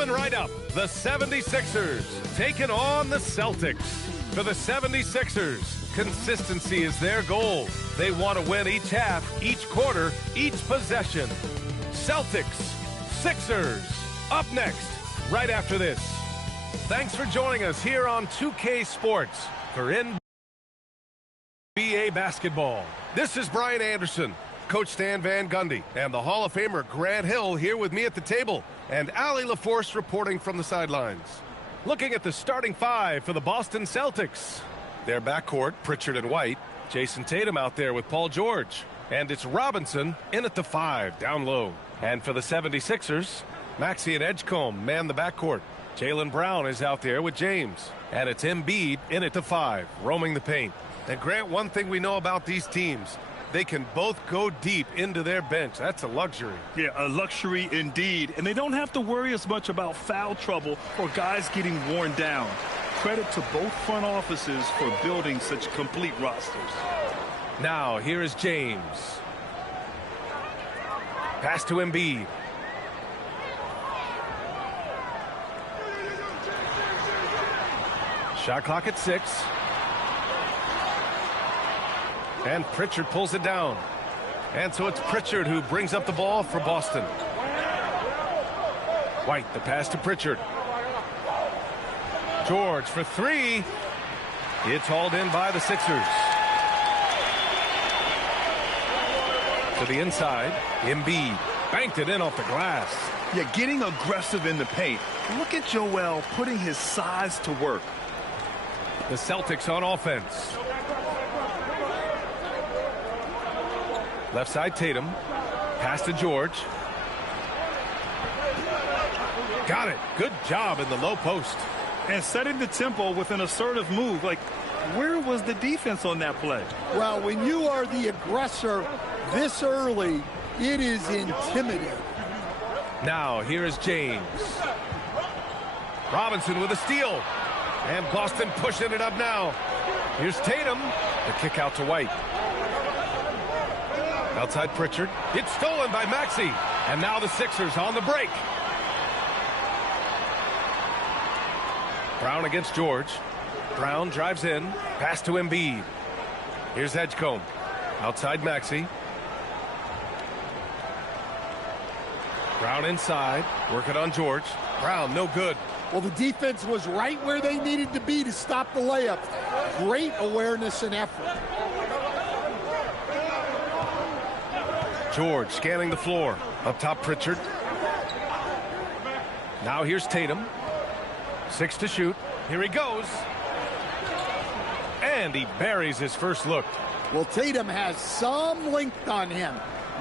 Coming right up, the 76ers taking on the Celtics. For the 76ers, consistency is their goal. They want to win each half, each quarter, each possession. Celtics, Sixers, up next, right after this. Thanks for joining us here on 2K Sports for NBA basketball. This is Brian Anderson, Coach Stan Van Gundy, and the Hall of Famer Grant Hill here with me at the table, and Allie LaForce reporting from the sidelines. Looking at the starting five for the Boston Celtics. Their backcourt, Pritchard and White. Jason Tatum out there with Paul George. And it's Robinson in at the 5, down low. And for the 76ers, Maxey and Edgecombe man the backcourt. Jaylen Brown is out there with James. And it's Embiid in at the 5, roaming the paint. And Grant, one thing we know about these teams, they can both go deep into their bench. That's a luxury. Yeah, a luxury indeed. And they don't have to worry as much about foul trouble or guys getting worn down. Credit to both front offices for building such complete rosters. Now, here is James. Pass to Embiid. Shot clock at 6. And Pritchard pulls it down. And so it's Pritchard who brings up the ball for Boston. White, the pass to Pritchard. George for 3. It's hauled in by the Sixers. To the inside, Embiid banked it in off the glass. Yeah, getting aggressive in the paint. Look at Joel putting his size to work. The Celtics on offense. Left side Tatum. Pass to George. Got it. Good job in the low post. And setting the tempo with an assertive move. Like, where was the defense on that play? Well, when you are the aggressor this early, it is intimidating. Now, here is James. Robinson with a steal. And Boston pushing it up now. Here's Tatum. The kick out to White. Outside Pritchard. It's stolen by Maxey. And now the Sixers on the break. Brown against George. Brown drives in. Pass to Embiid. Here's Edgecombe. Outside Maxey. Brown inside. Working on George. Brown, no good. Well, the defense was right where they needed to be to stop the layup. Great awareness and effort. George scanning the floor. Up top, Pritchard. Now here's Tatum. 6 to shoot. Here he goes. And he buries his first look. Well, Tatum has some length on him.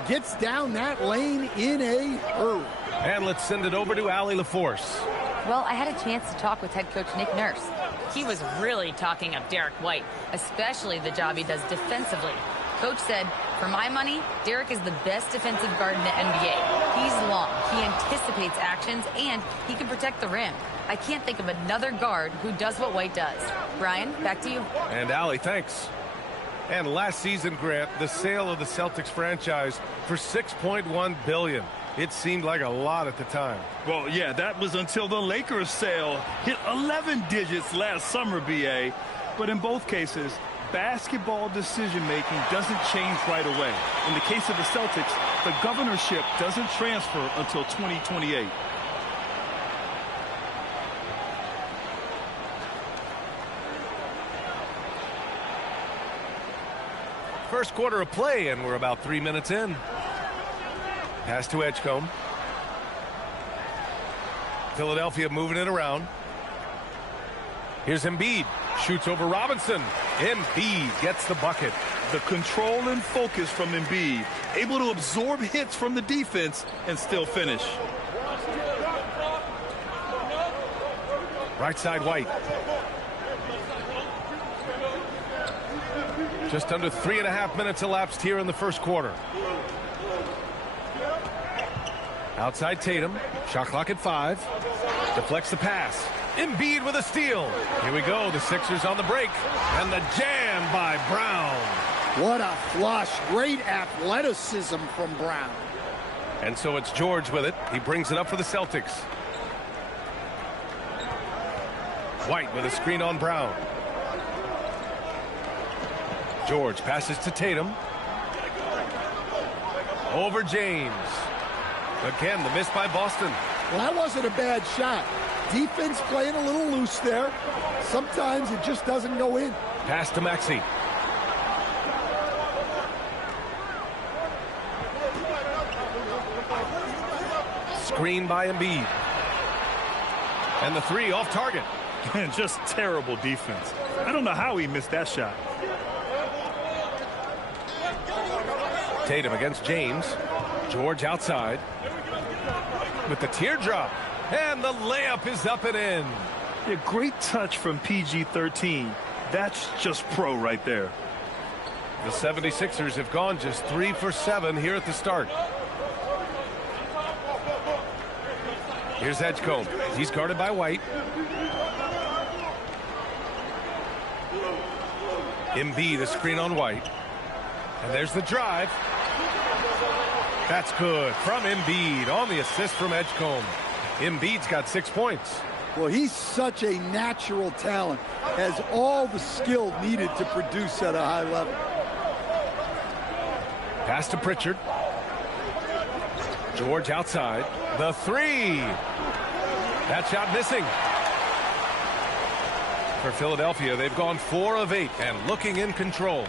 Gets down that lane in a hurry. And let's send it over to Allie LaForce. Well, I had a chance to talk with head coach Nick Nurse. He was really talking up Derek White, especially the job he does defensively. Coach said, for my money, Derek is the best defensive guard in the NBA. He's long, he anticipates actions, and he can protect the rim. I can't think of another guard who does what White does. Brian, back to you. And Allie, thanks. And last season, Grant, the sale of the Celtics franchise for $6.1 billion. It seemed like a lot at the time. Well, yeah, that was until the Lakers sale hit 11 digits last summer, B.A. But in both cases, basketball decision-making doesn't change right away. In the case of the Celtics, the governorship doesn't transfer until 2028. First quarter of play, and we're about 3 minutes in. Pass to Edgecombe. Philadelphia moving it around. Here's Embiid. Shoots over Robinson. Embiid gets the bucket. The control and focus from Embiid. Able to absorb hits from the defense and still finish. Right side White. Just under 3.5 minutes elapsed here in the first quarter. Outside Tatum. Shot clock at 5. Deflects the pass. Embiid with a steal. Here we go. The Sixers on the break. And the jam by Brown. What a flush. Great athleticism from Brown. And so it's George with it. He brings it up for the Celtics. White with a screen on Brown. George passes to Tatum. Over James. Again, the miss by Boston. Well, that wasn't a bad shot. Defense playing a little loose there. Sometimes it just doesn't go in. Pass to Maxey. Screen by Embiid. And the three off target. And just terrible defense. I don't know how he missed that shot. Tatum against James. George outside. With the teardrop. And the layup is up and in. A great touch from PG-13. That's just pro right there. The 76ers have gone just 3 for 7 here at the start. Here's Edgecombe. He's guarded by White. Embiid, a screen on White. And there's the drive. That's good from Embiid on the assist from Edgecombe. Embiid's got 6 points. Well, he's such a natural talent. Has all the skill needed to produce at a high level. Pass to Pritchard. George outside. The three. That shot missing. For Philadelphia, they've gone 4 of 8 and looking in control.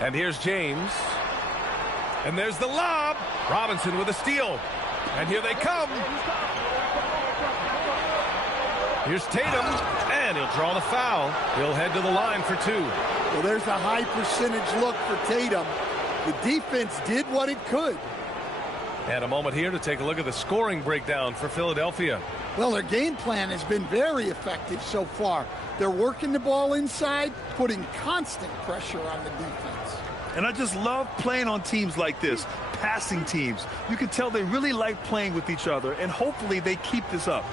And here's James. And there's the lob. Robinson with a steal. And here they come. Here's Tatum. And he'll draw the foul. He'll head to the line for 2. Well, there's a high percentage look for Tatum. The defense did what it could. And a moment here to take a look at the scoring breakdown for Philadelphia. Well, their game plan has been very effective so far. They're working the ball inside, putting constant pressure on the defense. And I just love playing on teams like this, passing teams. You can tell they really like playing with each other, and hopefully they keep this up.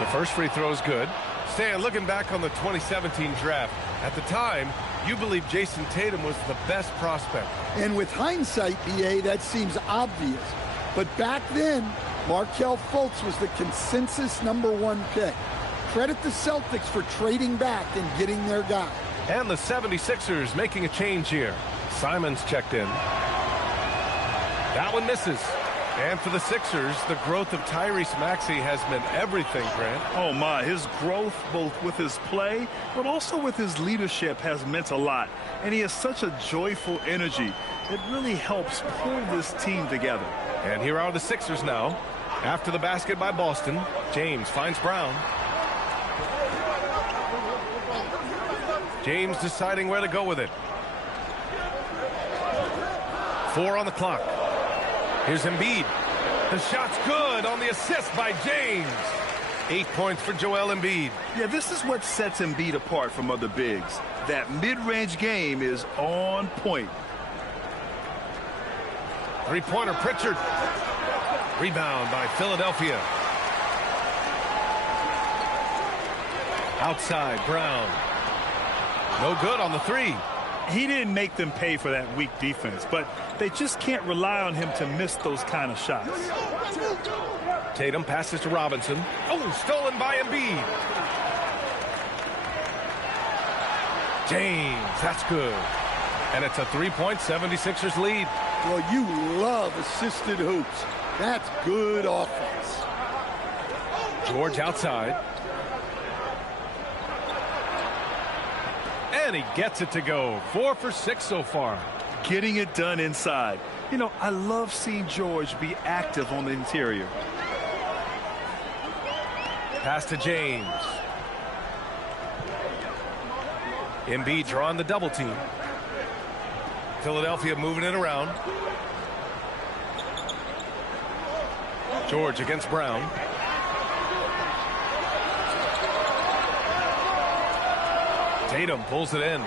The first free throw is good. Stan, looking back on the 2017 draft, at the time, you believe Jason Tatum was the best prospect. And with hindsight, BA, that seems obvious. But back then, Markelle Fultz was the consensus #1 pick. Credit the Celtics for trading back and getting their guy. And the 76ers making a change here. Simons checked in. That one misses. And for the Sixers, the growth of Tyrese Maxey has meant everything, Grant. Oh, my. His growth, both with his play, but also with his leadership, has meant a lot. And he has such a joyful energy. It really helps pull this team together. And here are the Sixers now. After the basket by Boston, James finds Brown. James deciding where to go with it. 4 on the clock. Here's Embiid. The shot's good on the assist by James. 8 points for Joel Embiid. Yeah, this is what sets Embiid apart from other bigs. That mid-range game is on point. Three-pointer, Pritchard. Rebound by Philadelphia. Outside, Brown. No good on the three. He didn't make them pay for that weak defense, but they just can't rely on him to miss those kind of shots. Tatum passes to Robinson. Oh, stolen by Embiid. James, that's good. And it's a 3-point 76ers lead. Well, you love assisted hoops. That's good offense. George outside. And he gets it to go. 4 for 6 so far. Getting it done inside. You know, I love seeing George be active on the interior. Pass to James. Embiid drawing the double team. Philadelphia moving it around. George against Brown. Tatum pulls it in.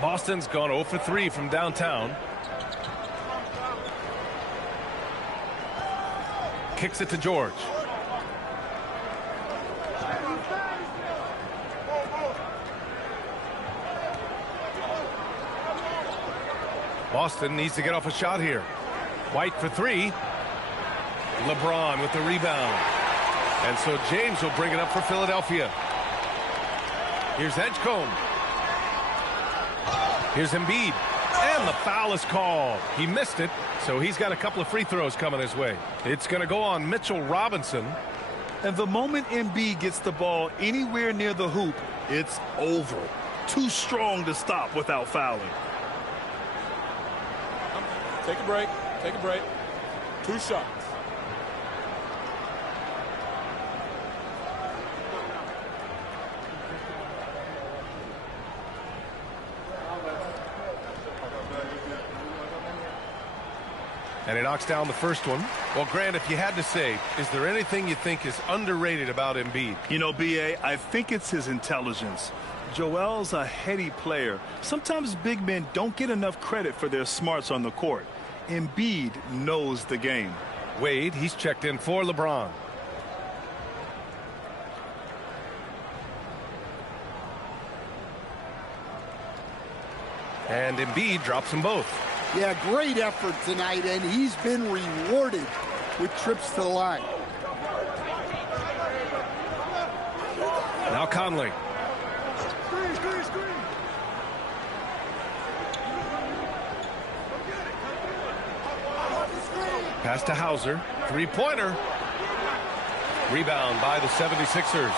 Boston's gone 0 for 3 from downtown. Kicks it to George. Boston needs to get off a shot here. White for three. LeBron with the rebound. And so James will bring it up for Philadelphia. Here's Edgecombe. Here's Embiid. And the foul is called. He missed it, so he's got a couple of free throws coming his way. It's going to go on Mitchell Robinson. And the moment Embiid gets the ball anywhere near the hoop, it's over. Too strong to stop without fouling. Take a break. Take a break. 2 shots. And he knocks down the first one. Well, Grant, if you had to say, is there anything you think is underrated about Embiid? You know, B.A., I think it's his intelligence. Joel's a heady player. Sometimes big men don't get enough credit for their smarts on the court. Embiid knows the game. Wade, he's checked in for LeBron. And Embiid drops them both. Yeah, great effort tonight, and he's been rewarded with trips to the line. Now Conley. Pass to Hauser. Three-pointer. Rebound by the 76ers.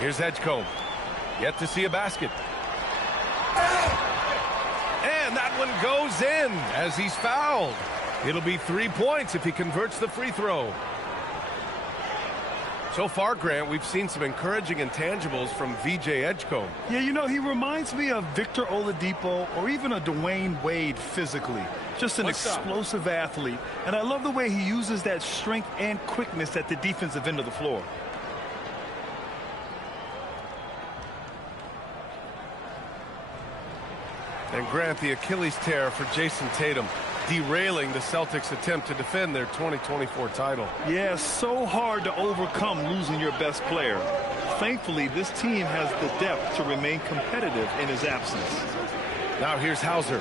Here's Edgecombe. Yet to see a basket. And that one goes in as he's fouled. It'll be 3 points if he converts the free throw. So far, Grant, we've seen some encouraging intangibles from V.J. Edgecombe. Yeah, you know, he reminds me of Victor Oladipo or even a Dwayne Wade physically. Just an explosive athlete. And I love the way he uses that strength and quickness at the defensive end of the floor. And Grant, the Achilles tear for Jason Tatum, derailing the Celtics' attempt to defend their 2024 title. Yeah, so hard to overcome losing your best player. Thankfully, this team has the depth to remain competitive in his absence. Now here's Hauser.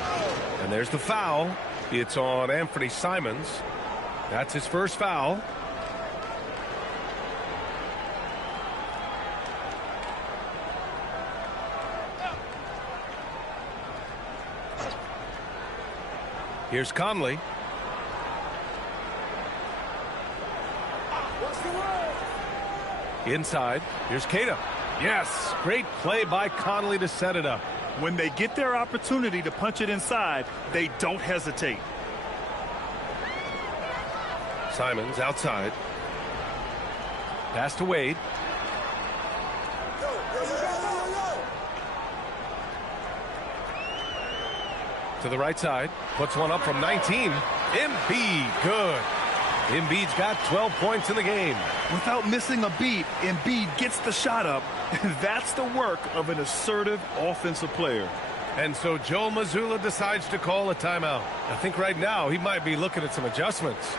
And there's the foul. It's on Anthony Simons. That's his first foul. Here's Conley. Inside. Here's Keita. Yes, great play by Conley to set it up. When they get their opportunity to punch it inside, they don't hesitate. Simons outside. Pass to Wade. To the right side. Puts one up from 19. Embiid, good. Embiid's got 12 points in the game. Without missing a beat, Embiid gets the shot up. That's the work of an assertive offensive player. And so Joe Mazzulla decides to call a timeout. I think right now he might be looking at some adjustments.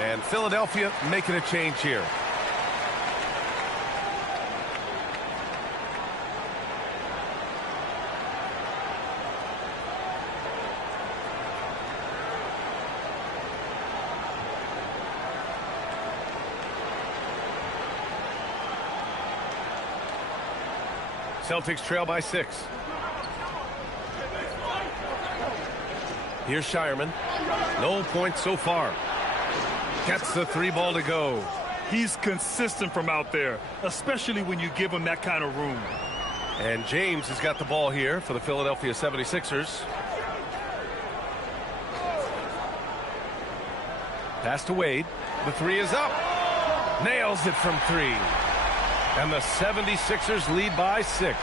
And Philadelphia making a change here. Celtics trail by 6. Here's Shireman. No points so far. Gets the 3 ball to go. He's consistent from out there, especially when you give him that kind of room. And James has got the ball here for the Philadelphia 76ers. Pass to Wade. The 3 is up. Nails it from 3. And the 76ers lead by 6.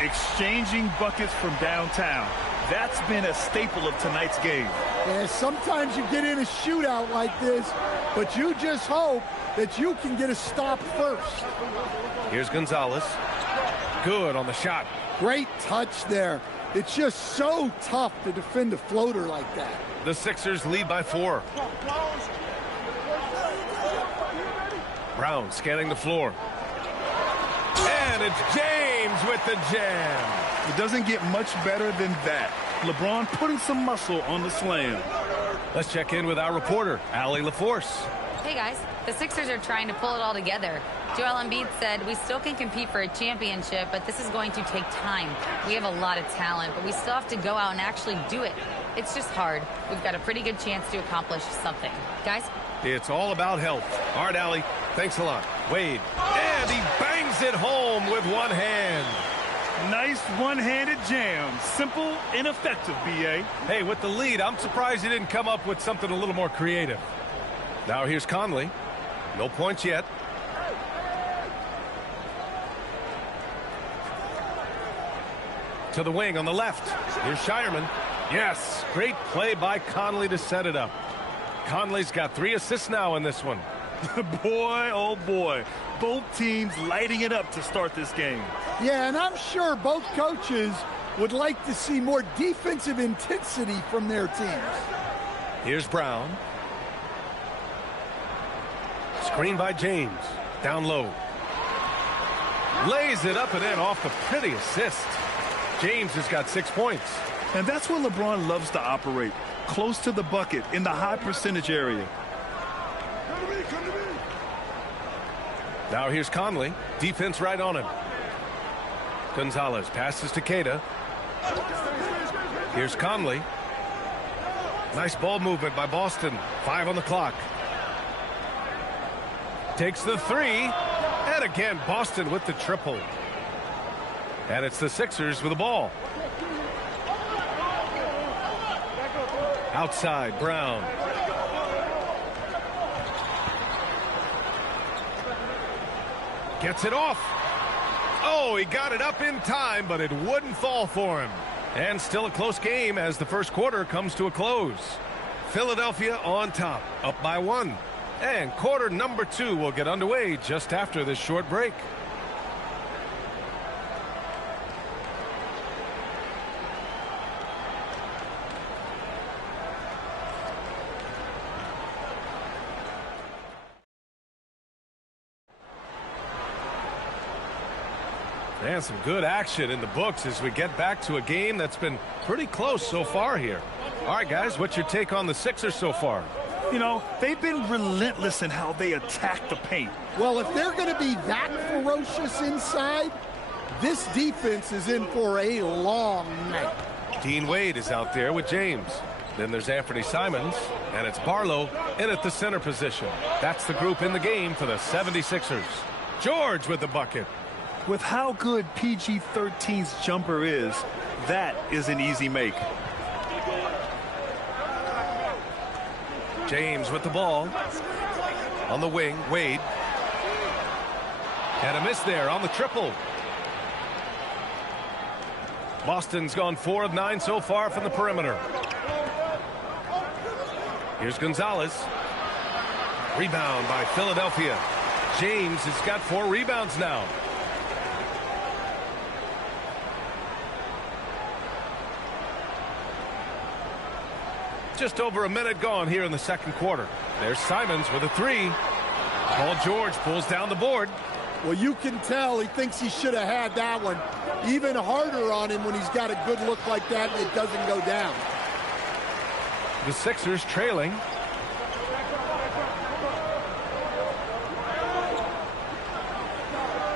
Exchanging buckets from downtown. That's been a staple of tonight's game. Yeah, sometimes you get in a shootout like this, but you just hope that you can get a stop first. Here's Gonzalez. Good on the shot. Great touch there. It's just so tough to defend a floater like that. The Sixers lead by 4. Brown scanning the floor. And it's James with the jam. It doesn't get much better than that. LeBron putting some muscle on the slam. Let's check in with our reporter, Allie LaForce. Hey, guys. The Sixers are trying to pull it all together. Joel Embiid said, we still can compete for a championship, but this is going to take time. We have a lot of talent, but we still have to go out and actually do it. It's just hard. We've got a pretty good chance to accomplish something. Guys? It's all about health. All right, Allie. Thanks a lot. Wade. And he bangs it home with one hand. Nice one-handed jam. Simple and effective, B.A. Hey, with the lead, I'm surprised he didn't come up with something a little more creative. Now here's Conley. No points yet. To the wing on the left. Here's Shireman. Yes, great play by Conley to set it up. Conley's got 3 assists now in this one. Boy, oh boy. Both teams lighting it up to start this game. Yeah, and I'm sure both coaches would like to see more defensive intensity from their teams. Here's Brown. Screen by James. Down low. Lays it up and in off the pretty assist. James has got 6 points. And that's where LeBron loves to operate. Close to the bucket in the high percentage area. Now here's Conley. Defense right on him. Gonzalez passes to Queta. Here's Conley. Nice ball movement by Boston. 5 on the clock. Takes the 3. And again, Boston with the triple. And it's the Sixers with the ball. Outside, Brown. Gets it off. Oh, he got it up in time, but it wouldn't fall for him. And still a close game as the first quarter comes to a close. Philadelphia on top, up by 1. And quarter number 2 will get underway just after this short break. And some good action in the books as we get back to a game that's been pretty close so far here. All right, guys, what's your take on the Sixers so far? You know, they've been relentless in how they attack the paint. Well, if they're going to be that ferocious inside, this defense is in for a long night. Dean Wade is out there with James. Then there's Anthony Simons, and it's Barlow in at the center position. That's the group in the game for the 76ers. George with the bucket. With how good PG-13's jumper is, that is an easy make. James with the ball. On the wing, Wade. And a miss there on the triple. Boston's gone 4 of 9 so far from the perimeter. Here's Gonzalez. Rebound by Philadelphia. James has got 4 rebounds now. Just over a minute gone here in the second quarter. There's Simons with a 3. Paul George pulls down the board. Well, you can tell he thinks he should have had that one. Even harder on him when he's got a good look like that and it doesn't go down. The Sixers trailing.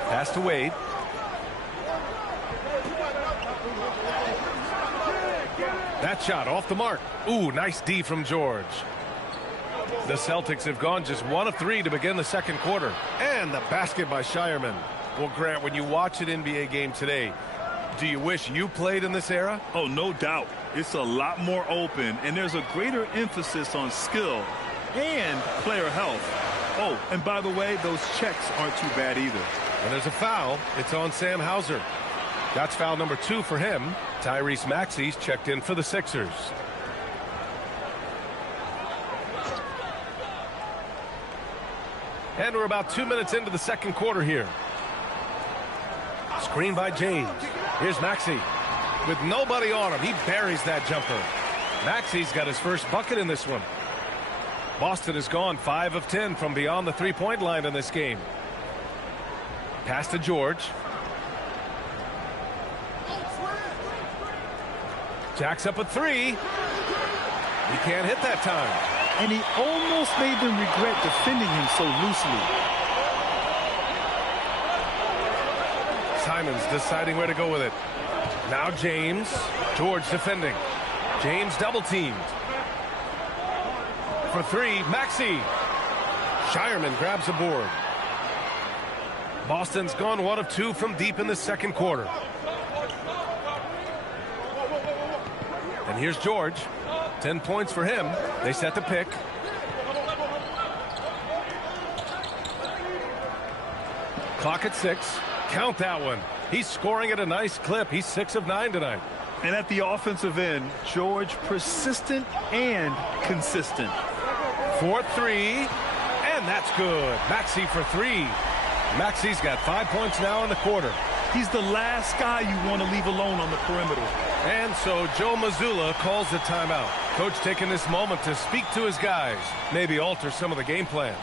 Pass to Wade. That shot off the mark. Ooh, nice D from George. The Celtics have gone just 1 of 3 to begin the second quarter. And the basket by Shireman. Well, Grant, when you watch an NBA game today, do you wish you played in this era? Oh, no doubt. It's a lot more open, and there's a greater emphasis on skill and player health. Oh, and by the way, those checks aren't too bad either. And there's a foul. It's on Sam Hauser. That's foul number 2 for him. Tyrese Maxey's checked in for the Sixers. And we're about 2 minutes into the second quarter here. Screen by James. Here's Maxey. With nobody on him, he buries that jumper. Maxey's got his first bucket in this one. Boston has gone 5 of 10 from beyond the three-point line in this game. Pass to George. Jacks up a 3. He can't hit that time. And he almost made them regret defending him so loosely. Simons deciding where to go with it. Now James. George defending. James double teamed. For 3, Maxey. Shireman grabs a board. Boston's gone 1 of 2 from deep in the second quarter. And here's George. 10 points for him. They set the pick. Clock at 6. Count that one. He's scoring at a nice clip. He's 6 of 9 tonight. And at the offensive end, George persistent and consistent. 4-3. And that's good. Maxey for 3. Maxey's got 5 points now in the quarter. He's the last guy you want to leave alone on the perimeter. And so Joe Mazzulla calls the timeout. Coach taking this moment to speak to his guys, maybe alter some of the game plan.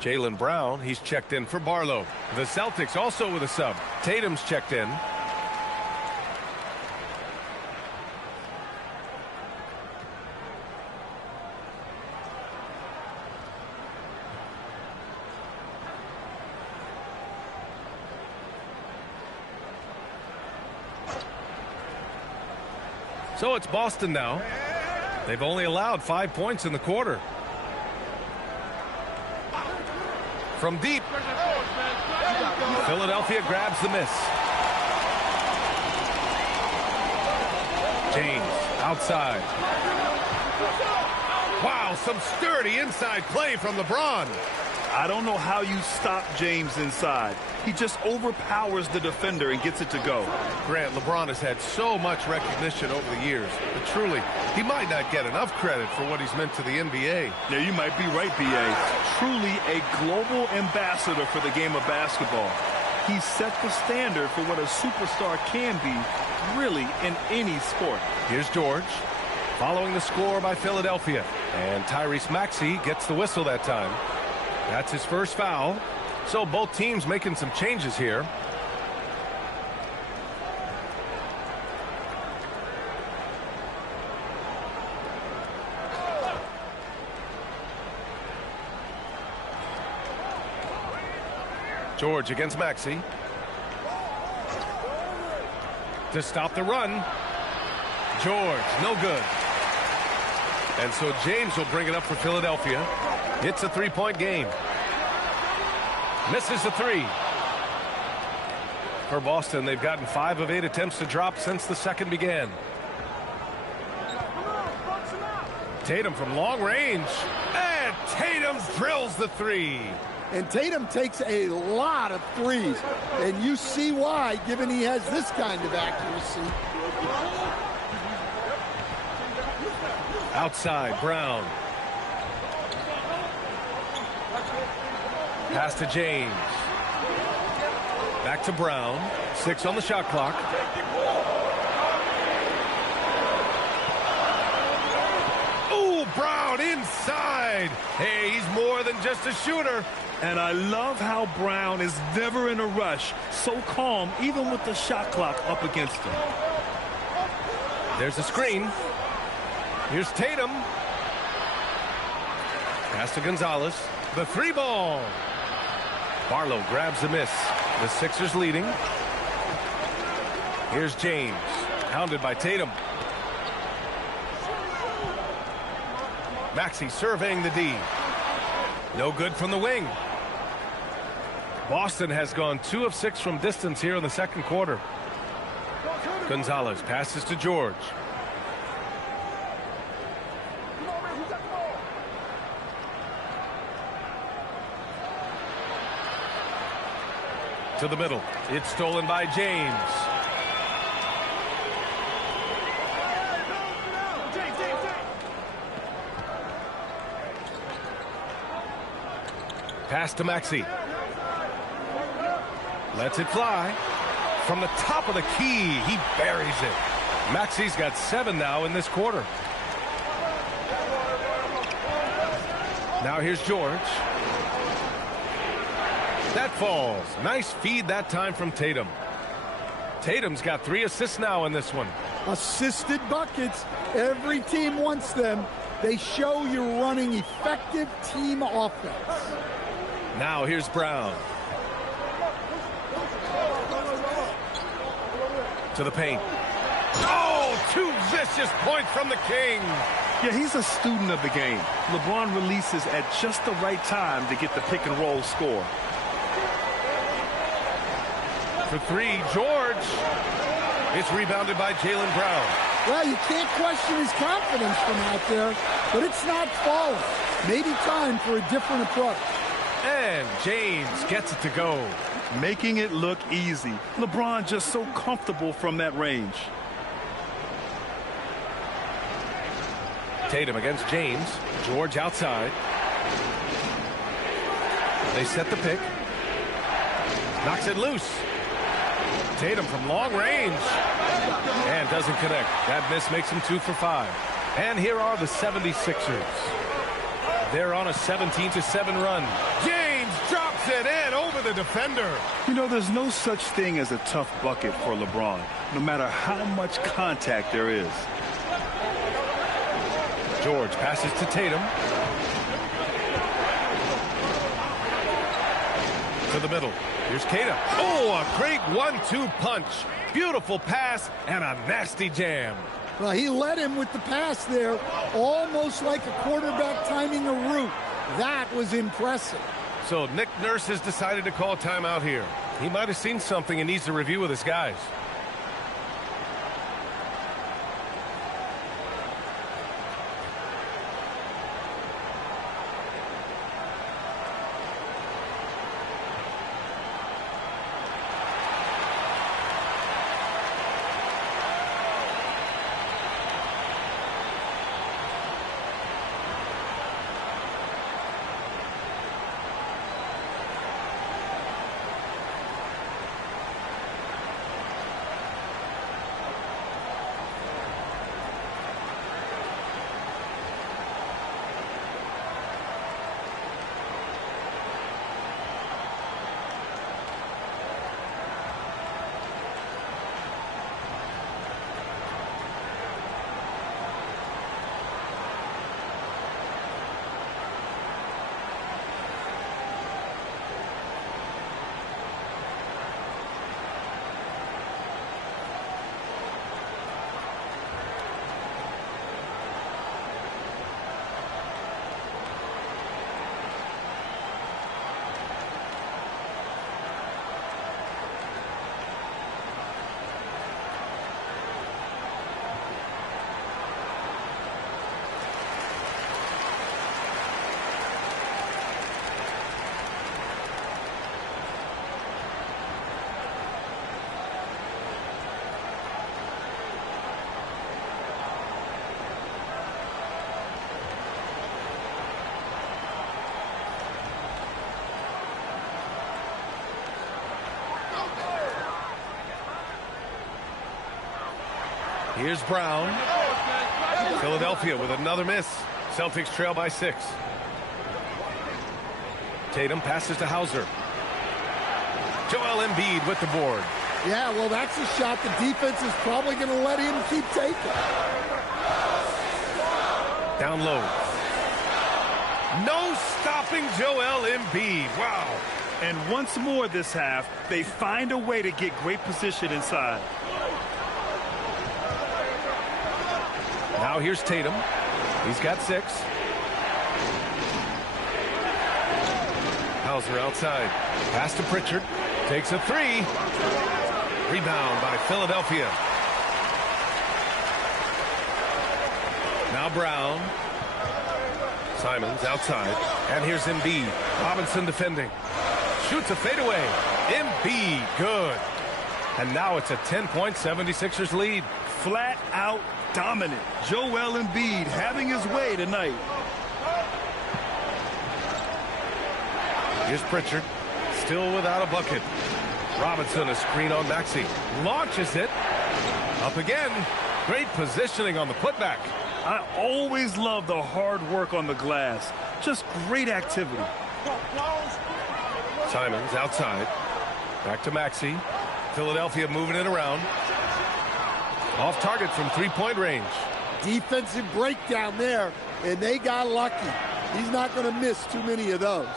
Jaylen Brown, he's checked in for Barlow. The Celtics also with a sub. Tatum's checked in. So it's Boston now. They've only allowed 5 points in the quarter. From deep, Philadelphia grabs the miss. James outside. Wow, some sturdy inside play from LeBron. I don't know how you stop James inside. He just overpowers the defender and gets it to go. Grant, LeBron has had so much recognition over the years, but truly, he might not get enough credit for what he's meant to the NBA. Yeah, you might be right, B.A. Truly a global ambassador for the game of basketball. He set the standard for what a superstar can be, really, in any sport. Here's George, following the score by Philadelphia. And Tyrese Maxey gets the whistle that time. That's his first foul. So both teams making some changes here. George against Maxey. to stop the run. George, no good. And so James will bring it up for Philadelphia. It's a three-point game. Misses the three. For Boston, they've gotten 5 of 8 attempts to drop since the second began. Tatum from long range. And Tatum drills the three. And Tatum takes a lot of threes. And you see why, given he has this kind of accuracy. Outside, Brown. Pass to James. Back to Brown. 6 on the shot clock. Ooh, Brown inside. Hey, he's more than just a shooter. And I love how Brown is never in a rush. So calm, even with the shot clock up against him. There's a screen. Here's Tatum. Pass to Gonzalez. The three ball. Barlow grabs the miss. The Sixers leading. Here's James. Hounded by Tatum. Maxey surveying the D. No good from the wing. Boston has gone 2 of 6 from distance here in the second quarter. Gonzalez passes to George. To the middle. It's stolen by James. Pass to Maxey. Lets it fly. From the top of the key, he buries it. Maxey's got 7 now in this quarter. Now here's George. That falls. Nice feed that time from Tatum. Tatum's got 3 assists now in this one. Assisted buckets. Every team wants them. They show you're running effective team offense. Now here's Brown. To the paint. Oh, 2 vicious points from the King. Yeah, he's a student of the game. LeBron releases at just the right time to get the pick and roll score. For 3, George. It's rebounded by Jaylen Brown. Well, you can't question his confidence from out there, but it's not falling. Maybe time for a different approach. And James gets it to go. Making it look easy. LeBron just so comfortable from that range. Tatum against James. George outside. They set the pick. Knocks it loose. Tatum from long range. And doesn't connect. That miss makes him 2 for 5. And here are the 76ers. They're on a 17-7 run. James drops it in over the defender. You know, there's no such thing as a tough bucket for LeBron, no matter how much contact there is. George passes to Tatum. To the middle. Here's Tatum. Oh, a great 1-2 punch. Beautiful pass and a nasty jam. Well, he led him with the pass there, almost like a quarterback timing a route. That was impressive. So Nick Nurse has decided to call timeout here. He might have seen something and needs to review with his guys. Here's Brown. Philadelphia with another miss. Celtics trail by 6. Tatum passes to Hauser. Joel Embiid with the board. Yeah, well, that's a shot the defense is probably going to let him keep taking. Down low. No stopping Joel Embiid. Wow. And once more this half, they find a way to get great position inside. Now here's Tatum. He's got 6. Hauser outside. Pass to Pritchard. Takes a 3. Rebound by Philadelphia. Now Brown. Simons outside. And here's Embiid. Robinson defending. Shoots a fadeaway. Embiid, good. And now it's a 10-point 76ers lead. Flat out dominant. Joel Embiid having his way tonight. Here's Pritchard. Still without a bucket. Robinson, a screen on Maxey. Launches it. Up again. Great positioning on the putback. I always love the hard work on the glass. Just great activity. Simons outside. Back to Maxey. Philadelphia moving it around. Off target from 3-point range. Defensive breakdown there, and they got lucky. He's not going to miss too many of those.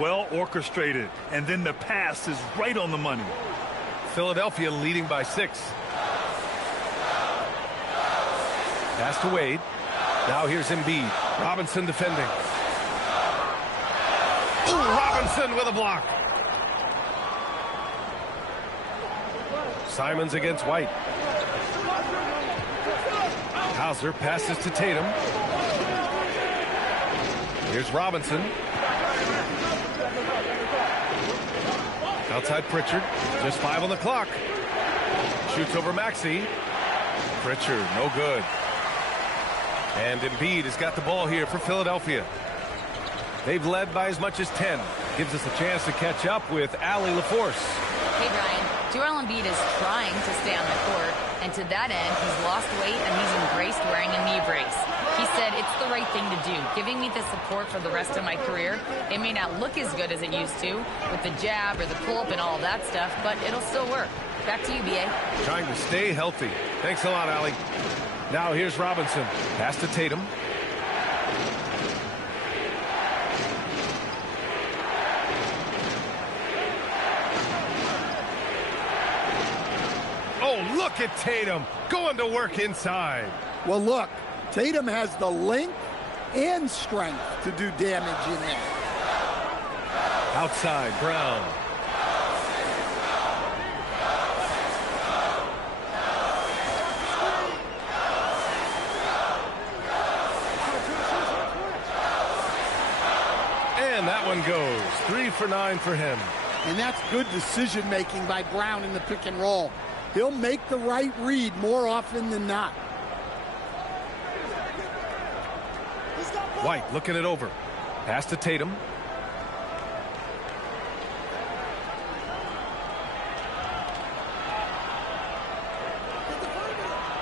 Well orchestrated, and then the pass is right on the money. Philadelphia leading by 6. Pass to Wade. Now here's Embiid. Robinson defending. Ooh, Robinson with a block. Simons against White. Hauser passes to Tatum. Here's Robinson. Outside Pritchard. Just 5 on the clock. Shoots over Maxey. Pritchard, no good. And Embiid has got the ball here for Philadelphia. They've led by as much as 10. Gives us a chance to catch up with Allie LaForce. Hey, Brian. Joel Embiid is trying to stay on the court, and to that end, he's lost weight and he's embraced wearing a knee brace. He said, it's the right thing to do, giving me the support for the rest of my career. It may not look as good as it used to, with the jab or the pull-up and all that stuff, but it'll still work. Back to you, B.A. Trying to stay healthy. Thanks a lot, Allie. Now here's Robinson. Pass to Tatum. Oh, look at Tatum going to work inside. Well, look, Tatum has the length and strength to do damage in there. Outside, Brown. And that one goes. 3 for 9 for him. And that's good decision-making by Brown in the pick and roll. He'll make the right read more often than not. White looking it over. Pass to Tatum.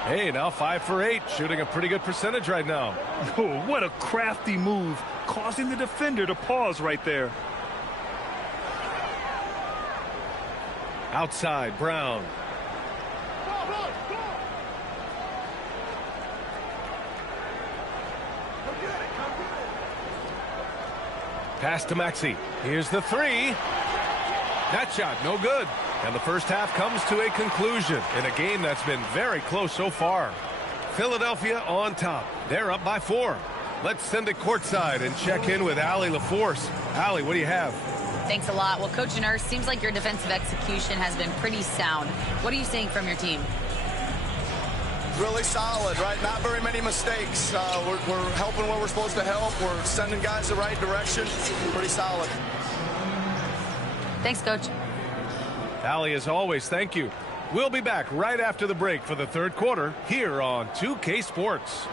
Hey, now 5 for 8. Shooting a pretty good percentage right now. Oh, what a crafty move, causing the defender to pause right there. Outside, Brown. Pass to Maxey. Here's the 3. That shot, no good. And the first half comes to a conclusion in a game that's been very close so far. Philadelphia on top. They're up by 4. Let's send it courtside and check in with Allie LaForce. Allie, what do you have? Thanks a lot. Well, Coach Nurse, seems like your defensive execution has been pretty sound. What are you seeing from your team? Really solid, right? Not very many mistakes. We're helping where we're supposed to help. We're sending guys the right direction. Pretty solid. Thanks, Coach. Allie, as always, thank you. We'll be back right after the break for the third quarter here on 2K Sports.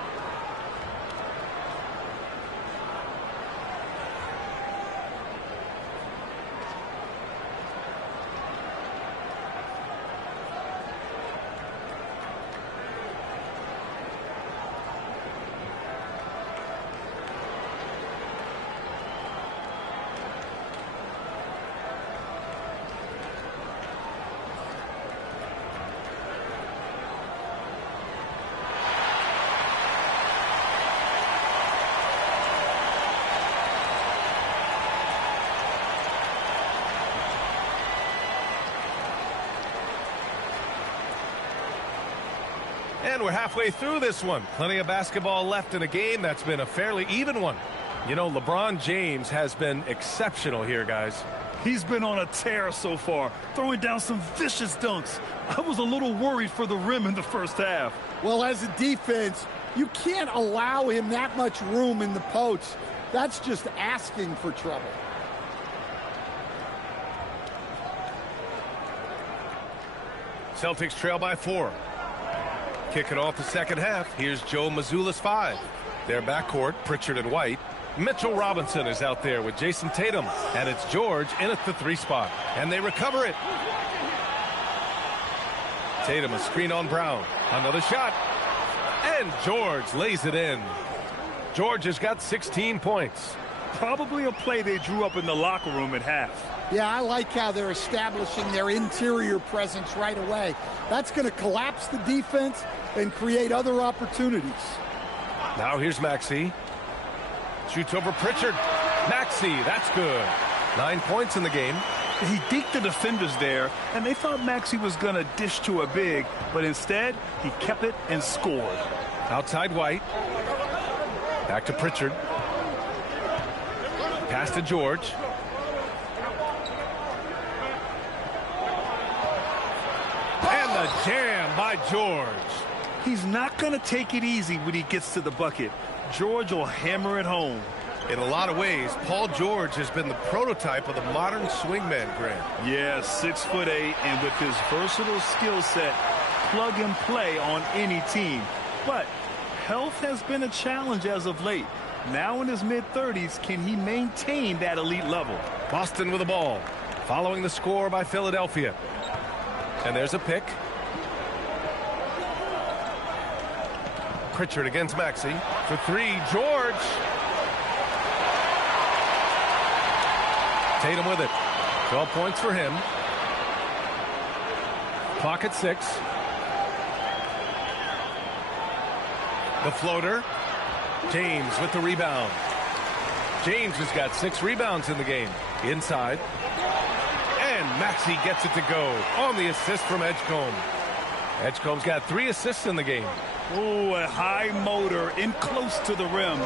And we're halfway through this one. Plenty of basketball left in a game that's been a fairly even one. You know, LeBron James has been exceptional here, guys. He's been on a tear so far, throwing down some vicious dunks. I was a little worried for the rim in the first half. Well, as a defense, you can't allow him that much room in the post. That's just asking for trouble. Celtics trail by 4. Kicking off the second half, here's Joe Mazzulla's 5. Their backcourt, Pritchard and White. Mitchell Robinson is out there with Jason Tatum. And it's George in at the 3 spot. And they recover it. Tatum a screen on Brown. Another shot. And George lays it in. George has got 16 points. Probably a play they drew up in the locker room at half. Yeah, I like how they're establishing their interior presence right away. That's going to collapse the defense and create other opportunities. Now here's Maxey. Shoots over Pritchard. Maxey, that's good. 9 points in the game. He deked the defenders there, and they thought Maxey was going to dish to a big, but instead, he kept it and scored. Outside White. Back to Pritchard. Pass to George. And the jam by George. He's not going to take it easy when he gets to the bucket. George will hammer it home. In a lot of ways, Paul George has been the prototype of the modern swingman, Grant. Yeah, 6'8", and with his versatile skill set, plug and play on any team. But health has been a challenge as of late. Now in his mid-30s, can he maintain that elite level? Boston with the ball, following the score by Philadelphia. And there's a pick. Pritchard against Maxey. For 3, George. Tatum with it. 12 points for him. Clock at 6. The floater. James with the rebound. James has got 6 rebounds in the game. Inside. And Maxey gets it to go on the assist from Edgecombe. Edgecombe's got 3 assists in the game. Oh, a high motor in close to the rim.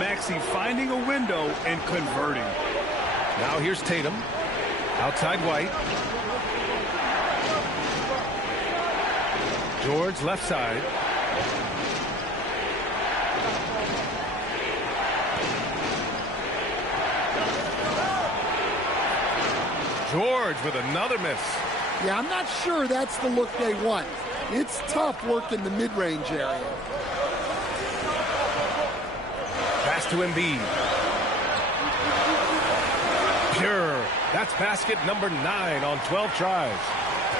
Maxey finding a window and converting. Now here's Tatum. Outside White. George left side. George with another miss. Yeah, I'm not sure that's the look they want. It's tough working the mid-range area. Pass to Embiid. Pure. That's basket number 9 on 12 tries.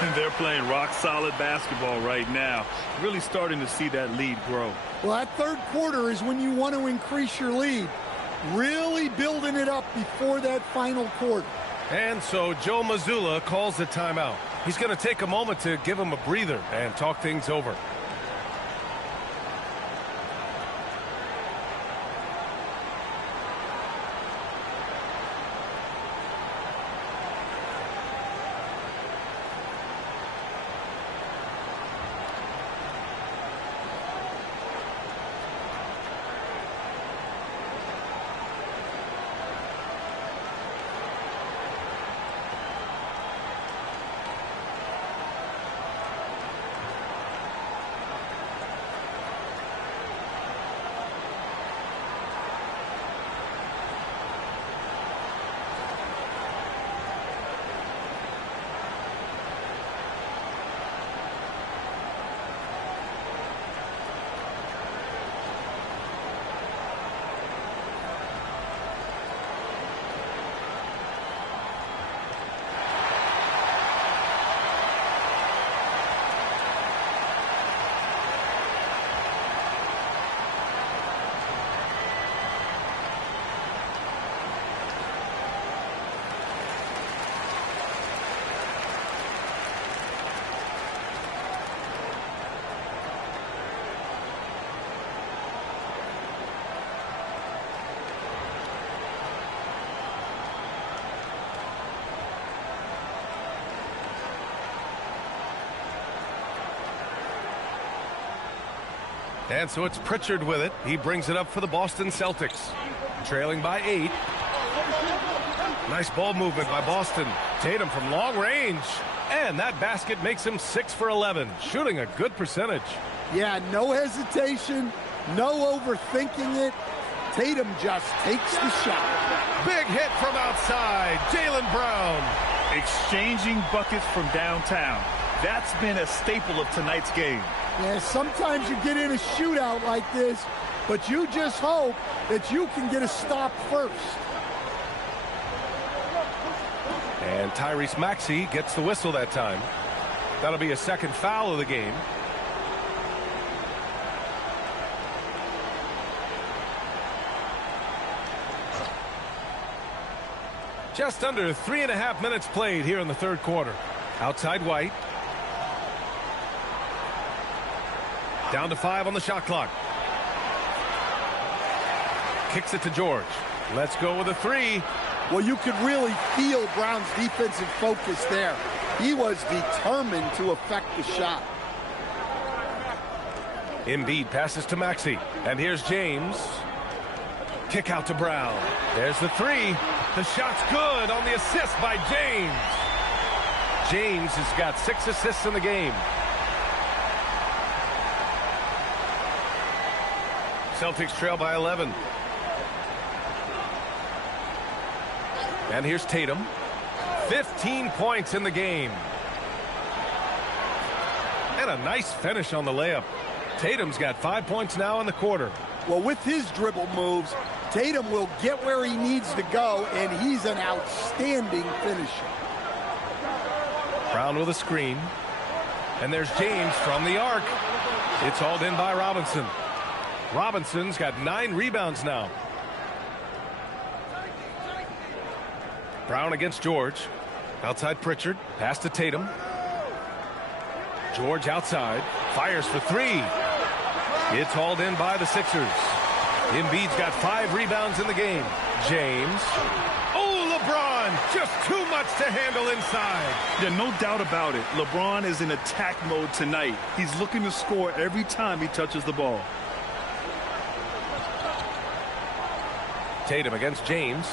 And they're playing rock-solid basketball right now. Really starting to see that lead grow. Well, that third quarter is when you want to increase your lead. Really building it up before that final quarter. And so Joe Mazzulla calls the timeout. He's going to take a moment to give him a breather and talk things over. And so it's Pritchard with it. He brings it up for the Boston Celtics. Trailing by 8. Nice ball movement by Boston. Tatum from long range. And that basket makes him 6 for 11. Shooting a good percentage. Yeah, no hesitation. No overthinking it. Tatum just takes the shot. Big hit from outside. Jaylen Brown. Exchanging buckets from downtown. That's been a staple of tonight's game. Yeah, sometimes you get in a shootout like this, but you just hope that you can get a stop first. And Tyrese Maxey gets the whistle that time. That'll be a second foul of the game. Just under 3.5 minutes played here in the third quarter. Outside White. Down to 5 on the shot clock. Kicks it to George. Let's go with a 3. Well, you could really feel Brown's defensive focus there. He was determined to affect the shot. Embiid passes to Maxey. And here's James. Kick out to Brown. There's the 3. The shot's good on the assist by James. James has got 6 assists in the game. Celtics trail by 11. And here's Tatum. 15 points in the game. And a nice finish on the layup. Tatum's got 5 points now in the quarter. Well, with his dribble moves, Tatum will get where he needs to go, and he's an outstanding finisher. Brown with a screen. And there's James from the arc. It's hauled in by Robinson. Robinson's got 9 rebounds now. Brown against George. Outside Pritchard. Pass to Tatum. George outside. Fires for 3. It's hauled in by the Sixers. Embiid's got 5 rebounds in the game. James. Oh, LeBron. Just too much to handle inside. Yeah, no doubt about it. LeBron is in attack mode tonight. He's looking to score every time he touches the ball. Tatum against James.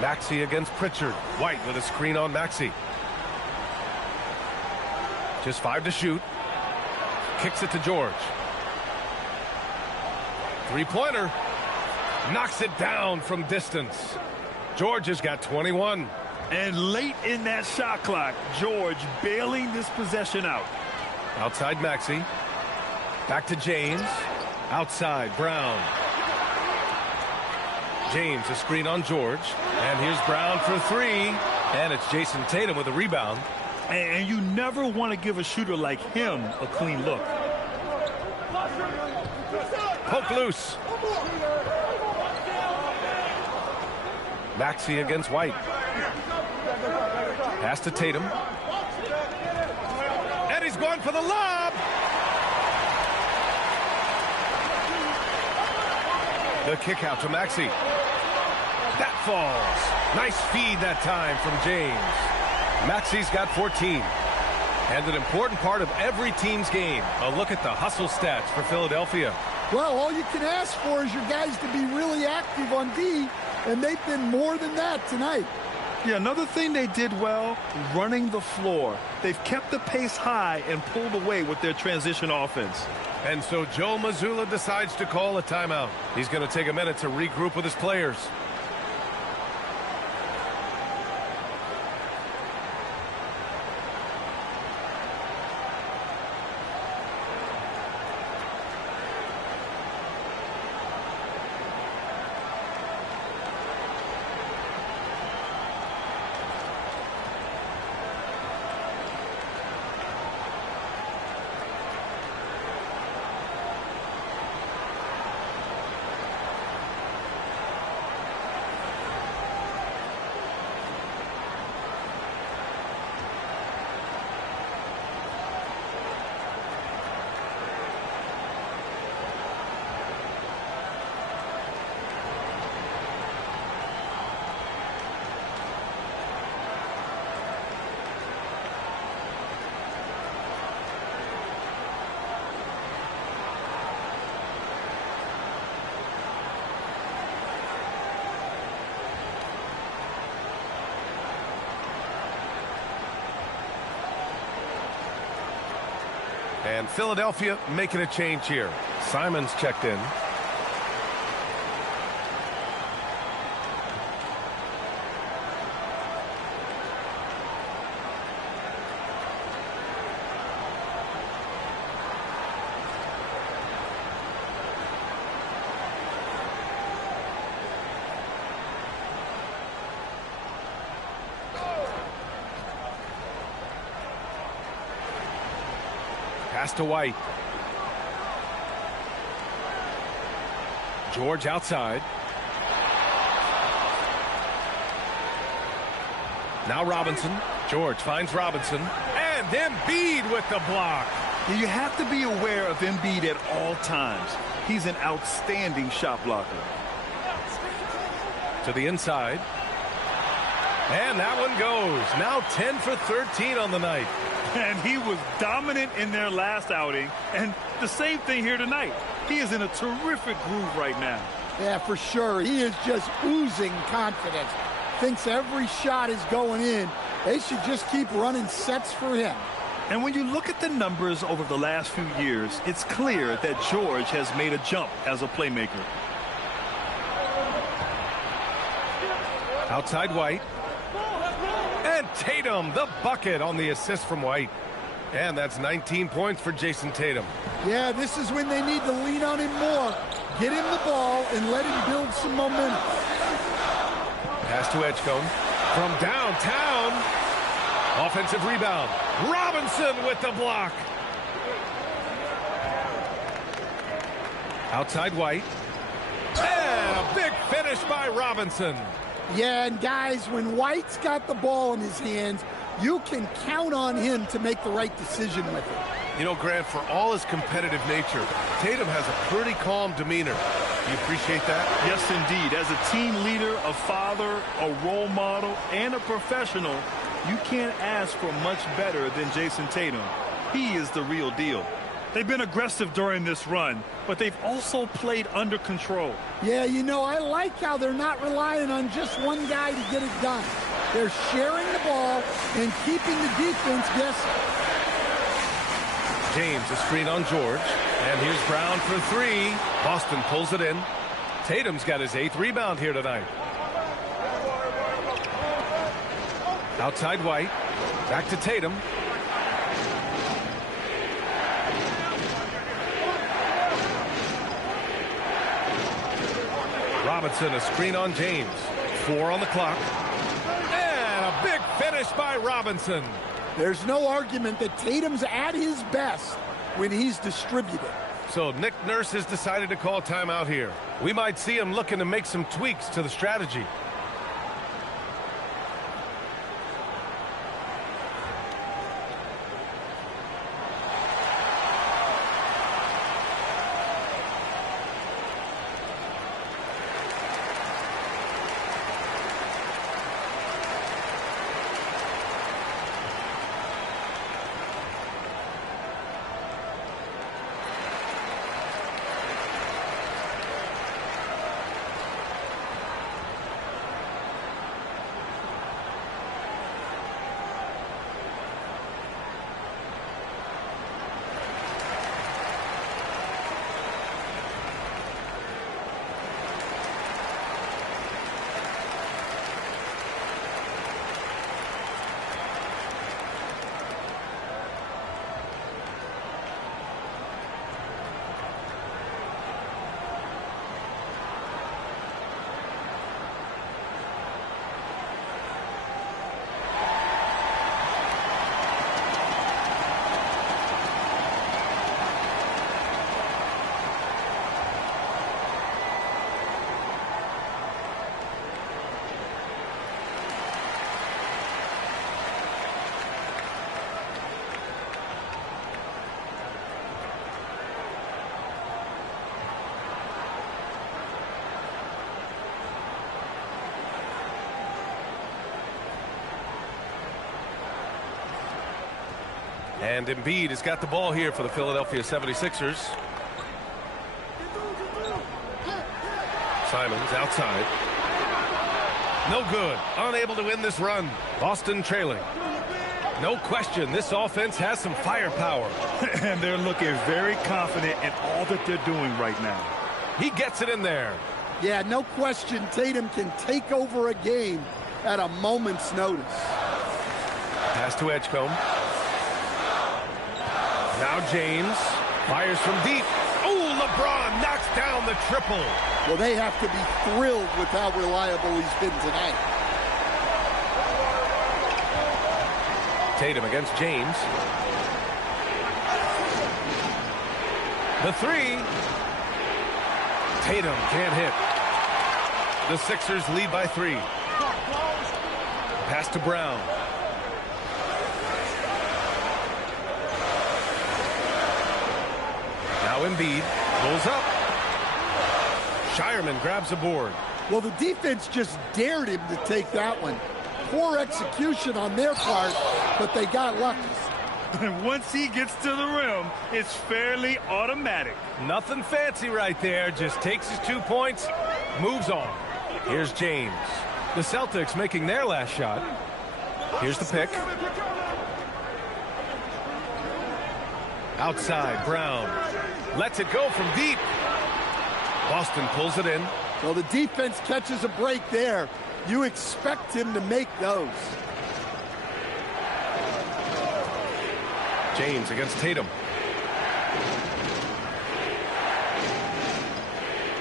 Maxey against Pritchard. White with a screen on Maxey. Just 5 to shoot. Kicks it to George. 3-pointer. Knocks it down from distance. George has got 21. And late in that shot clock, George bailing this possession out. Outside Maxey. Back to James. Outside Brown. James a screen on George. And here's Brown for 3. And it's Jason Tatum with a rebound. And you never want to give a shooter like him a clean look. Poke loose. Maxey against White. Pass to Tatum. And he's going for the lob. The kick out to Maxey. That falls. Nice feed that time from James. Maxey's got 14. And an important part of every team's game. A look at the hustle stats for Philadelphia. Well, all you can ask for is your guys to be really active on D, and they've been more than that tonight. Yeah, another thing they did well, running the floor. They've kept the pace high and pulled away with their transition offense. And so Joe Mazzulla decides to call a timeout. He's going to take a minute to regroup with his players. And Philadelphia making a change here. Simon's checked in. Pass to White. George outside. Now Robinson. George finds Robinson. And Embiid with the block. You have to be aware of Embiid at all times. He's an outstanding shot blocker. To the inside. And that one goes. Now 10 for 13 on the night. And he was dominant in their last outing. And the same thing here tonight. He is in a terrific groove right now. Yeah, for sure. He is just oozing confidence. Thinks every shot is going in. They should just keep running sets for him. And when you look at the numbers over the last few years, it's clear that George has made a jump as a playmaker. Outside White. And Tatum, the bucket on the assist from White. And that's 19 points for Jason Tatum. Yeah, this is when they need to lean on him more. Get him the ball and let him build some momentum. Pass to Edgecombe. From downtown. Offensive rebound. Robinson with the block. Outside White. And a big finish by Robinson. Yeah, and guys, when White's got the ball in his hands, you can count on him to make the right decision with it. You know, Grant, for all his competitive nature, Tatum has a pretty calm demeanor. Do you appreciate that? Yes, indeed. As a team leader, a father, a role model, and a professional, you can't ask for much better than Jason Tatum. He is the real deal. They've been aggressive during this run, but they've also played under control. Yeah, you know, I like how they're not relying on just one guy to get it done. They're sharing the ball and keeping the defense guessing. James, a screen on George. And here's Brown for three. Boston pulls it in. Tatum's got his 8th rebound here tonight. Outside White. Back to Tatum. Robinson, a screen on James. 4 on the clock. And a big finish by Robinson. There's no argument that Tatum's at his best when he's distributed. So Nick Nurse has decided to call timeout here. We might see him looking to make some tweaks to the strategy. And Embiid has got the ball here for the Philadelphia 76ers. Simons outside. No good. Unable to win this run. Boston trailing. No question, this offense has some firepower. And they're looking very confident in all that they're doing right now. He gets it in there. Yeah, no question, Tatum can take over a game at a moment's notice. Pass to Edgecombe. Now James fires from deep. Oh, LeBron knocks down the triple. Well, they have to be thrilled with how reliable he's been tonight. Tatum against James. The three. Tatum can't hit. The Sixers lead by 3. Pass to Brown. Now Embiid pulls up. Shireman grabs a board. Well, the defense just dared him to take that one. Poor execution on their part, but they got lucky. And once he gets to the rim, it's fairly automatic. Nothing fancy right there. Just takes his 2 points, moves on. Here's James. The Celtics making their last shot. Here's the pick. Outside, Brown. Lets it go from deep. Boston pulls it in. Well, the defense catches a break there. You expect him to make those. James against Tatum.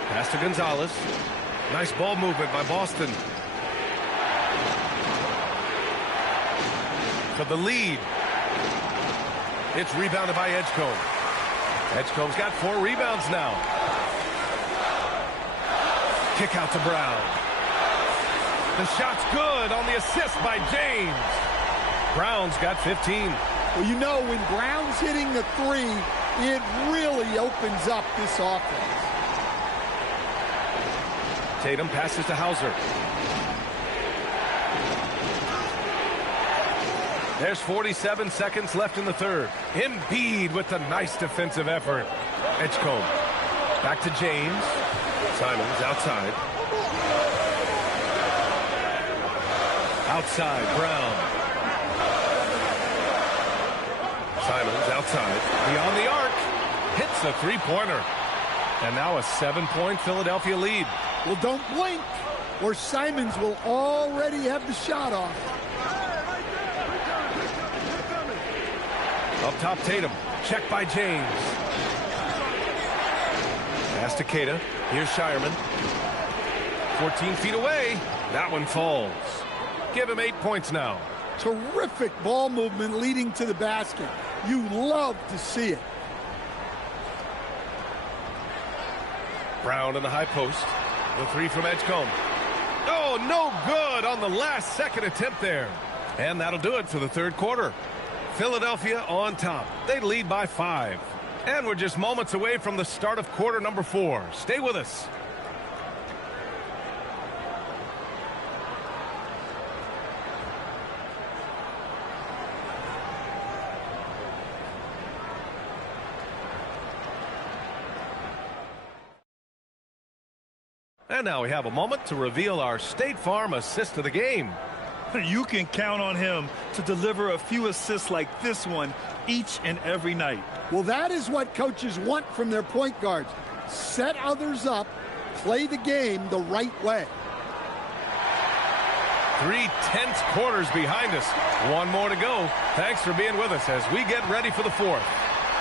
Pass to Gonzalez. Nice ball movement by Boston. For the lead. It's rebounded by Edgecombe. Edgecombe's got 4 rebounds now. Kick out to Brown. The shot's good on the assist by James. Brown's got 15. Well, you know, when Brown's hitting the 3, it really opens up this offense. Tatum passes to Hauser. There's 47 seconds left in the third. Embiid with a nice defensive effort. Edgecombe. Back to James. Simons outside. Outside, Brown. Simons outside. Beyond the arc. Hits a three-pointer. And now a 7-point Philadelphia lead. Well, don't blink, or Simons will already have the shot off. Up top, Tatum. Check by James. Pass to Keita. Here's Shireman. 14 feet away. That one falls. Give him 8 points now. Terrific ball movement leading to the basket. You love to see it. Brown in the high post. The 3 from Edgecombe. Oh, no good on the last second attempt there. And that'll do it for the third quarter. Philadelphia on top. They lead by 5. And we're just moments away from the start of quarter number 4. Stay with us. And now we have a moment to reveal our State Farm assist of the game. You can count on him to deliver a few assists like this one each and every night. Well, that is what coaches want from their point guards. Set others up, play the game the right way. 3 tense quarters behind us. 1 more to go. Thanks for being with us as we get ready for the 4th.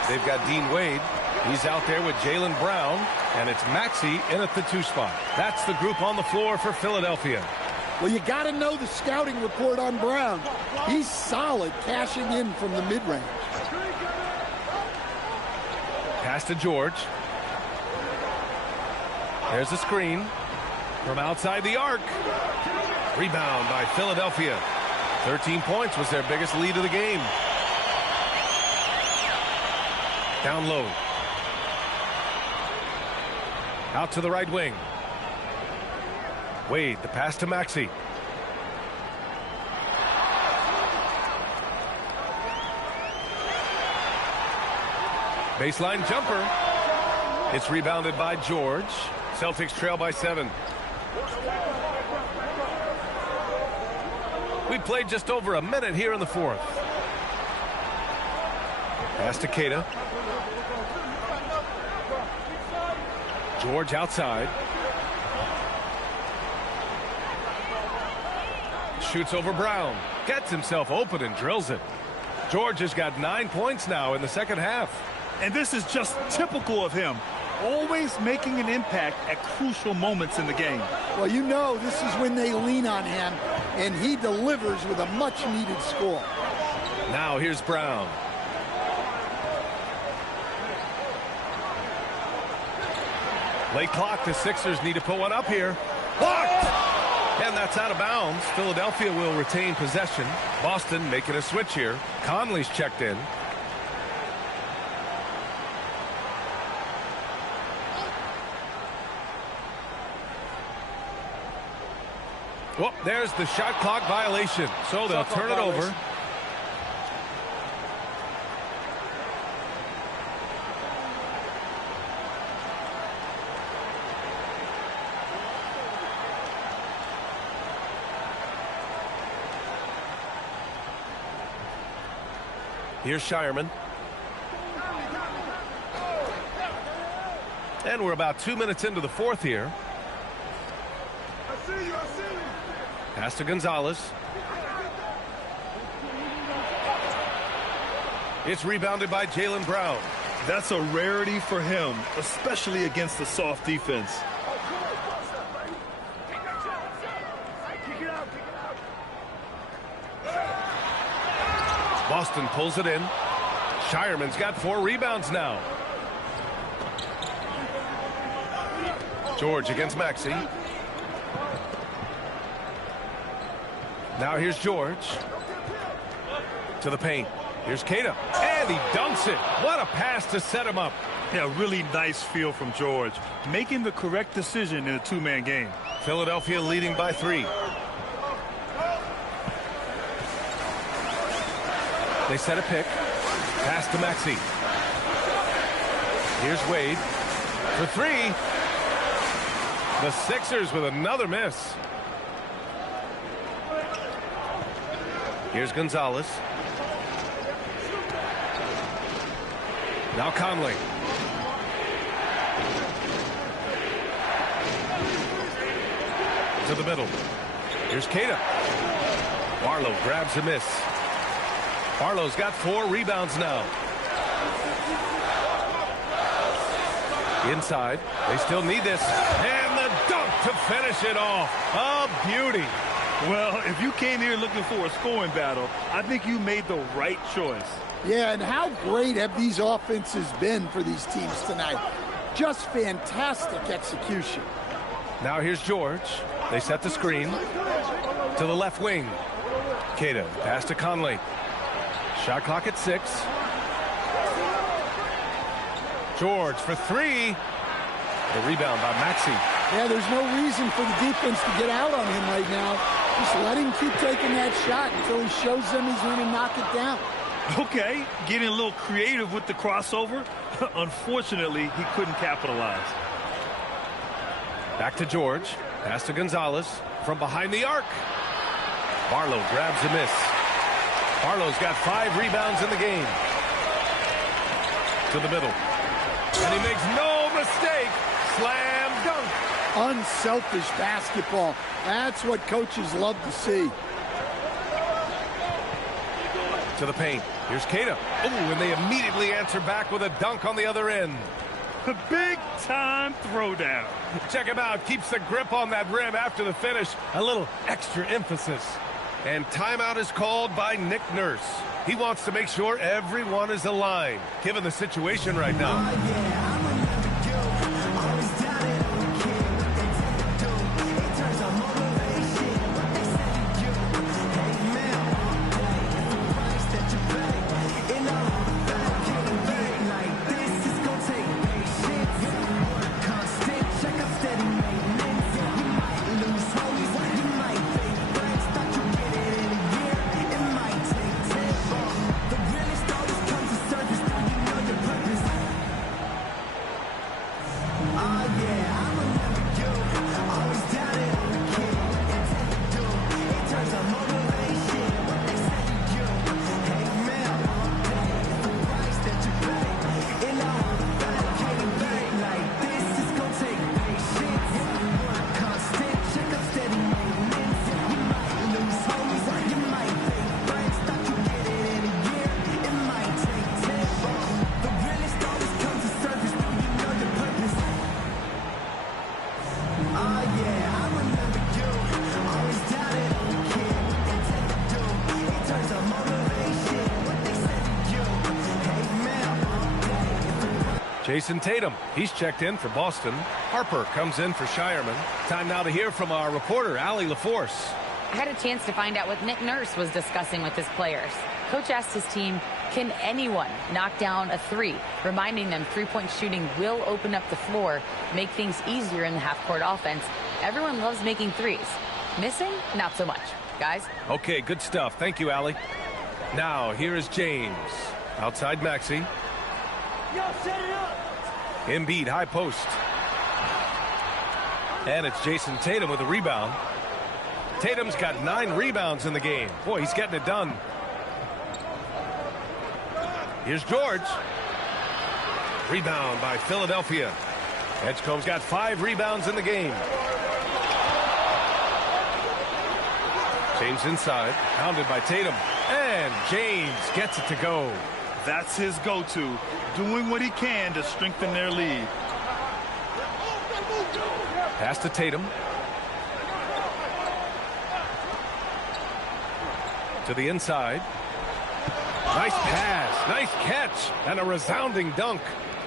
They've got Dean Wade. He's out there with Jaylen Brown, and it's Maxey in at the 2 spot. That's the group on the floor for Philadelphia. Well, you got to know the scouting report on Brown. He's solid cashing in from the mid-range. Pass to George. There's the screen from outside the arc. Rebound by Philadelphia. 13 points was their biggest lead of the game. Down low. Out to the right wing. Wade, the pass to Maxey. Baseline jumper. It's rebounded by George. Celtics trail by 7. We played just over a minute here in the 4th. Pass to Keita. George outside. Shoots over Brown. Gets himself open and drills it. George has got 9 points now in the second half. And this is just typical of him. Always making an impact at crucial moments in the game. Well, you know this is when they lean on him, and he delivers with a much-needed score. Now here's Brown. Late clock, the Sixers need to put one up here. Blocked! And that's out of bounds. Philadelphia will retain possession. Boston making a switch here. Conley's checked in. Well, there's the shot clock violation. So they'll turn it over. Here's Shireman. And we're about 2 minutes into the fourth here. Pass to Gonzalez. It's rebounded by Jaylen Brown. That's a rarity for him, especially against a soft defense. Boston pulls it in. Shireman's got 4 rebounds now. George against Maxey. Now here's George. To the paint. Here's Keita. And he dunks it. What a pass to set him up. Yeah, really nice feel from George. Making the correct decision in a two-man game. Philadelphia leading by 3. They set a pick. Pass to Maxey. Here's Wade. For 3. The Sixers with another miss. Here's Gonzalez. Now Conley. To the middle. Here's Keita. Barlow grabs a miss. Barlow's got 4 rebounds now. Inside. They still need this. And the dunk to finish it off. A beauty. Well, if you came here looking for a scoring battle, I think you made the right choice. Yeah, and how great have these offenses been for these teams tonight? Just fantastic execution. Now here's George. They set the screen. To the left wing. Keita, pass to Conley. Shot clock at 6. George for 3. The rebound by Maxey. Yeah, there's no reason for the defense to get out on him right now. Just let him keep taking that shot until he shows them he's going to knock it down. Okay, getting a little creative with the crossover. Unfortunately, he couldn't capitalize. Back to George. Pass to Gonzalez from behind the arc. Barlow grabs a miss. Barlow's got 5 rebounds in the game. To the middle. And he makes no mistake. Slam dunk. Unselfish basketball. That's what coaches love to see. To the paint. Here's Keita. Oh, and they immediately answer back with a dunk on the other end. A big-time throwdown. Check him out. Keeps the grip on that rim after the finish. A little extra emphasis. And timeout is called by Nick Nurse. He wants to make sure everyone is aligned, given the situation right now. Jason Tatum, he's checked in for Boston. Harper comes in for Shireman. Time now to hear from our reporter, Allie LaForce. I had a chance to find out what Nick Nurse was discussing with his players. Coach asked his team, can anyone knock down a three? Reminding them three-point shooting will open up the floor, make things easier in the half-court offense. Everyone loves making threes. Missing? Not so much. Guys? Okay, good stuff. Thank you, Allie. Now, here is James. Outside Maxey. Embiid, high post. And it's Jason Tatum with a rebound. Tatum's got 9 rebounds in the game. Boy, he's getting it done. Here's George. Rebound by Philadelphia. Edgecombe's got 5 rebounds in the game. James inside, pounded by Tatum. And James gets it to go. That's his go-to, doing what he can to strengthen their lead. Pass to Tatum. To the inside. Nice pass, nice catch, and a resounding dunk.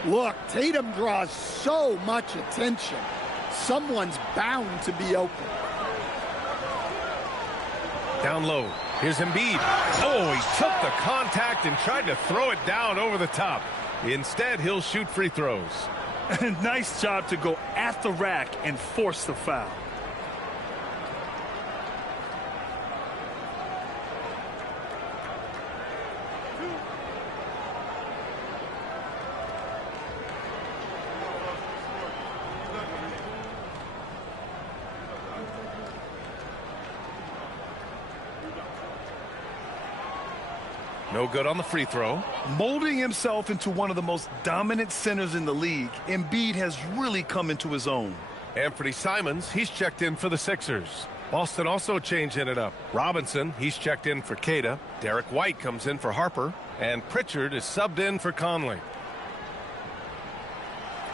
Look, Tatum draws so much attention. Someone's bound to be open. Down low. Here's Embiid. Oh, he took the contact and tried to throw it down over the top. Instead, he'll shoot free throws. Nice job to go at the rack and force the foul. No good on the free throw. Molding himself into one of the most dominant centers in the league, Embiid has really come into his own. Anthony Simons, he's checked in for the Sixers. Boston also changing it up. Robinson, he's checked in for Queta. Derek White comes in for Harper. And Pritchard is subbed in for Conley.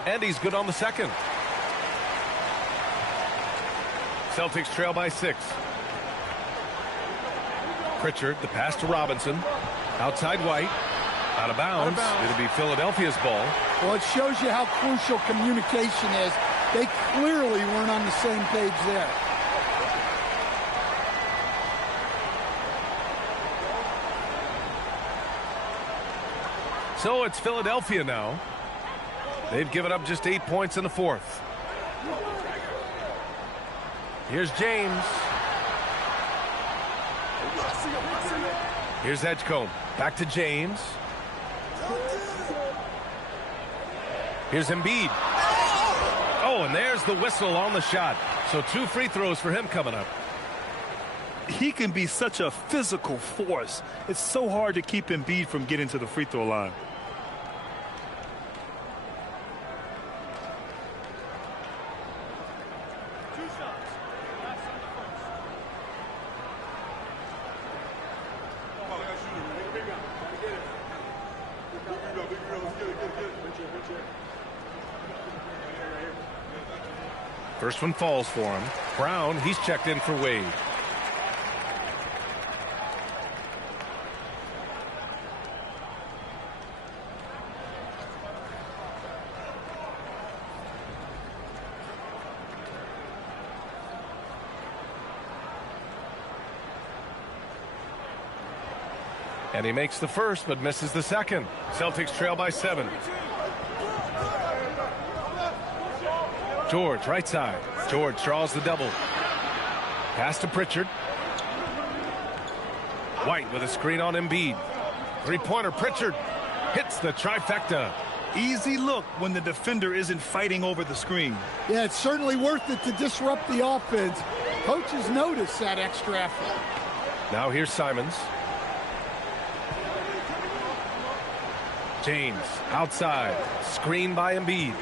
And he's good on the second. Celtics trail by 6. Pritchard, the pass to Robinson. Outside White. Out of bounds. It'll be Philadelphia's ball. Well, it shows you how crucial communication is. They clearly weren't on the same page there. So it's Philadelphia now. They've given up just 8 points in the fourth. Here's James. Here's Edgecombe. Back to James. Here's Embiid. Oh, and there's the whistle on the shot. So 2 free throws for him coming up. He can be such a physical force. It's so hard to keep Embiid from getting to the free throw line. First one falls for him. Brown, he's checked in for Wade. And he makes the first, but misses the second. Celtics trail by 7. George, right side. George draws the double. Pass to Pritchard. White with a screen on Embiid. Three-pointer, Pritchard hits the trifecta. Easy look when the defender isn't fighting over the screen. Yeah, it's certainly worth it to disrupt the offense. Coaches notice that extra effort. Now here's Simons. James outside. Screen by Embiid.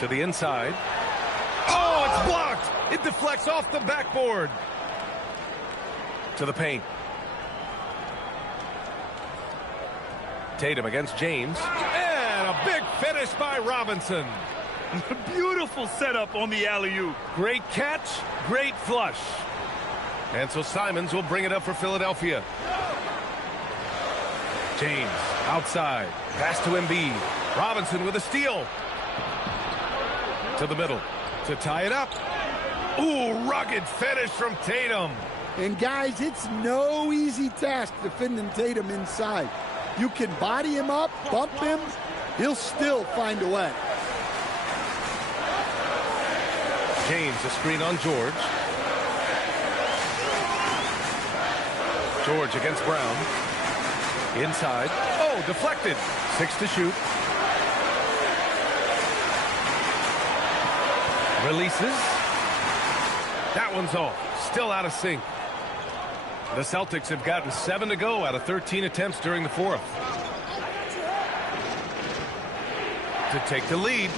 To the inside. Oh, it's blocked. It deflects off the backboard. To the paint. Tatum against James. And a big finish by Robinson. Beautiful setup on the alley-oop. Great catch, great flush. And so Simons will bring it up for Philadelphia. James outside. Pass to Embiid. Robinson with a steal. To the middle to tie it up. Ooh, rugged finish from Tatum. And guys, it's no easy task defending Tatum inside. You can body him up, bump him, he'll still find a way. James, a screen on George. George against Brown. Inside. Oh, deflected. 6 to shoot. Releases. That one's off. Still out of sync. The Celtics have gotten 7 to go out of 13 attempts during the fourth. To take the lead.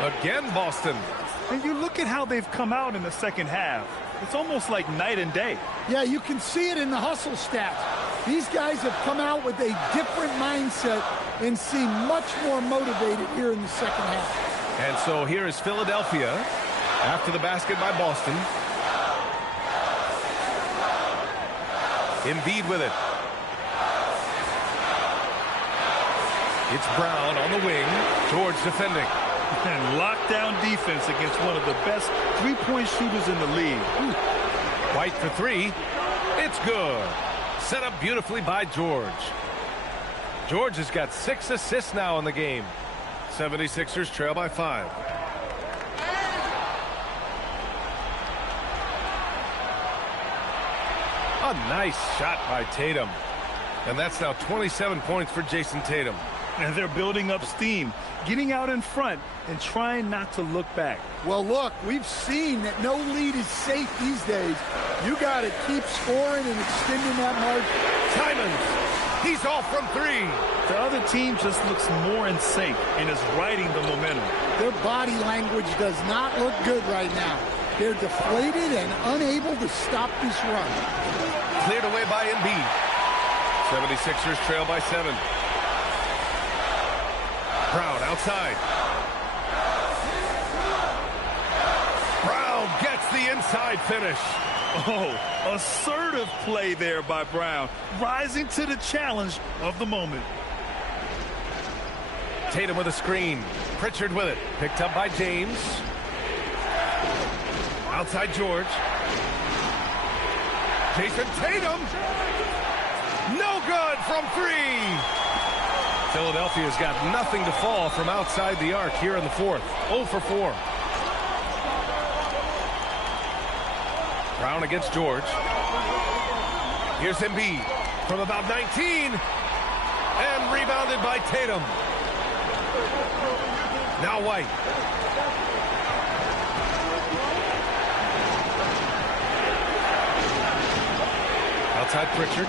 Again, Boston. And you look at how they've come out in the second half. It's almost like night and day. Yeah, you can see it in the hustle stats. These guys have come out with a different mindset and seem much more motivated here in the second half. And so here is Philadelphia after the basket by Boston. Embiid with it. It's Brown on the wing. George defending. And lockdown defense against one of the best three-point shooters in the league. Ooh. White for three. It's good. Set up beautifully by George. George has got 6 assists now in the game. 76ers trail by 5. A nice shot by Tatum. And that's now 27 points for Jason Tatum. And they're building up steam, getting out in front and trying not to look back. Well, look, we've seen that no lead is safe these days. You got to keep scoring and extending that margin. Simons, he's off from 3. The other team just looks more in sync and is riding the momentum. Their body language does not look good right now. They're deflated and unable to stop this run. Cleared away by Embiid. 76ers trail by 7. Brown outside. Brown gets the inside finish. Oh, assertive play there by Brown, rising to the challenge of the moment. Tatum with a screen. Pritchard with it. Picked up by James. Outside George. Jason Tatum. No good from 3. Philadelphia's got nothing to fall from outside the arc here in the fourth. 0 for 4. Brown against George. Here's Embiid from about 19. And rebounded by Tatum. Now White. Outside Pritchard.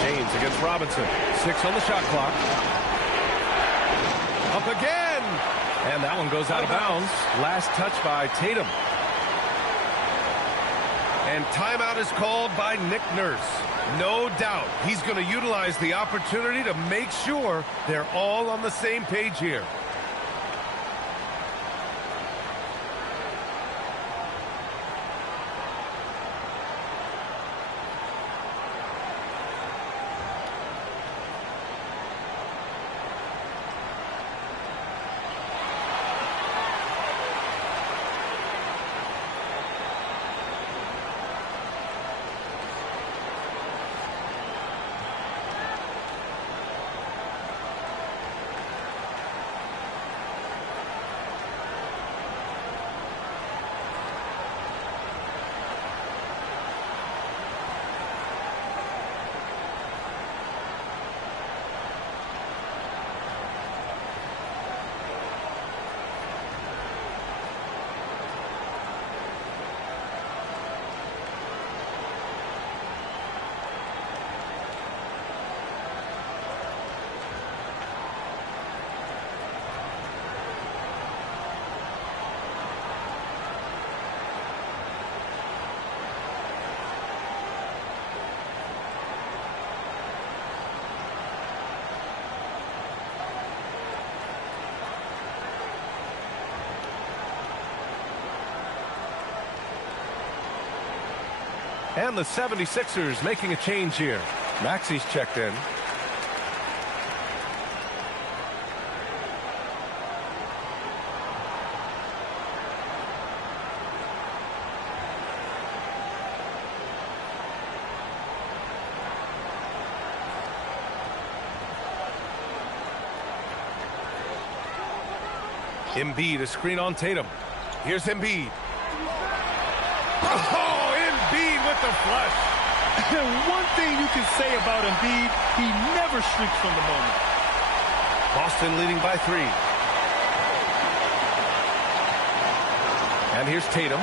James against Robinson. 6 on the shot clock. Up again. And that one goes out of bounds. Last touch by Tatum. And timeout is called by Nick Nurse. No doubt he's going to utilize the opportunity to make sure they're all on the same page here. And the 76ers making a change here. Maxi's checked in. Embiid, a screen on Tatum. Here's Embiid. Oh, Embiid with the flush. One thing you can say about Embiid, he never shrinks from the moment. Boston leading by 3. And here's Tatum.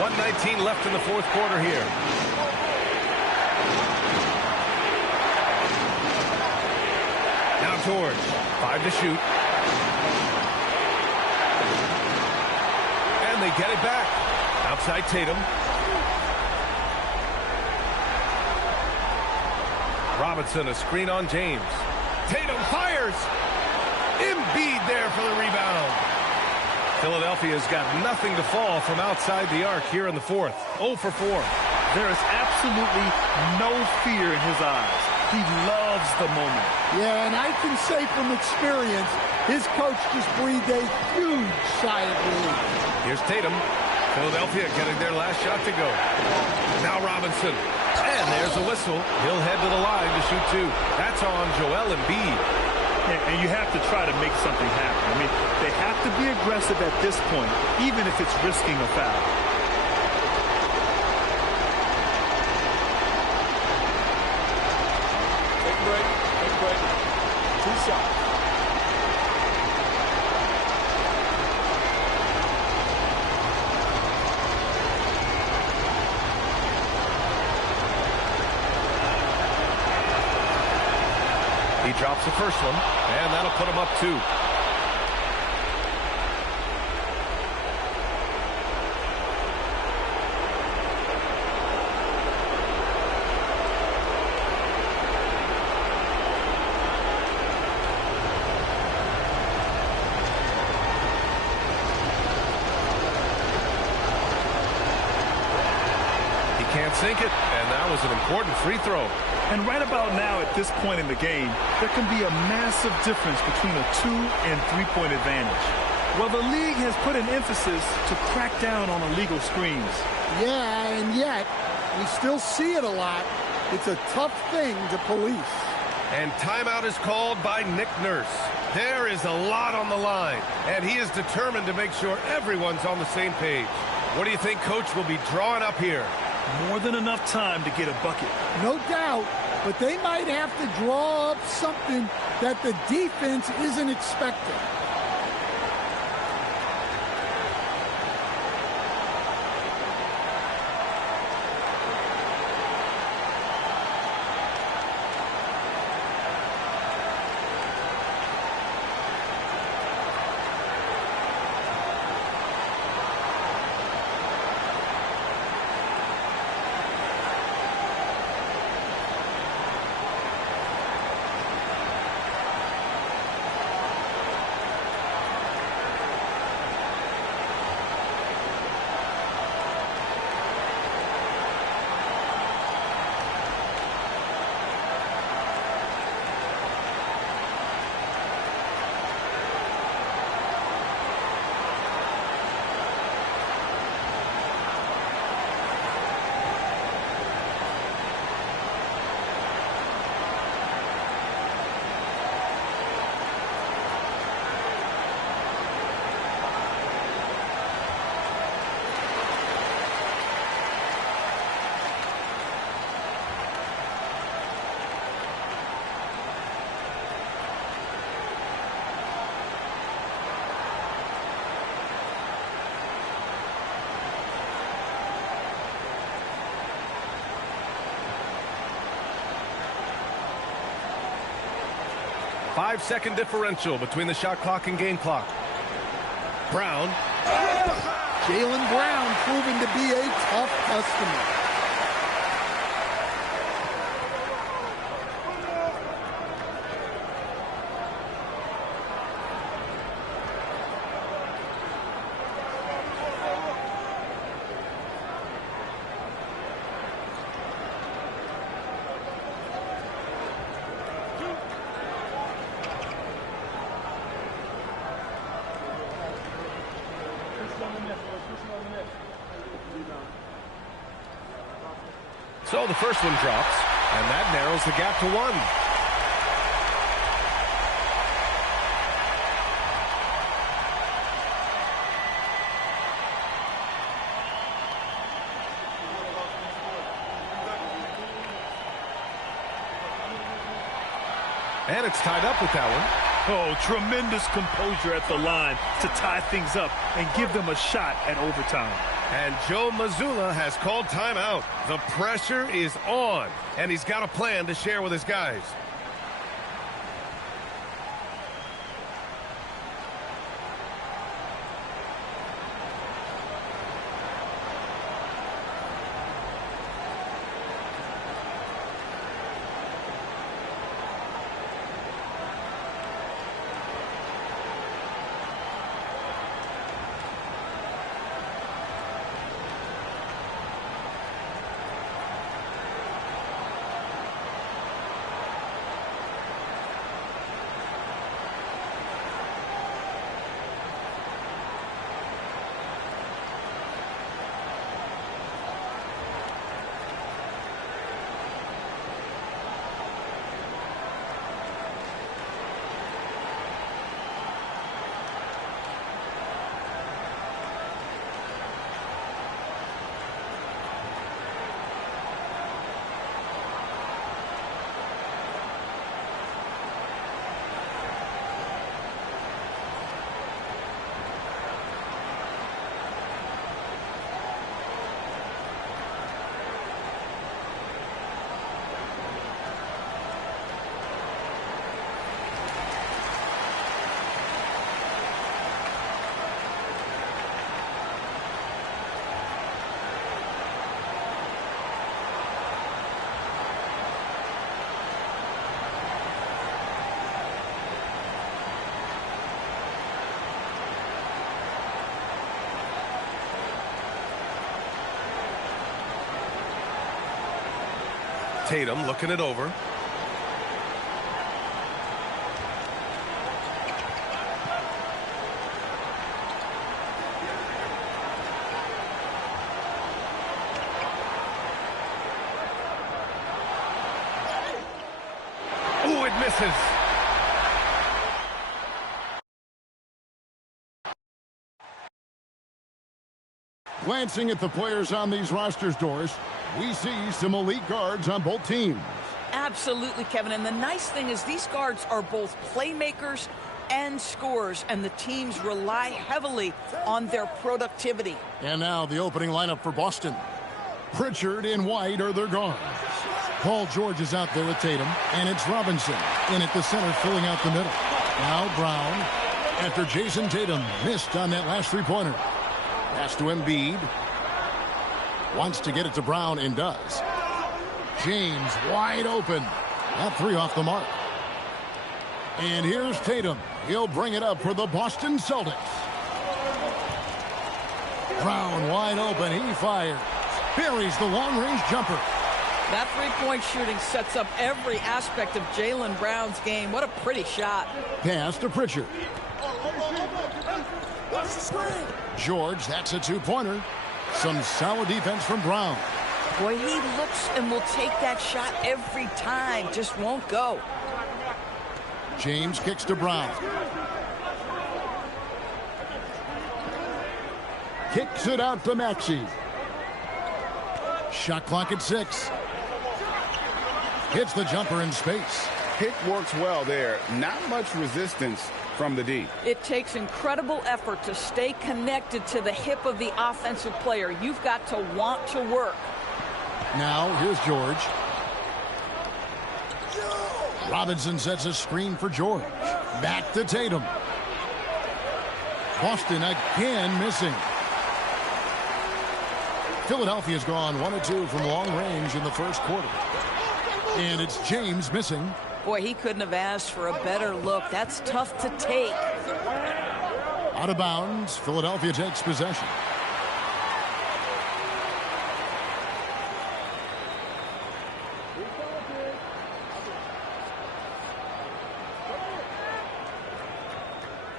1:19 left in the fourth quarter here. Now George, 5 to shoot. And they get it back. Outside Tatum. Robinson, a screen on James. Tatum fires. Embiid there for the rebound. Philadelphia's got nothing to fall from outside the arc here in the fourth. 0 for 4. There is absolutely no fear in his eyes. He loves the moment. Yeah, and I can say from experience, his coach just breathed a huge sigh of relief. Here's Tatum. Philadelphia getting their last shot to go. Now Robinson. And there's a whistle. He'll head to the line to shoot 2. That's on Joel Embiid. And you have to try to make something happen. I mean, they have to be aggressive at this point, even if it's risking a foul. Take a break. Take a break. 2 shots. He drops the first one, and that'll put him up 2. He can't sink it, and that was an important free throw. And right about now, at this point in the game, there can be a massive difference between a 2- and 3-point advantage. Well, the league has put an emphasis to crack down on illegal screens. Yeah, and yet, we still see it a lot. It's a tough thing to police. And timeout is called by Nick Nurse. There is a lot on the line, and he is determined to make sure everyone's on the same page. What do you think Coach will be drawing up here? More than enough time to get a bucket. No doubt, but they might have to draw up something that the defense isn't expecting. Five-second differential between the shot clock and game clock. Brown. Jaylen Brown proving to be a tough customer. So the first one drops, and that narrows the gap to 1. And it's tied up with that one. Oh, tremendous composure at the line to tie things up and give them a shot at overtime. And Joe Mazzulla has called timeout. The pressure is on, and he's got a plan to share with his guys. Tatum looking it over. Oh, it misses. Glancing at the players on these rosters, Doris, we see some elite guards on both teams. Absolutely, Kevin. And the nice thing is these guards are both playmakers and scorers, and the teams rely heavily on their productivity. And now the opening lineup for Boston. Pritchard and White are their guards. Paul George is out there at Tatum, and it's Robinson in at the center filling out the middle. Now Brown, after Jason Tatum missed on that last three-pointer. Pass to Embiid. Wants to get it to Brown and does. James wide open. That three off the mark. And here's Tatum. He'll bring it up for the Boston Celtics. Brown wide open. He fires. Buries the long-range jumper. That three-point shooting sets up every aspect of Jaylen Brown's game. What a pretty shot. Pass to Pritchard. George, that's a two-pointer. Some solid defense from Brown. Boy, he looks and will take that shot every time. Just won't go. James kicks to Brown. Kicks it out to Maxey. Shot clock at 6. Hits the jumper in space. Pick works well there. Not much resistance from the D. It takes incredible effort to stay connected to the hip of the offensive player. You've got to want to work. Now, here's George. Robinson sets a screen for George. Back to Tatum. Boston again missing. Philadelphia's gone 1 of 2 from long range in the first quarter. And it's James missing. Boy, he couldn't have asked for a better look. That's tough to take. Out of bounds. Philadelphia takes possession.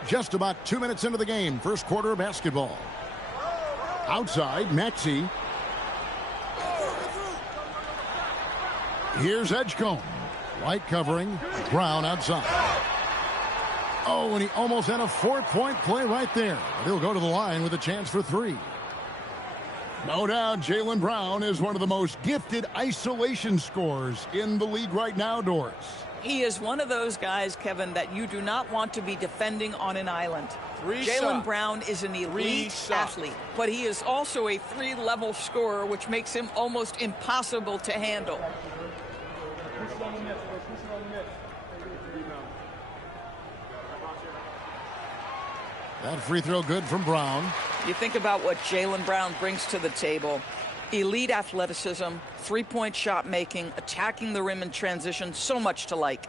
Just about 2 minutes into the game. First quarter of basketball. Outside, Maxey. Here's Edgecombe. White covering. Brown outside. Oh, and he almost had a 4-point play right there. But he'll go to the line with a chance for 3. No doubt, Jaylen Brown is one of the most gifted isolation scorers in the league right now, Doris. He is one of those guys, Kevin, that you do not want to be defending on an island. Jaylen Brown is an elite athlete, but he is also a 3-level scorer, which makes him almost impossible to handle. That free throw good from Brown. You think about what Jaylen Brown brings to the table. Elite athleticism, 3-point shot making, attacking the rim in transition, so much to like.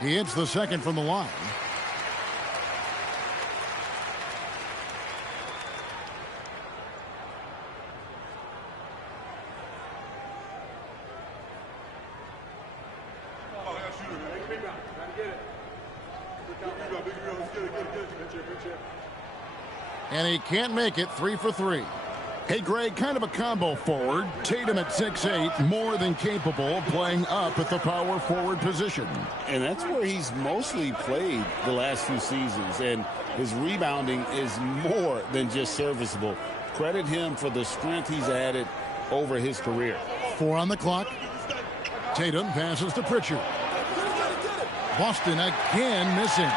He hits the second from the line. And he can't make it. 3 for 3. Hey, Greg, kind of a combo forward. Tatum at 6'8", more than capable of playing up at the power forward position. And that's where he's mostly played the last few seasons. And his rebounding is more than just serviceable. Credit him for the strength he's added over his career. 4 on the clock. Tatum passes to Pritchard. Boston again missing.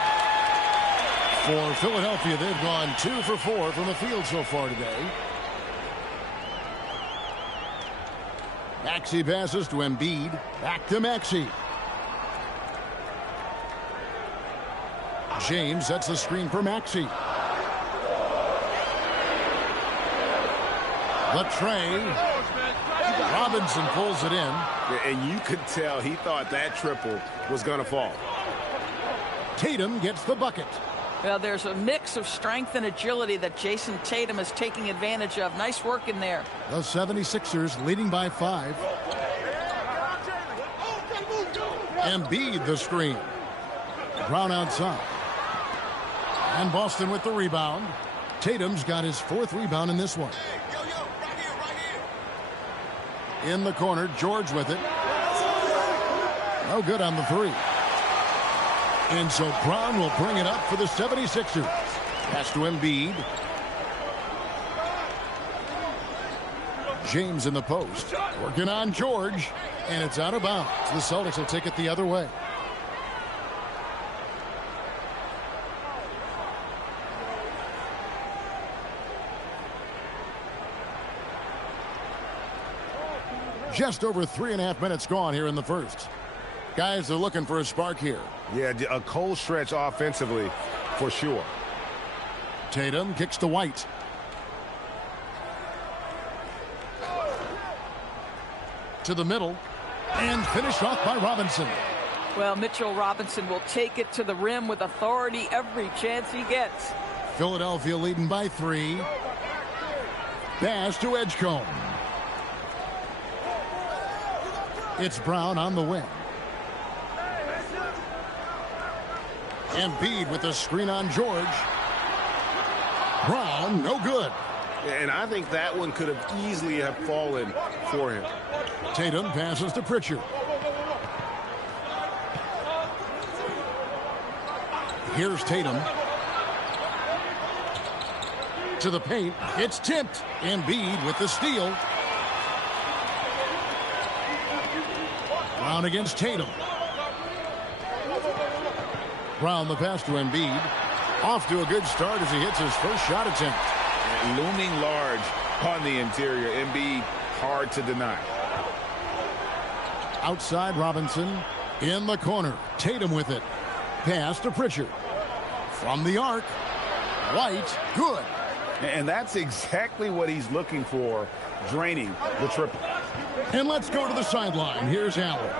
For Philadelphia, they've gone 2 for 4 from the field so far today. Maxey passes to Embiid. Back to Maxey. James sets the screen for Maxey. The tray. Robinson pulls it in. And you could tell he thought that triple was going to fall. Tatum gets the bucket. Well, there's a mix of strength and agility that Jason Tatum is taking advantage of. Nice work in there. The 76ers leading by 5. Embiid the screen. Brown outside. And Boston with the rebound. Tatum's got his 4th rebound in this one. In the corner, George with it. No good on the 3. And so Brown will bring it up for the 76ers. Pass to Embiid. James in the post. Working on George. And it's out of bounds. The Celtics will take it the other way. Just over 3.5 minutes gone here in the first. Guys are looking for a spark here. Yeah, a cold stretch offensively for sure. Tatum kicks to White. To the middle. And finished off by Robinson. Well, Mitchell Robinson will take it to the rim with authority every chance he gets. Philadelphia leading by 3. Pass to Edgecombe. It's Brown on the wing. Embiid with the screen on George. Brown, no good. And I think that one could have easily have fallen for him. Tatum passes to Pritchard. Here's Tatum. To the paint. It's tipped. Embiid with the steal. Brown against Tatum. Brown the pass to Embiid. Off to a good start as he hits his first shot attempt. And looming large on the interior. Embiid hard to deny. Outside Robinson. In the corner. Tatum with it. Pass to Pritchard. From the arc. White. Good. And that's exactly what he's looking for. Draining the triple. And let's go to the sideline. Here's Allen.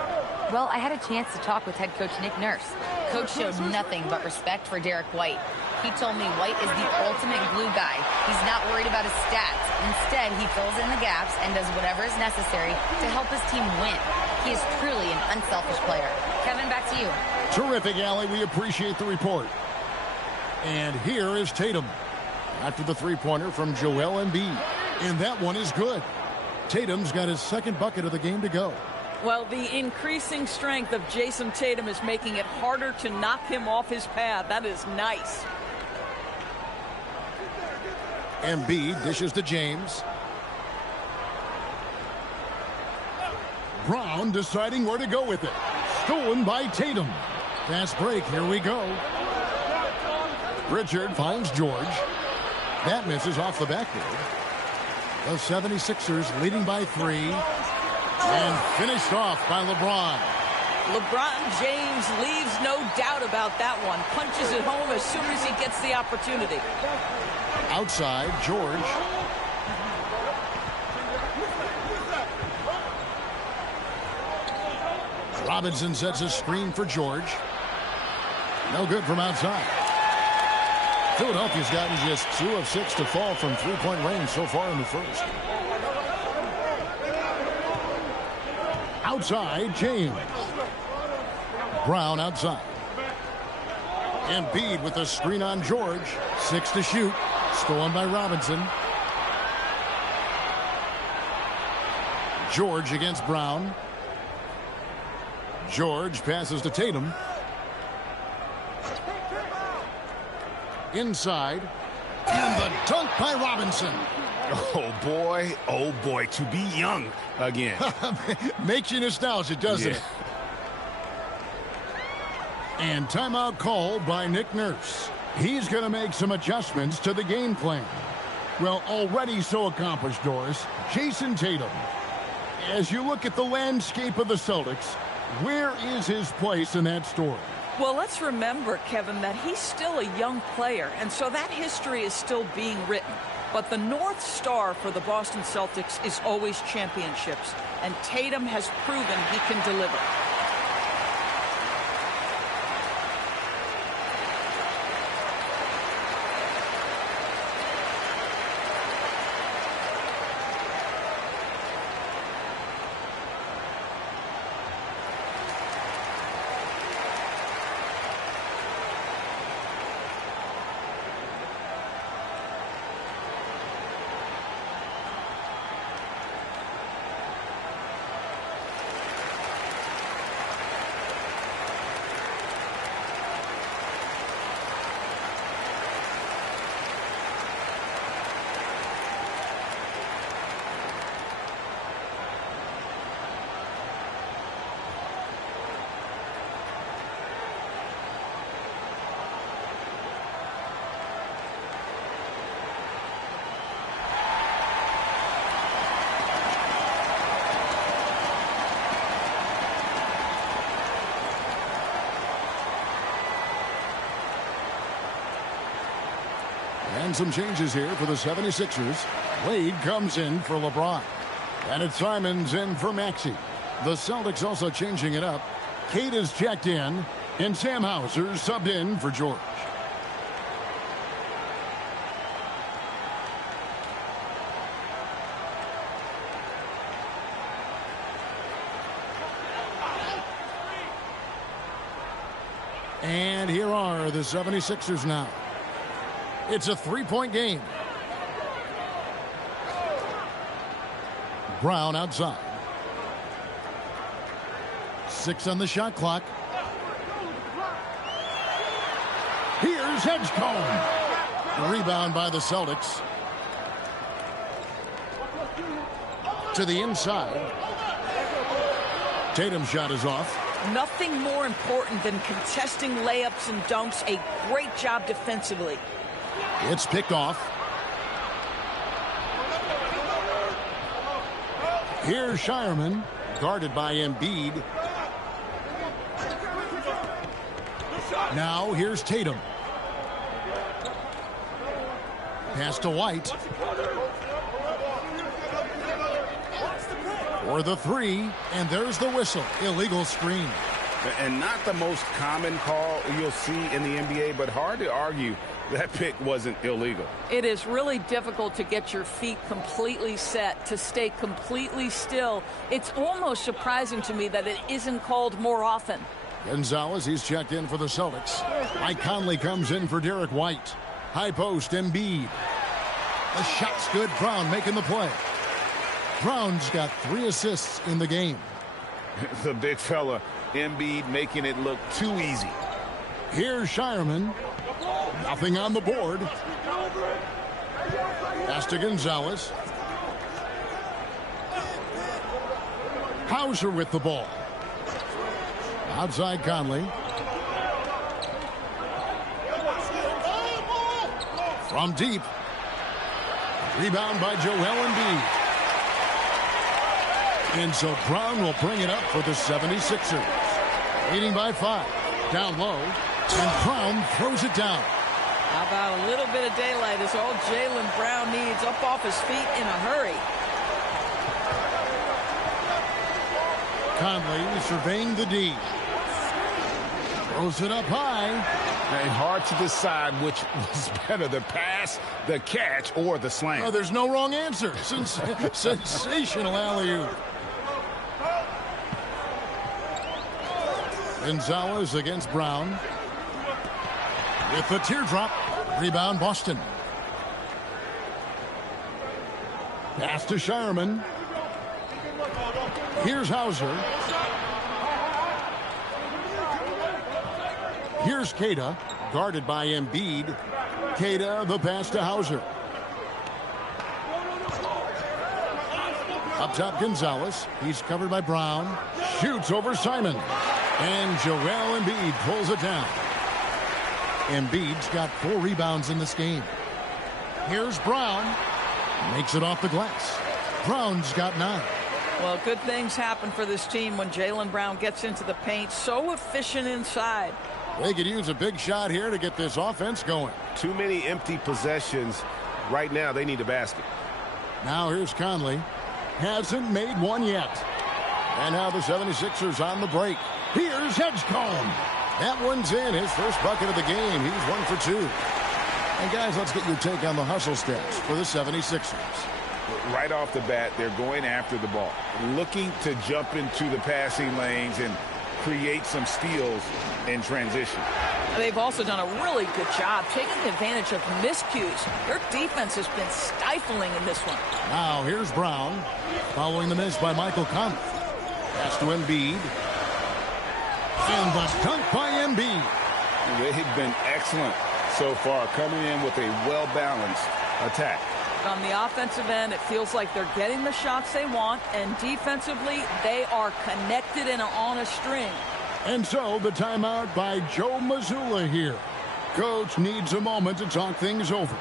Well, I had a chance to talk with head coach Nick Nurse. Coach showed nothing but respect for Derek White. He told me White is the ultimate glue guy. He's not worried about his stats. Instead, he fills in the gaps and does whatever is necessary to help his team win. He is truly an unselfish player. Kevin, back to you. Terrific, Allie. We appreciate the report. And here is Tatum after the three-pointer from Joel Embiid. And that one is good. Tatum's got his second bucket of the game to go. Well, the increasing strength of Jason Tatum is making it harder to knock him off his path. That is nice. Embiid dishes to James. Brown deciding where to go with it. Stolen by Tatum. Fast break. Here we go. Richard finds George. That misses off the backboard. The 76ers leading by 3. And finished off by LeBron. LeBron James leaves no doubt about that one. Punches it home as soon as he gets the opportunity. Outside, George. Robinson sets a screen for George. No good from outside. Philadelphia's gotten just 2 of 6 to fall from three-point range so far in the first. Outside, James. Brown outside. Embiid with a screen on George. 6 to shoot. Stolen by Robinson. George against Brown. George passes to Tatum. Inside. And the dunk by Robinson. Oh boy, to be young again. Makes you nostalgic, doesn't it? And timeout called by Nick Nurse. He's going to make some adjustments to the game plan. Well, already so accomplished, Doris. Jason Tatum. As you look at the landscape of the Celtics, where is his place in that story? Well, let's remember, Kevin, that he's still a young player, and so that history is still being written. But the North Star for the Boston Celtics is always championships, and Tatum has proven he can deliver. And some changes here for the 76ers. Wade comes in for LeBron. And it's Simons in for Maxey. The Celtics also changing it up. Kate is checked in. And Sam Hauser subbed in for George. And here are the 76ers now. It's a three-point game. Brown outside. 6 on the shot clock. Here's Edgecombe. The rebound by the Celtics. To the inside. Tatum's shot is off. Nothing more important than contesting layups and dunks. A great job defensively. It's picked off. Here's Shireman, guarded by Embiid. Now here's Tatum. Pass to White. For the 3, and there's the whistle. Illegal screen. And not the most common call you'll see in the NBA, but hard to argue that pick wasn't illegal. It is really difficult to get your feet completely set, to stay completely still. It's almost surprising to me that it isn't called more often. Gonzalez, he's checked in for the Celtics. Mike Conley comes in for Derek White. High post, Embiid. The shot's good. Brown making the play. Brown's got 3 assists in the game. The big fella, Embiid, making it look too easy. Here's Shireman. Nothing on the board. Pass to Gonzalez. Hauser with the ball. Outside Conley. From deep. Rebound by Joel Embiid. And so Brown will bring it up for the 76ers. Leading by 5. Down low. And Brown throws it down. How about a little bit of daylight is all Jaylen Brown needs, up off his feet in a hurry. Conley surveying the D. Throws it up high. And hard to decide which was better, the pass, the catch, or the slam. Oh, there's no wrong answer. Sensational alley-oop. Gonzalez against Brown. With the teardrop. Rebound Boston. Pass to Shireman. Here's Hauser. Here's Queta, guarded by Embiid. Queta, the pass to Hauser. Up top, Gonzalez. He's covered by Brown. Shoots over Simon. And Joel Embiid pulls it down. Embiid's got 4 rebounds in this game. Here's Brown. Makes it off the glass. Brown's got 9. Well, good things happen for this team when Jaylen Brown gets into the paint. So efficient inside. They could use a big shot here to get this offense going. Too many empty possessions. Right now, they need a basket. Now here's Conley. Hasn't made one yet. And now the 76ers on the break. Here's Edgecombe. That one's in. His first bucket of the game. He's 1 for 2. And guys, let's get your take on the hustle stats for the 76ers. Right off the bat, they're going after the ball, looking to jump into the passing lanes and create some steals in transition. They've also done a really good job taking advantage of miscues. Their defense has been stifling in this one. Now here's Brown, following the miss by Michael Conley. Pass to Embiid. And the dunk by Embiid. They've been excellent so far, coming in with a well-balanced attack. On the offensive end, it feels like they're getting the shots they want, and defensively, they are connected and on a string. And so the timeout by Joe Mazzulla here. Coach needs a moment to talk things over.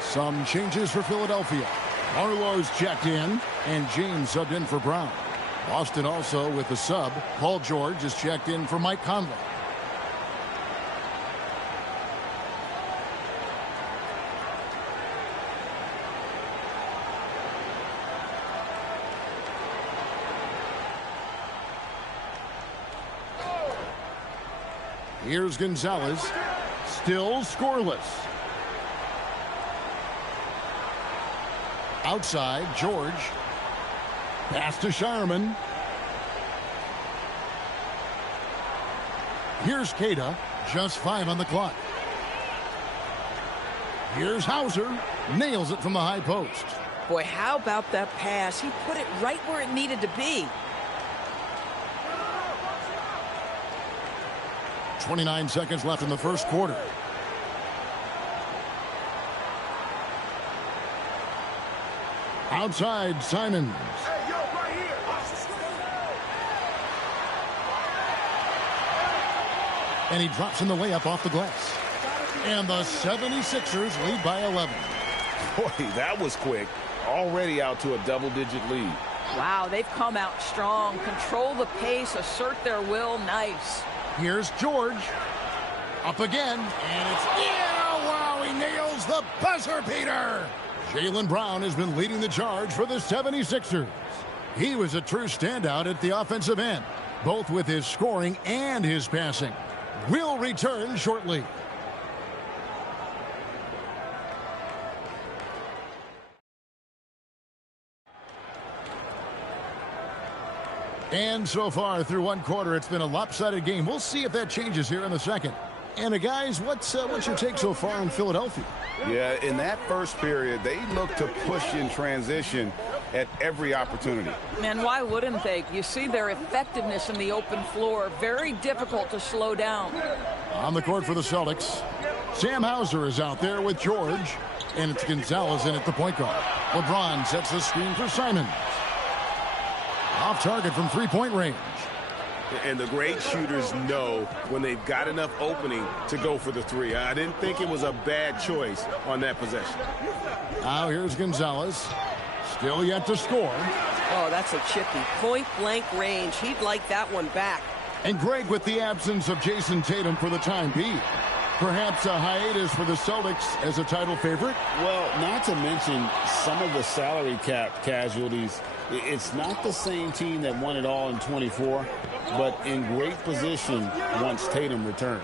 Some changes for Philadelphia. Arlo's checked in, and James subbed in for Brown. Boston also with the sub. Paul George is checked in for Mike Conley. Here's Gonzalez. Still scoreless. Outside, George. Pass to Shireman. Here's Cada. Just 5 on the clock. Here's Hauser. Nails it from the high post. Boy, how about that pass? He put it right where it needed to be. 29 seconds left in the first quarter. Outside, Simons. And he drops in the layup off the glass. And the 76ers lead by 11. Boy, that was quick. Already out to a double-digit lead. Wow, they've come out strong. Control the pace, assert their will. Nice. Here's George. Up again. And it's in. Oh, wow, he nails the buzzer beater. Jaylen Brown has been leading the charge for the 76ers. He was a true standout at the offensive end, both with his scoring and his passing. We'll return shortly. And so far through one quarter, it's been a lopsided game. We'll see if that changes here in the second. And guys, what's your take so far in Philadelphia? Yeah, in that first period, they looked to push in transition at every opportunity. And why wouldn't they? You see their effectiveness in the open floor. Very difficult to slow down. On the court for the Celtics, Sam Hauser is out there with George. And it's Gonzalez in at the point guard. LeBron sets the screen for Simons. Off target from three-point range. And the great shooters know when they've got enough opening to go for the three. I didn't think it was a bad choice on that possession. Now here's Gonzalez. Still yet to score. Oh, that's a chippy. Point-blank range. He'd like that one back. And Greg, with the absence of Jason Tatum for the time being, perhaps a hiatus for the Celtics as a title favorite? Well, not to mention some of the salary cap casualties. It's not the same team that won it all in 24, but in great position once Tatum returned.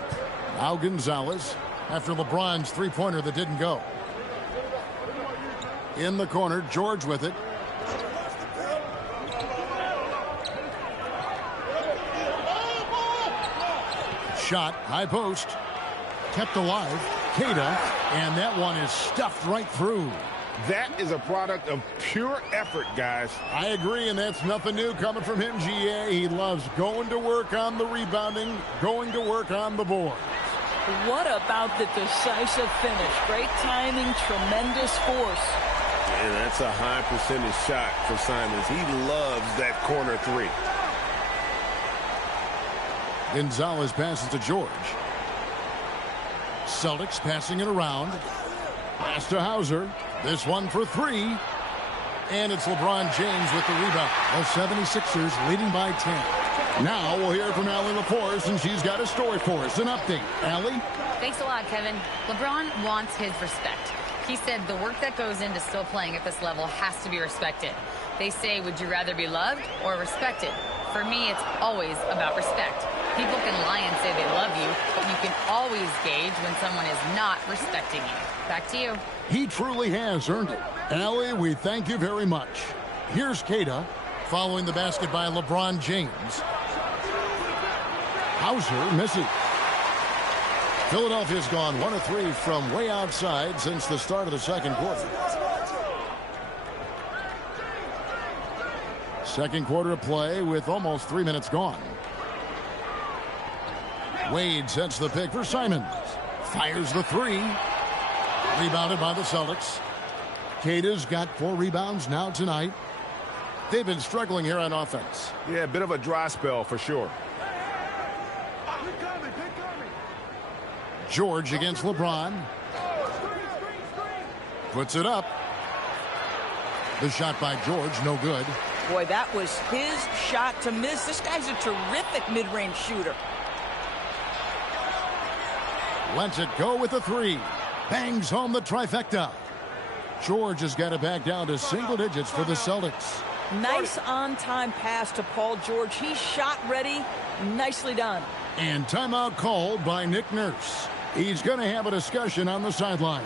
Now Gonzalez after LeBron's three-pointer that didn't go. In the corner, George with it. Shot, high post. Kept alive. Cada, and that one is stuffed right through. That is a product of pure effort, guys. I agree, and that's nothing new coming from him, GA. He loves going to work on the rebounding, going to work on the board. What about the decisive finish? Great timing, tremendous force. And that's a high percentage shot for Simons. He loves that corner three. Gonzalez passes to George. Celtics passing it around. Pass to Hauser. This one for three. And it's LeBron James with the rebound. The 76ers leading by 10. Now we'll hear from Allie LaForce, and she's got a story for us. An update. Allie? Thanks a lot, Kevin. LeBron wants his respect. He said the work that goes into still playing at this level has to be respected. They say, would you rather be loved or respected? For me, it's always about respect. People can lie and say they love you, but you can always gauge when someone is not respecting you. Back to you. He truly has earned it. Allie, we thank you very much. Here's Cada following the basket by LeBron James. Hauser misses. Philadelphia's gone 1 of 3 from way outside since the start of the second quarter. Second quarter of play with almost 3 minutes gone. Wade sets the pick for Simons. Fires the three. Rebounded by the Celtics. Cada's got 4 rebounds now tonight. They've been struggling here on offense. Yeah, a bit of a dry spell for sure. George against LeBron. Puts it up. The shot by George, no good. Boy, that was his shot to miss. This guy's a terrific mid-range shooter. Lets it go with the three. Bangs home the trifecta. George has got it back down to single digits for the Celtics. Nice on-time pass to Paul George. He's shot ready. Nicely done. And timeout called by Nick Nurse. He's going to have a discussion on the sideline.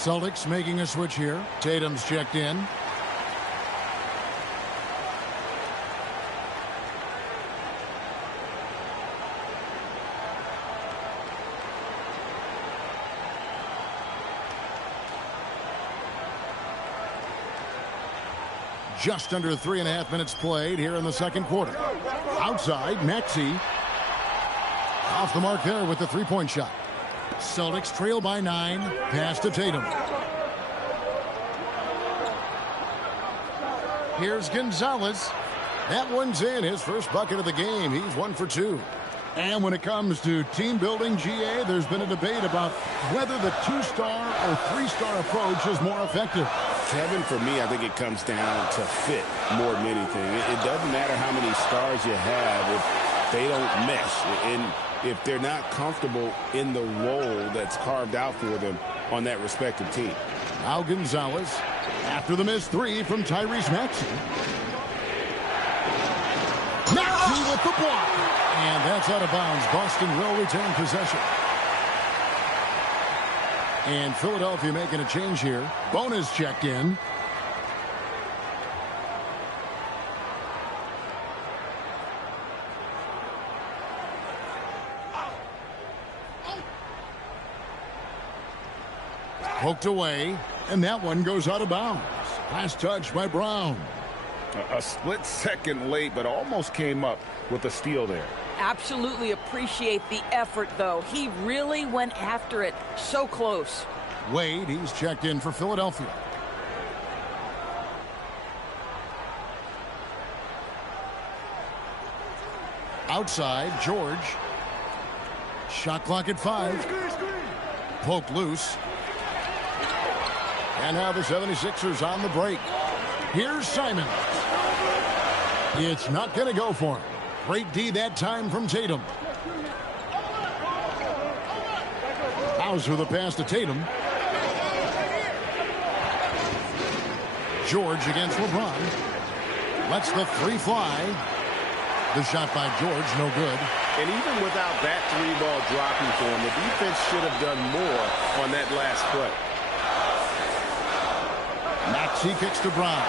Celtics making a switch here. Tatum's checked in. Just under 3.5 minutes played here in the second quarter. Outside, Maxey. Off the mark there with the three-point shot. Celtics trail by 9. Pass to Tatum. Here's Gonzalez. That one's in. His first bucket of the game. He's 1 for 2. And when it comes to team building, GA, there's been a debate about whether the 2-star or 3-star approach is more effective. Kevin, for me, I think it comes down to fit more than anything. It doesn't matter how many stars you have if they don't mesh. And if they're not comfortable in the role that's carved out for them on that respective team. Now Gonzalez after the missed 3 from Tyrese Maxey. Maxey with the block. And that's out of bounds. Boston will retain possession. And Philadelphia making a change here. Bonus checked in. Poked away, and that one goes out of bounds. Last touch by Brown. A split second late, but almost came up with a steal there. Absolutely appreciate the effort, though. He really went after it. So close. Wade, he's checked in for Philadelphia. Outside, George. Shot clock at 5. Poked loose. And now the 76ers on the break. Here's Simon. It's not going to go for him. Great D that time from Tatum. Hauser the pass to Tatum. George against LeBron. Lets the 3 fly. The shot by George, no good. And even without that 3-ball dropping for him, the defense should have done more on that last play. Maxey kicks to Brown.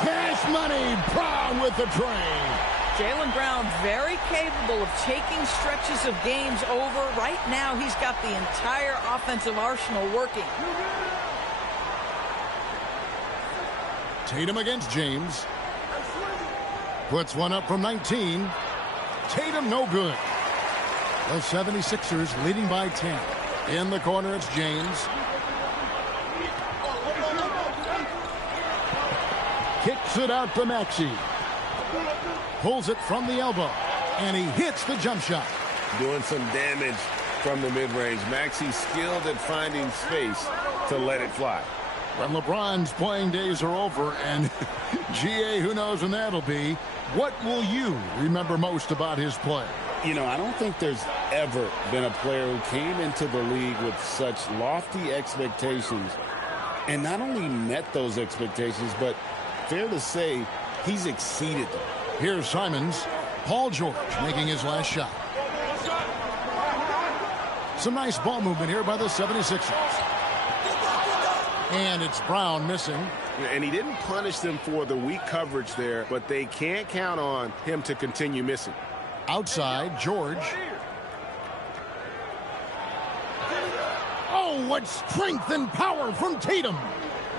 Cash money. Brown with the train. Jaylen Brown very capable of taking stretches of games over. Right now, he's got the entire offensive arsenal working. Tatum against James. Puts one up from 19. Tatum no good. The 76ers leading by 10. In the corner, it's James. Kicks it out to Maxey. Pulls it from the elbow. And he hits the jump shot. Doing some damage from the mid-range. Maxey's skilled at finding space to let it fly. When LeBron's playing days are over, and GA, who knows when that'll be, what will you remember most about his play? You know, I don't think there's ever been a player who came into the league with such lofty expectations and not only met those expectations, but fair to say he's exceeded them. Here's Simons. Paul George making his last shot. Some nice ball movement here by the 76ers. And it's Brown missing. And he didn't punish them for the weak coverage there, but they can't count on him to continue missing. Outside, George. Oh, what strength and power from Tatum.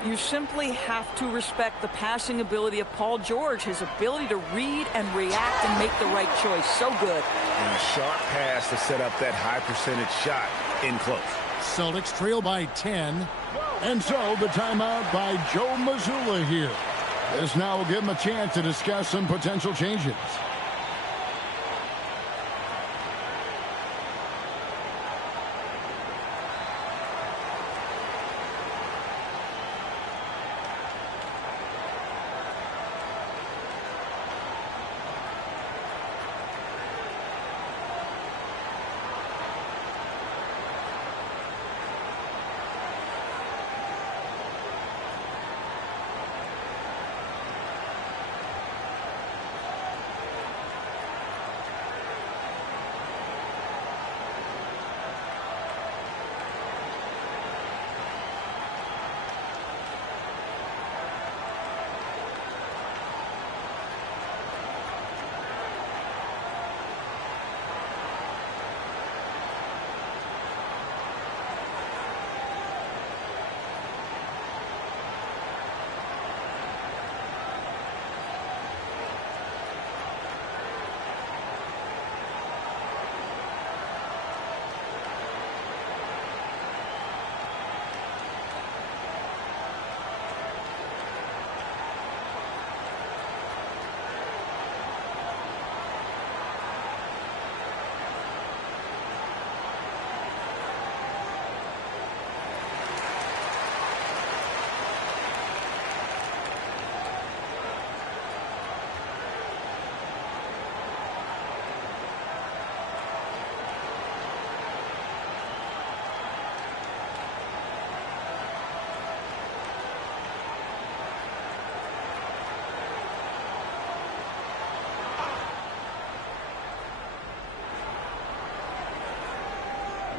You simply have to respect the passing ability of Paul George, his ability to read and react and make the right choice. So good. And a sharp pass to set up that high percentage shot in close. Celtics trail by 10. And so the timeout by Joe Mazzulla here. This now will give him a chance to discuss some potential changes.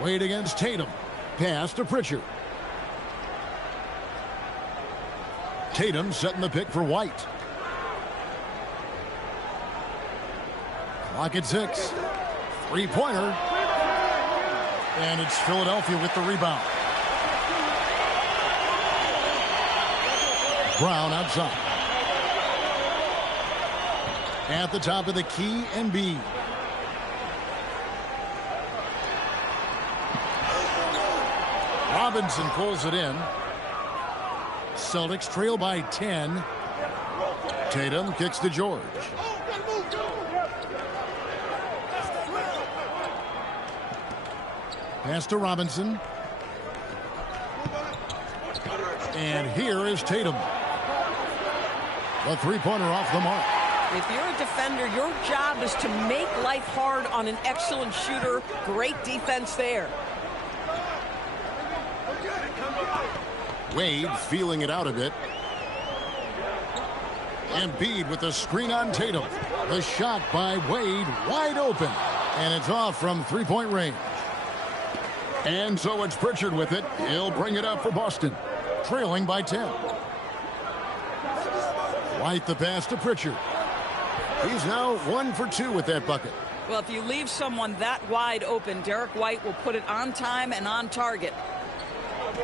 Wade against Tatum. Pass to Pritchard. Tatum setting the pick for White. Clock at 6. Three-pointer. And it's Philadelphia with the rebound. Brown outside. At the top of the key, Embiid. Robinson pulls it in. Celtics trail by 10. Tatum kicks to George. Pass to Robinson. And here is Tatum. The three-pointer off the mark. If you're a defender, your job is to make life hard on an excellent shooter. Great defense there. Wade feeling it out a bit. Embiid with the screen on Tatum. The shot by Wade wide open. And it's off from three-point range. And so it's Pritchard with it. He'll bring it up for Boston. Trailing by 10. White the pass to Pritchard. He's now 1 for 2 with that bucket. Well, if you leave someone that wide open, Derek White will put it on time and on target.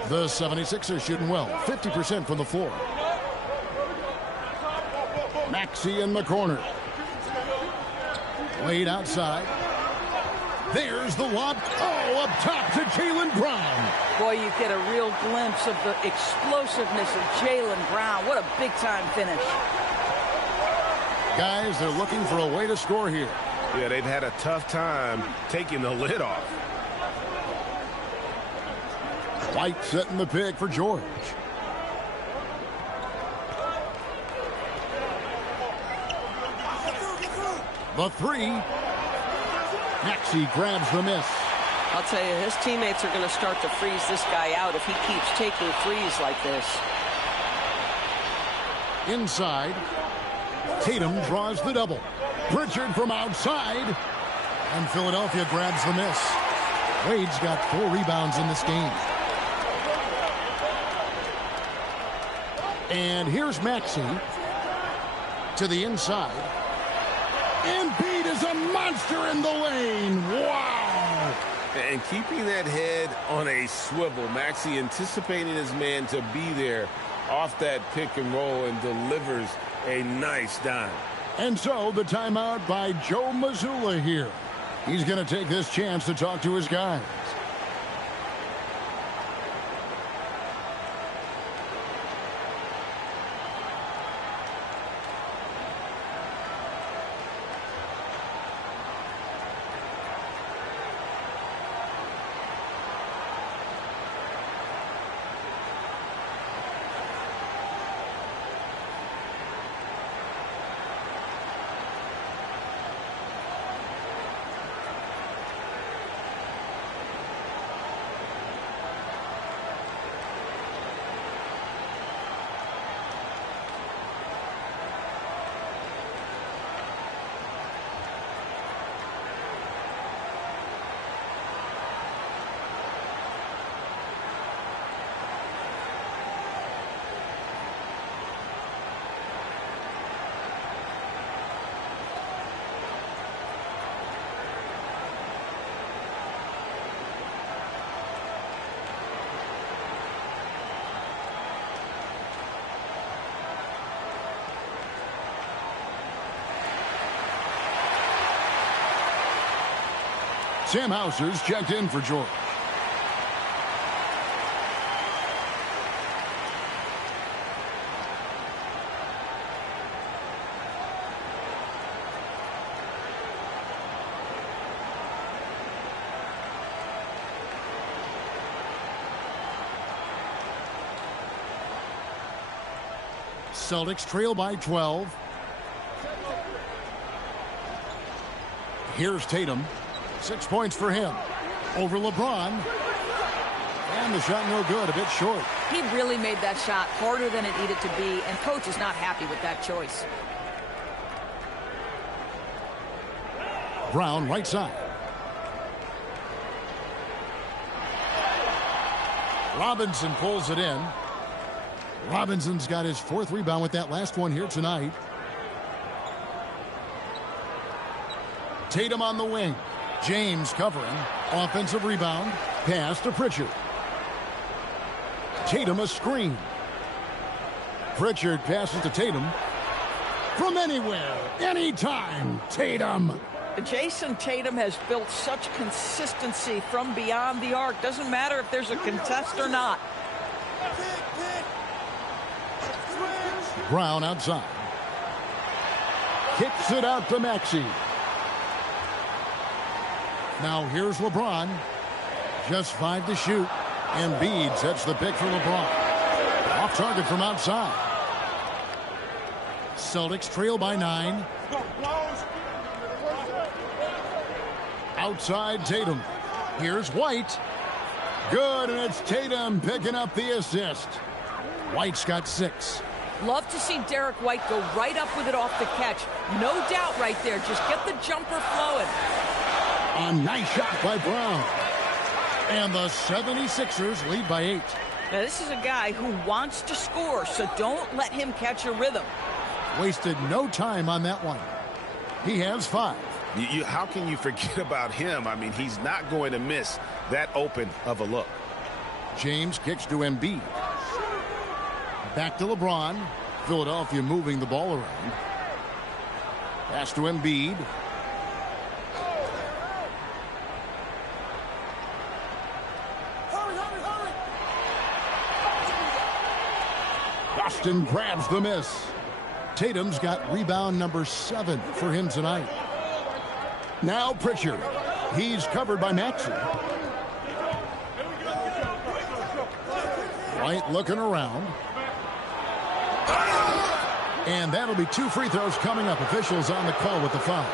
The 76ers shooting well. 50% from the floor. Maxey in the corner. Wade outside. There's the lob. Oh, up top to Jaylen Brown. Boy, you get a real glimpse of the explosiveness of Jaylen Brown. What a big-time finish. Guys, they're looking for a way to score here. Yeah, they've had a tough time taking the lid off. White setting the pick for George. The three. Maxey grabs the miss. I'll tell you, his teammates are going to start to freeze this guy out if he keeps taking threes like this. Inside. Tatum draws the double. Pritchard from outside. And Philadelphia grabs the miss. Wade's got 4 rebounds in this game. And here's Maxey to the inside. Embiid is a monster in the lane. Wow. And keeping that head on a swivel. Maxey anticipating his man to be there off that pick and roll and delivers a nice dime. And so the timeout by Joe Mazzulla here. He's going to take this chance to talk to his guys. Sam Hauser's checked in for George. Celtics trail by 12. Here's Tatum. 6 points for him. Over LeBron. And the shot no good, a bit short. He really made that shot harder than it needed to be, and coach is not happy with that choice. Brown right side. Robinson pulls it in. Robinson's got his 4th rebound with that last one here tonight. Tatum on the wing. James covering. Offensive rebound. Pass to Pritchard. Tatum a screen. Pritchard passes to Tatum. From anywhere, anytime, Tatum. Jason Tatum has built such consistency from beyond the arc. Doesn't matter if there's a contest or not. Brown outside. Kicks it out to Maxey. Now here's LeBron. Just 5 to shoot. Embiid sets the pick for LeBron. Off target from outside. Celtics trail by 9. Outside Tatum. Here's White. Good, and it's Tatum picking up the assist. White's got 6. Love to see Derek White go right up with it off the catch. No doubt right there. Just get the jumper flowing. A nice shot by Brown. And the 76ers lead by 8. Now, this is a guy who wants to score, so don't let him catch a rhythm. Wasted no time on that one. He has 5. How can you forget about him? I mean, he's not going to miss that open of a look. James kicks to Embiid. Back to LeBron. Philadelphia moving the ball around. Pass to Embiid. Boston grabs the miss. Tatum's got rebound number 7 for him tonight. Now Pritchard. He's covered by Maxey. White looking around. And that'll be 2 free throws coming up. Officials on the call with the foul.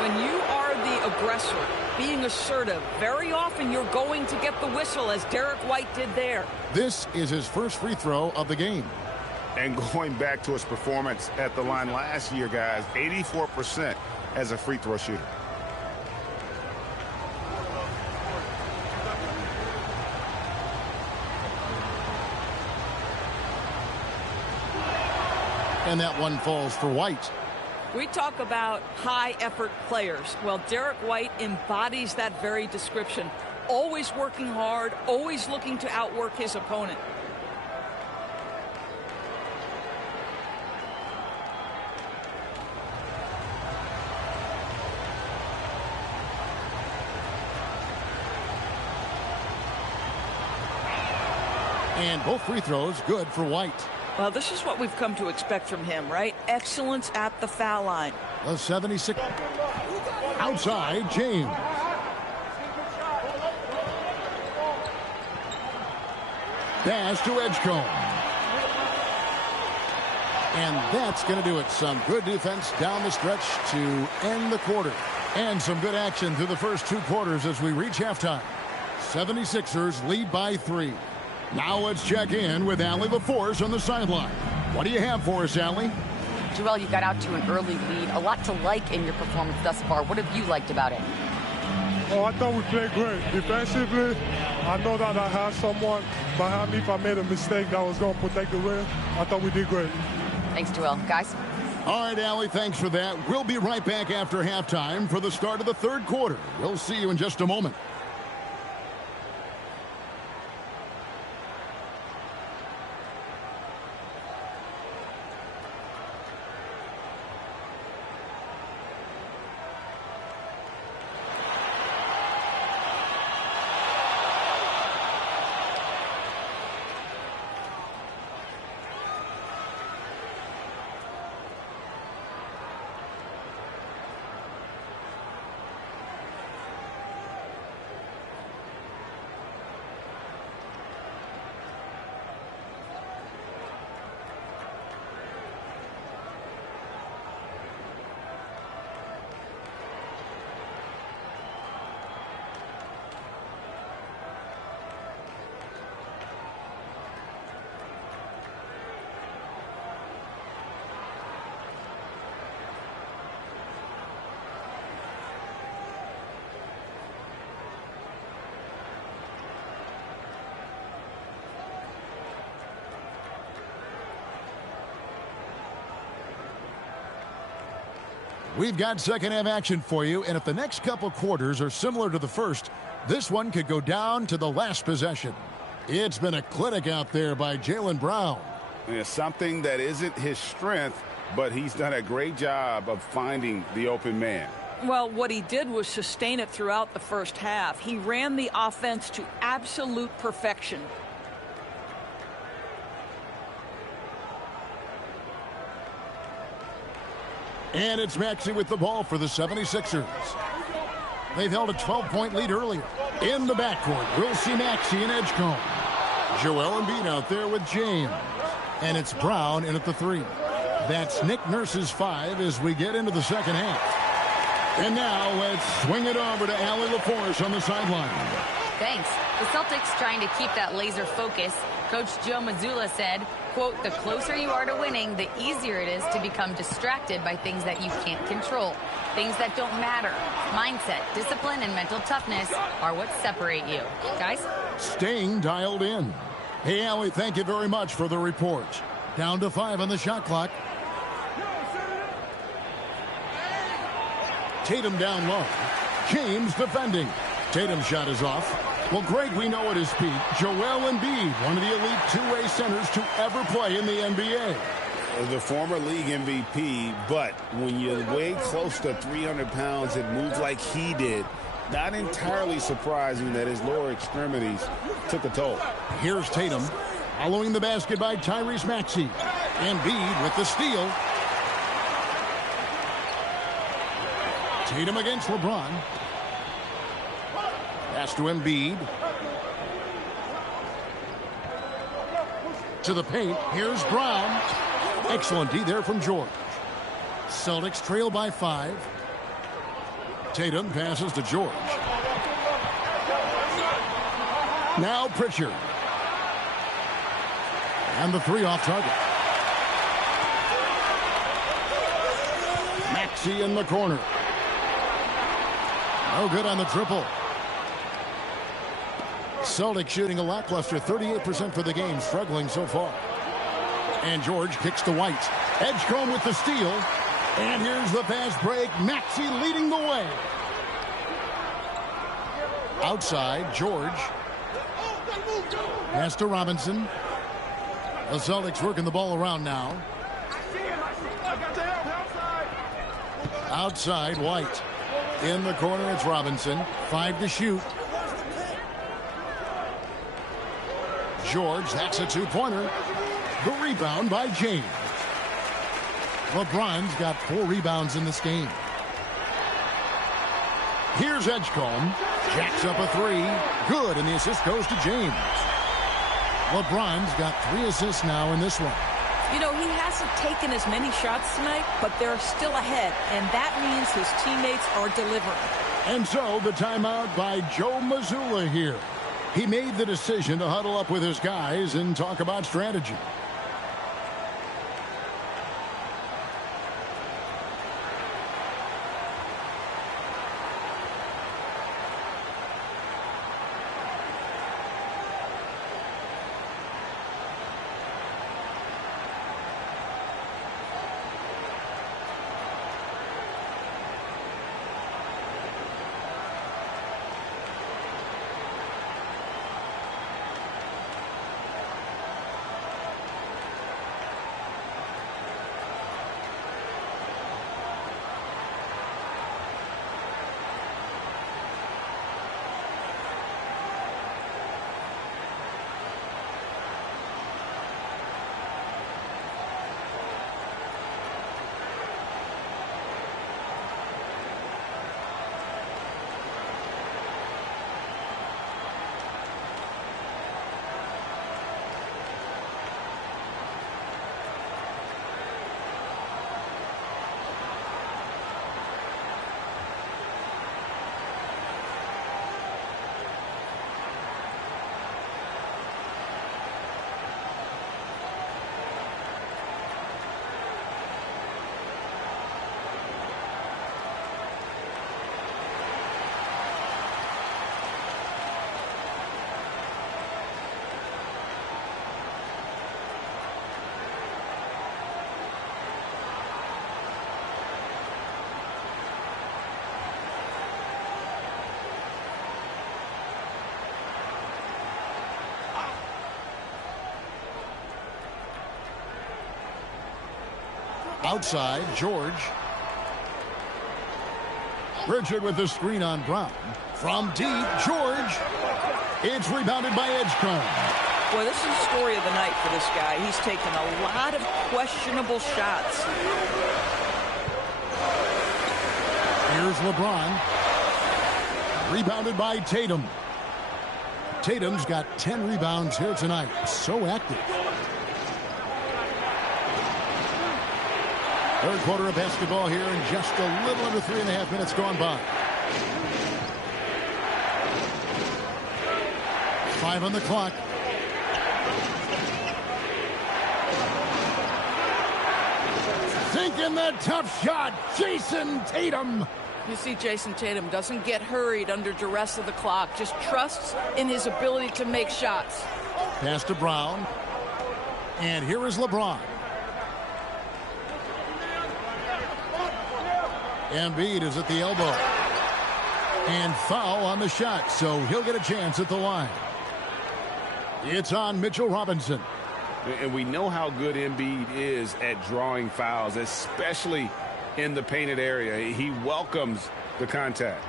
When you are the aggressor, being assertive, very often you're going to get the whistle, as Derek White did there. This is his first free throw of the game. And going back to his performance at the line last year, guys, 84% as a free throw shooter. And that one falls for White. We talk about high-effort players. Well, Derek White embodies that very description. Always working hard, always looking to outwork his opponent. And both free throws good for White. Well, this is what we've come to expect from him, right? Excellence at the foul line. The 76. Outside, James. Pass to Edgecombe. And that's going to do it. Some good defense down the stretch to end the quarter. And some good action through the first 2 quarters as we reach halftime. 76ers lead by 3. Now let's check in with Allie LaForce on the sideline. What do you have for us, Allie? Joel, you got out to an early lead. A lot to like in your performance thus far. What have you liked about it? Oh, I thought we played great. Defensively, I know that I had someone behind me if I made a mistake that was going to protect the rim. I thought we did great. Thanks, Joel. Guys? All right, Allie, thanks for that. We'll be right back after halftime for the start of the 3rd quarter. We'll see you in just a moment. We've got second half action for you, and if the next couple quarters are similar to the first, this one could go down to the last possession. It's been a clinic out there by Jaylen Brown. It's something that isn't his strength, but he's done a great job of finding the open man. Well, what he did was sustain it throughout the first half. He ran the offense to absolute perfection. And it's Maxey with the ball for the 76ers. They've held a 12-point lead earlier. In the backcourt, we'll see Maxey and Edgecombe. Joel Embiid out there with James. And it's Brown in at the 3. That's Nick Nurse's 5 as we get into the second half. And now let's swing it over to Allie LaForce on the sideline. Thanks. The Celtics trying to keep that laser focus. Coach Joe Mazzulla said, quote, the closer you are to winning, the easier it is to become distracted by things that you can't control. Things that don't matter. Mindset, discipline, and mental toughness are what separate you. Guys? Staying dialed in. Hey, Allie, thank you very much for the report. Down to 5 on the shot clock. Tatum down low. James defending. Tatum's shot is off. Well, Greg, we know at his peak, Joel Embiid, one of the elite two-way centers to ever play in the NBA. The former league MVP, but when you weigh close to 300 pounds and move like he did, not entirely surprising that his lower extremities took a toll. Here's Tatum, following the basket by Tyrese Maxey. Embiid with the steal. Tatum against LeBron. Pass to Embiid. To the paint. Here's Brown. Excellent D there from George. Celtics trail by 5. Tatum passes to George. Now Pritchard. And the 3 off target. Maxey in the corner. No good on the triple. Celtics shooting a lackluster 38% for the game, struggling so far. And George kicks to White. Edgecombe with the steal. And here's the fast break. Maxey leading the way. Outside, George. Pass to Robinson. The Celtics working the ball around now. Outside, White. In the corner, it's Robinson. 5 to shoot. George, that's a 2-pointer. The rebound by James. LeBron's got 4 rebounds in this game. Here's Edgecombe. Jacks up a 3. Good, and the assist goes to James. LeBron's got 3 assists now in this one. You know, he hasn't taken as many shots tonight, but they're still ahead, and that means his teammates are delivering. And so the timeout by Joe Mazzulla here. He made the decision to huddle up with his guys and talk about strategy. Outside, George. Pritchard with the screen on Brown. From deep, George. It's rebounded by Edgecombe. Boy, this is the story of the night for this guy. He's taken a lot of questionable shots. Here's LeBron. Rebounded by Tatum. Tatum's got 10 rebounds here tonight. So active. Third quarter of basketball here, and just a little under 3.5 minutes gone by. 5 on the clock. Thinking the tough shot, Jason Tatum. You see, Jason Tatum doesn't get hurried under duress of the clock, just trusts in his ability to make shots. Pass to Brown. And here is LeBron. Embiid is at the elbow. And foul on the shot, so he'll get a chance at the line. It's on Mitchell Robinson. And we know how good Embiid is at drawing fouls, especially in the painted area. He welcomes the contact.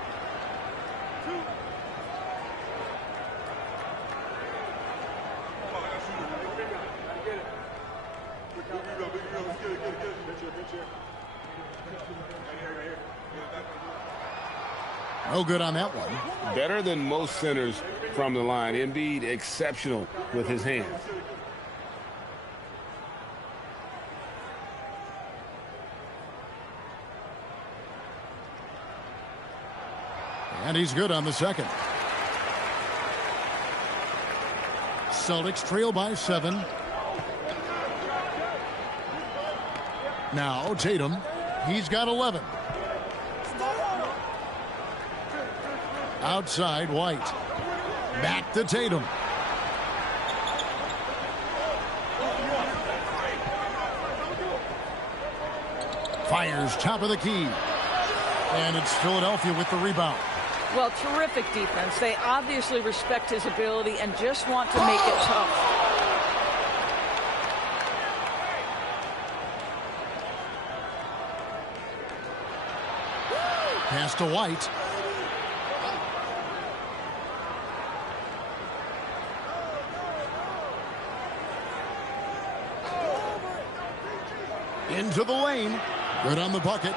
No good on that one. Better than most centers from the line. Embiid exceptional with his hands. And he's good on the second. Celtics trail by 7. Now Tatum. He's got 11. Outside, White. Back to Tatum. Fires top of the key. And it's Philadelphia with the rebound. Well, terrific defense. They obviously respect his ability and just want to make it tough. Pass to White. Into the lane. Good on the bucket.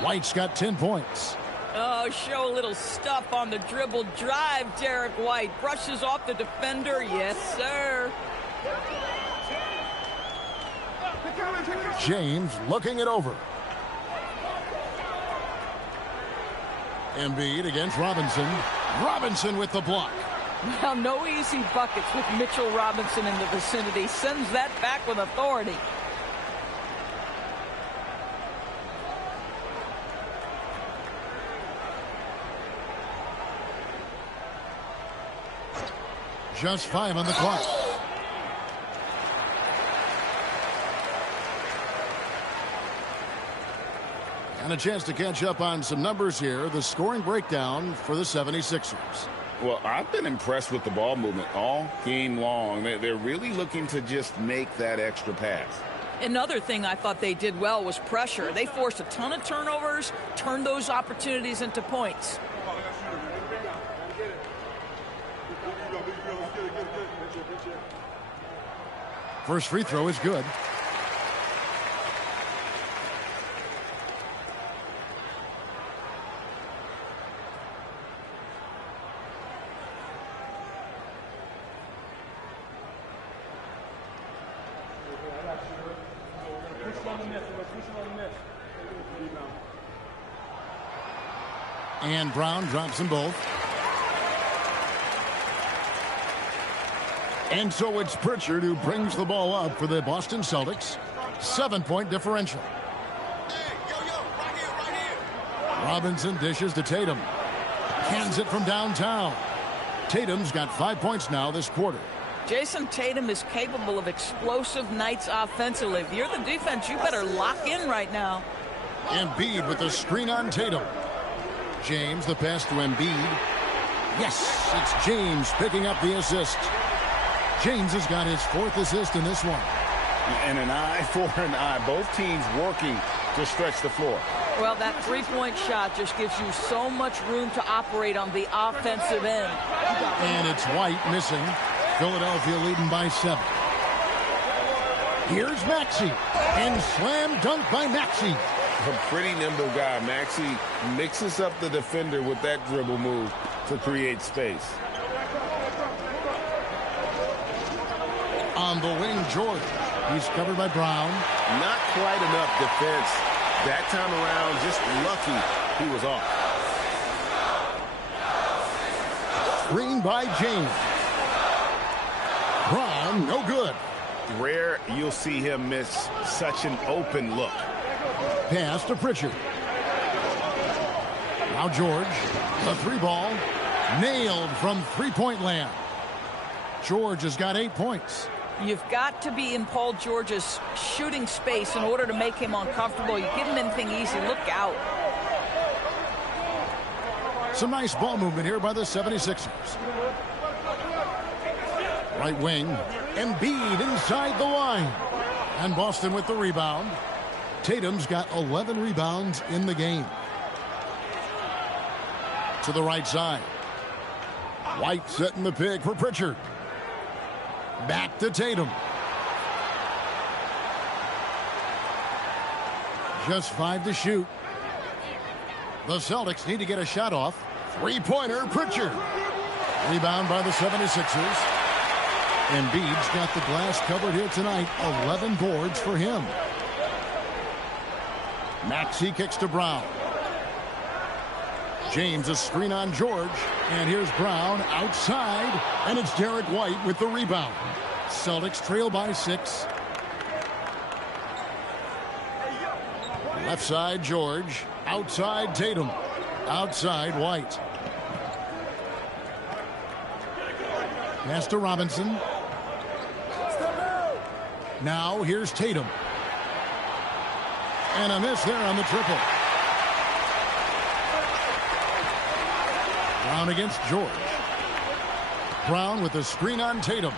White's got 10 points. Oh, show a little stuff on the dribble drive, Derek White. Brushes off the defender. Yes, sir. James looking it over. Embiid against Robinson. Robinson with the block. Well, no easy buckets with Mitchell Robinson in the vicinity. Sends that back with authority. Just 5 on the clock. And a chance to catch up on some numbers here. The scoring breakdown for the 76ers. Well, I've been impressed with the ball movement all game long. They're really looking to just make that extra pass. Another thing I thought they did well was pressure. They forced a ton of turnovers, turned those opportunities into points. First free throw is good. And Brown drops them both. And so it's Pritchard who brings the ball up for the Boston Celtics. 7-point differential. Robinson dishes to Tatum. Hands it from downtown. Tatum's got 5 points now this quarter. Jason Tatum is capable of explosive nights offensively. If you're the defense, you better lock in right now. Embiid with the screen on Tatum. James, the pass to Embiid. Yes, it's James picking up the assist. James has got his 4th assist in this one. And an eye for an eye. Both teams working to stretch the floor. Well, that three-point shot just gives you so much room to operate on the offensive end. And it's White missing. Philadelphia leading by 7. Here's Maxey. And slam dunk by Maxey. A pretty nimble guy. Maxey mixes up the defender with that dribble move to create space. On the wing, George. He's covered by Brown. Not quite enough defense. That time around, just lucky he was off. Screen by James. Brown, no good. Rare you'll see him miss such an open look. Pass to Pritchard. Now George, the 3 ball, nailed from three-point land. George has got 8 points. You've got to be in Paul George's shooting space in order to make him uncomfortable. You give him anything easy, look out. Some nice ball movement here by the 76ers. Right wing, Embiid inside the line. And Boston with the rebound. Tatum's got 11 rebounds in the game. To the right side. White setting the pick for Pritchard. Back to Tatum. Just 5 to shoot. The Celtics need to get a shot off. Three-pointer, Pritchard. Rebound by the 76ers. Embiid's got the glass covered here tonight. 11 boards for him. Maxey kicks to Brown. James a screen on George. And here's Brown outside. And it's Derek White with the rebound. Celtics trail by 6. Left side, George. Outside, Tatum. Outside, White. Pass to Robinson. Now here's Tatum. And a miss there on the triple. Brown against George. Brown with the screen on Tatum.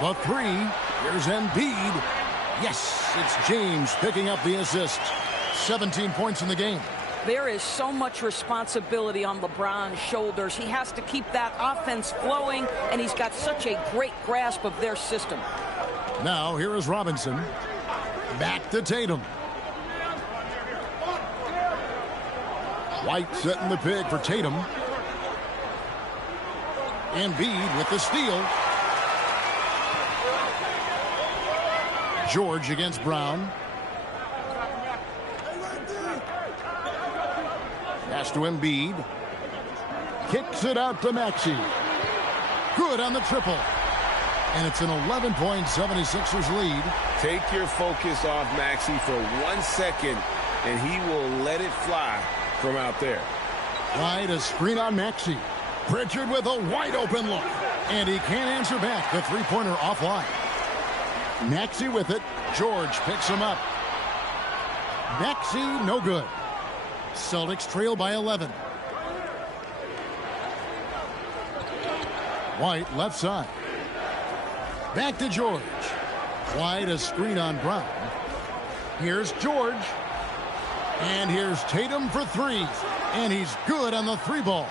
The 3. Here's Embiid. Yes, it's James picking up the assist. 17 points in the game. There is so much responsibility on LeBron's shoulders. He has to keep that offense flowing, and he's got such a great grasp of their system. Now here is Robinson. Back to Tatum. White setting the pick for Tatum. Embiid with the steal. George against Brown. Pass to Embiid. Kicks it out to Maxey. Good on the triple. And it's an 11-point 76ers lead. Take your focus off Maxey for 1 second, and he will let it fly from out there. White a screen on Maxey. Pritchard with a wide open look. And he can't answer back. The three-pointer offline. Maxey with it. George picks him up. Maxey no good. Celtics trail by 11. White left side. Back to George. White a screen on Brown. Here's George. And here's Tatum for 3. And he's good on the 3 ball.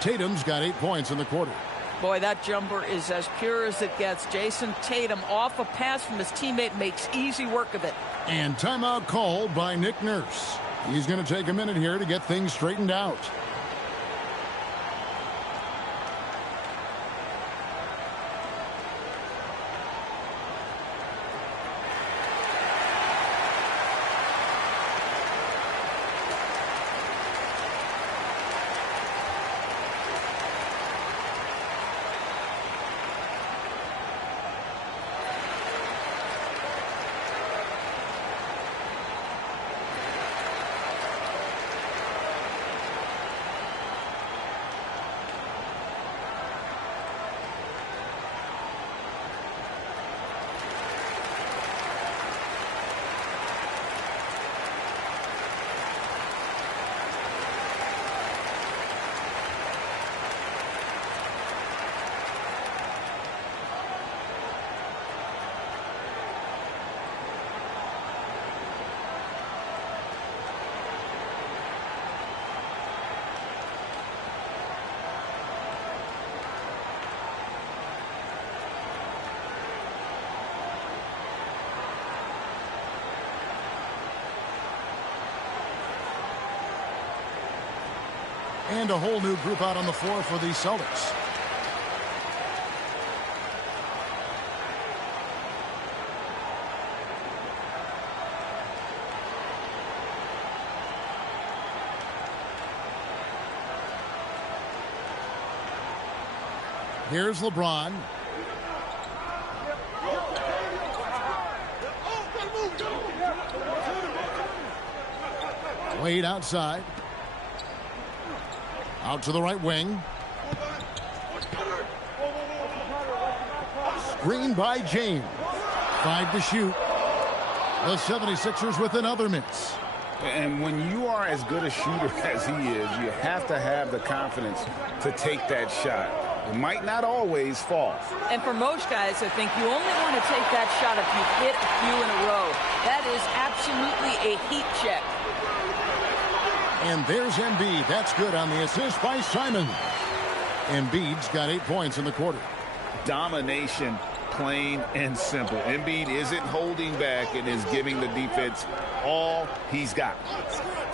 Tatum's got 8 points in the quarter. Boy, that jumper is as pure as it gets. Jason Tatum off a pass from his teammate makes easy work of it. And timeout called by Nick Nurse. He's going to take a minute here to get things straightened out. And a whole new group out on the floor for the Celtics. Here's LeBron. Wade outside. Out to the right wing. Screen by James. 5 to shoot. The 76ers with another miss. And when you are as good a shooter as he is, you have to have the confidence to take that shot. It might not always fall. And for most guys, I think you only want to take that shot if you've hit a few in a row. That is absolutely a heat check. And there's Embiid. That's good on the assist by Simon. Embiid's got 8 points in the quarter. Domination, plain and simple. Embiid isn't holding back and is giving the defense all he's got.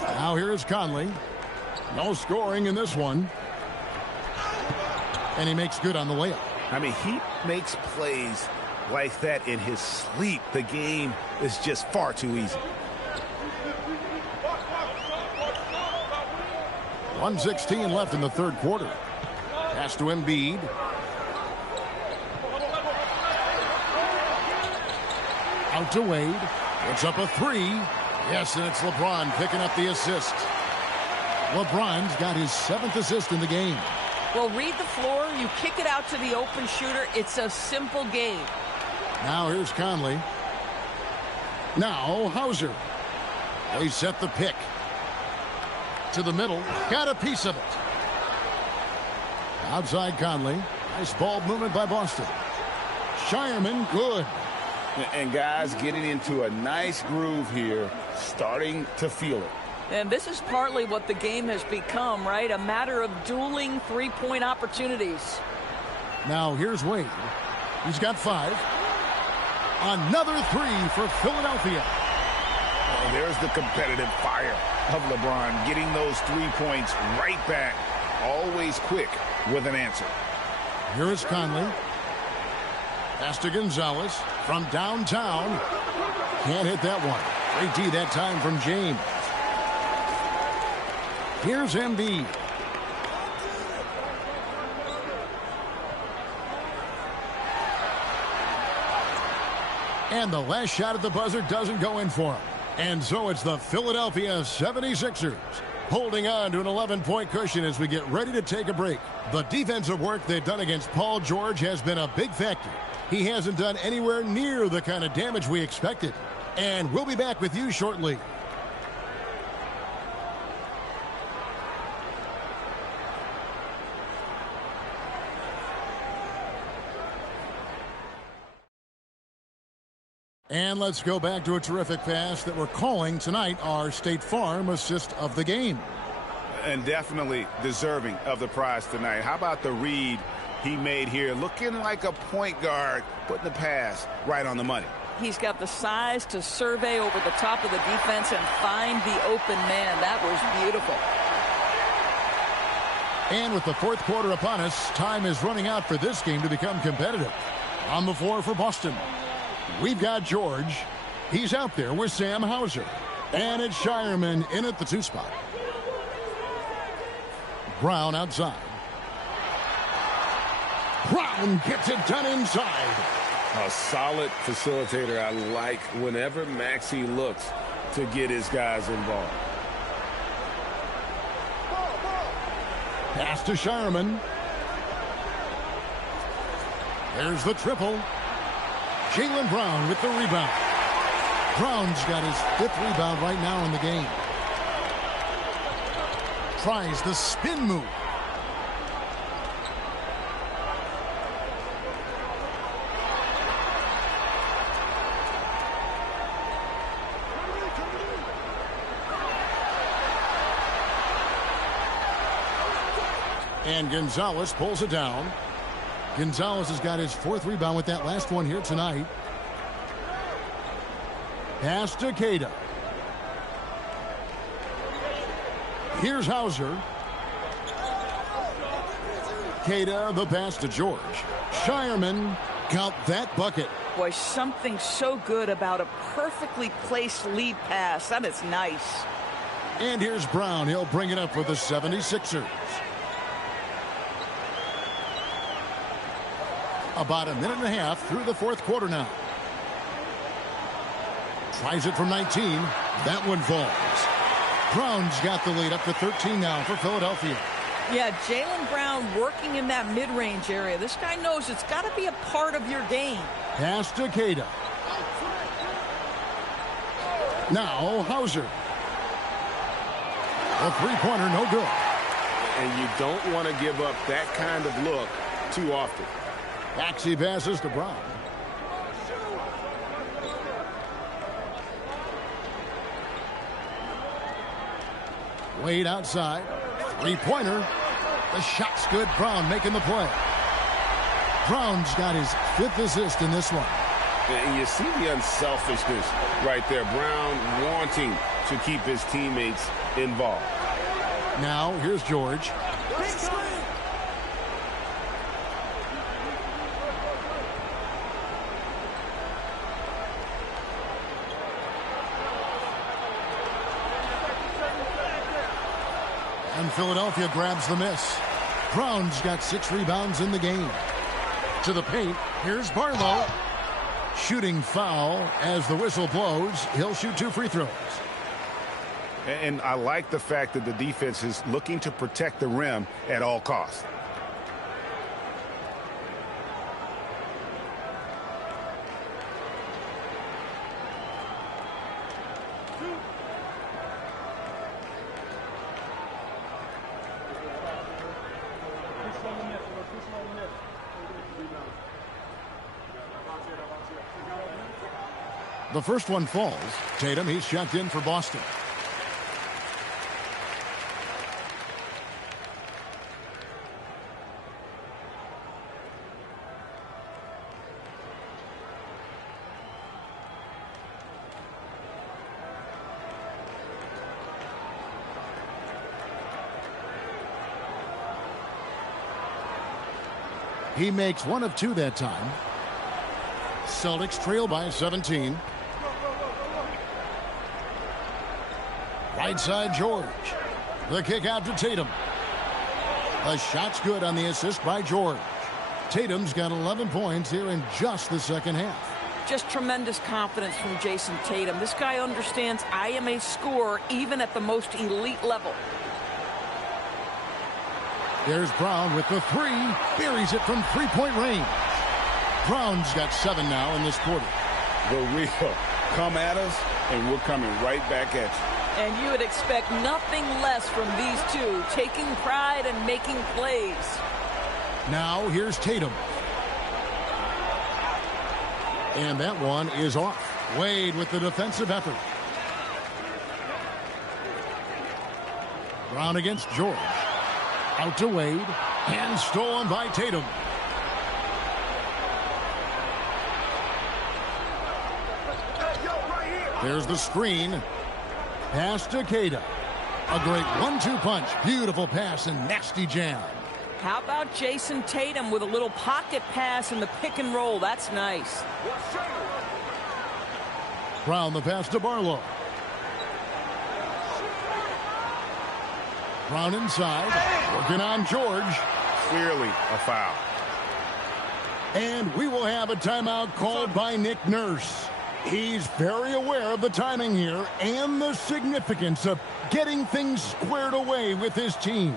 Now here is Conley. No scoring in this one. And he makes good on the layup. I mean, he makes plays like that in his sleep. The game is just far too easy. 1:16 left in the third quarter. Pass to Embiid. Out to Wade. It's up a 3. Yes, and it's LeBron picking up the assist. LeBron's got his 7th assist in the game. Well, read the floor. You kick it out to the open shooter. It's a simple game. Now here's Conley. Now Hauser. They set the pick. To the middle. Got a piece of it. Outside Conley. Nice ball movement by Boston. Shireman, good. And guys getting into a nice groove here, starting to feel it. And this is partly what the game has become, right? A matter of dueling three-point opportunities. Now here's Wade. He's got 5. Another 3 for Philadelphia. Oh, there's the competitive fire of LeBron, getting those 3 points right back. Always quick with an answer. Here is Conley. Pass to Gonzalez from downtown. Can't hit that one. Great D that time from James. Here's Embiid. And the last shot at the buzzer doesn't go in for him. And so it's the Philadelphia 76ers holding on to an 11-point cushion as we get ready to take a break. The defensive work they've done against Paul George has been a big factor. He hasn't done anywhere near the kind of damage we expected. And we'll be back with you shortly. And let's go back to a terrific pass that we're calling tonight our State Farm assist of the game. And definitely deserving of the prize tonight. How about the read he made here? Looking like a point guard, putting the pass right on the money. He's got the size to survey over the top of the defense and find the open man. That was beautiful. And with the fourth quarter upon us, time is running out for this game to become competitive. On the floor for Boston, we've got George. He's out there with Sam Hauser. And it's Shireman in at the 2 spot. Brown outside. Brown gets it done inside. A solid facilitator. I like whenever Maxey looks to get his guys involved. Pass to Shireman. There's the triple. Jaylen Brown with the rebound. Brown's got his 5th rebound right now in the game. Tries the spin move. And Gonzalez pulls it down. Gonzalez has got his 4th rebound with that last one here tonight. Pass to Queta. Here's Hauser. Queta, the pass to George. Shireman, count that bucket. Boy, something so good about a perfectly placed lead pass. That is nice. And here's Brown. He'll bring it up for the 76ers. About a minute and a half through the fourth quarter now. Tries it from 19. That one falls. Brown's got the lead up to 13 now for Philadelphia. Yeah, Jaylen Brown working in that mid-range area. This guy knows it's got to be a part of your game. Pass to Queta. Now Hauser. A three-pointer, no good. And you don't want to give up that kind of look too often. Maxey passes to Brown. Wade outside. Three-pointer. The shot's good. Brown making the play. Brown's got his 5th assist in this one. And you see the unselfishness right there. Brown wanting to keep his teammates involved. Now, here's George. And Philadelphia grabs the miss. Brown's got 6 rebounds in the game. To the paint, here's Barlow. Shooting foul as the whistle blows. He'll shoot 2 free throws. And I like the fact that the defense is looking to protect the rim at all costs. The first one falls. Tatum, he's checked in for Boston. He makes 1 of 2 that time. Celtics trail by 17. Right side, George. The kick out to Tatum. The shot's good on the assist by George. Tatum's got 11 points here in just the second half. Just tremendous confidence from Jason Tatum. This guy understands I am a scorer even at the most elite level. There's Brown with the 3. Buries it from 3-point range. Brown's got 7 now in this quarter. The real come at us, and we're coming right back at you. And you would expect nothing less from these two, taking pride and making plays. Now here's Tatum. And that one is off. Wade with the defensive effort. Brown against George. Out to Wade. And stolen by Tatum. There's the screen. Pass to Queta. A great 1-2 punch. Beautiful pass and nasty jam. How about Jason Tatum with a little pocket pass in the pick and roll? That's nice. Brown the pass to Barlow. Brown inside. Working on George. Clearly a foul. And we will have a timeout called by Nick Nurse. He's very aware of the timing here and the significance of getting things squared away with his team.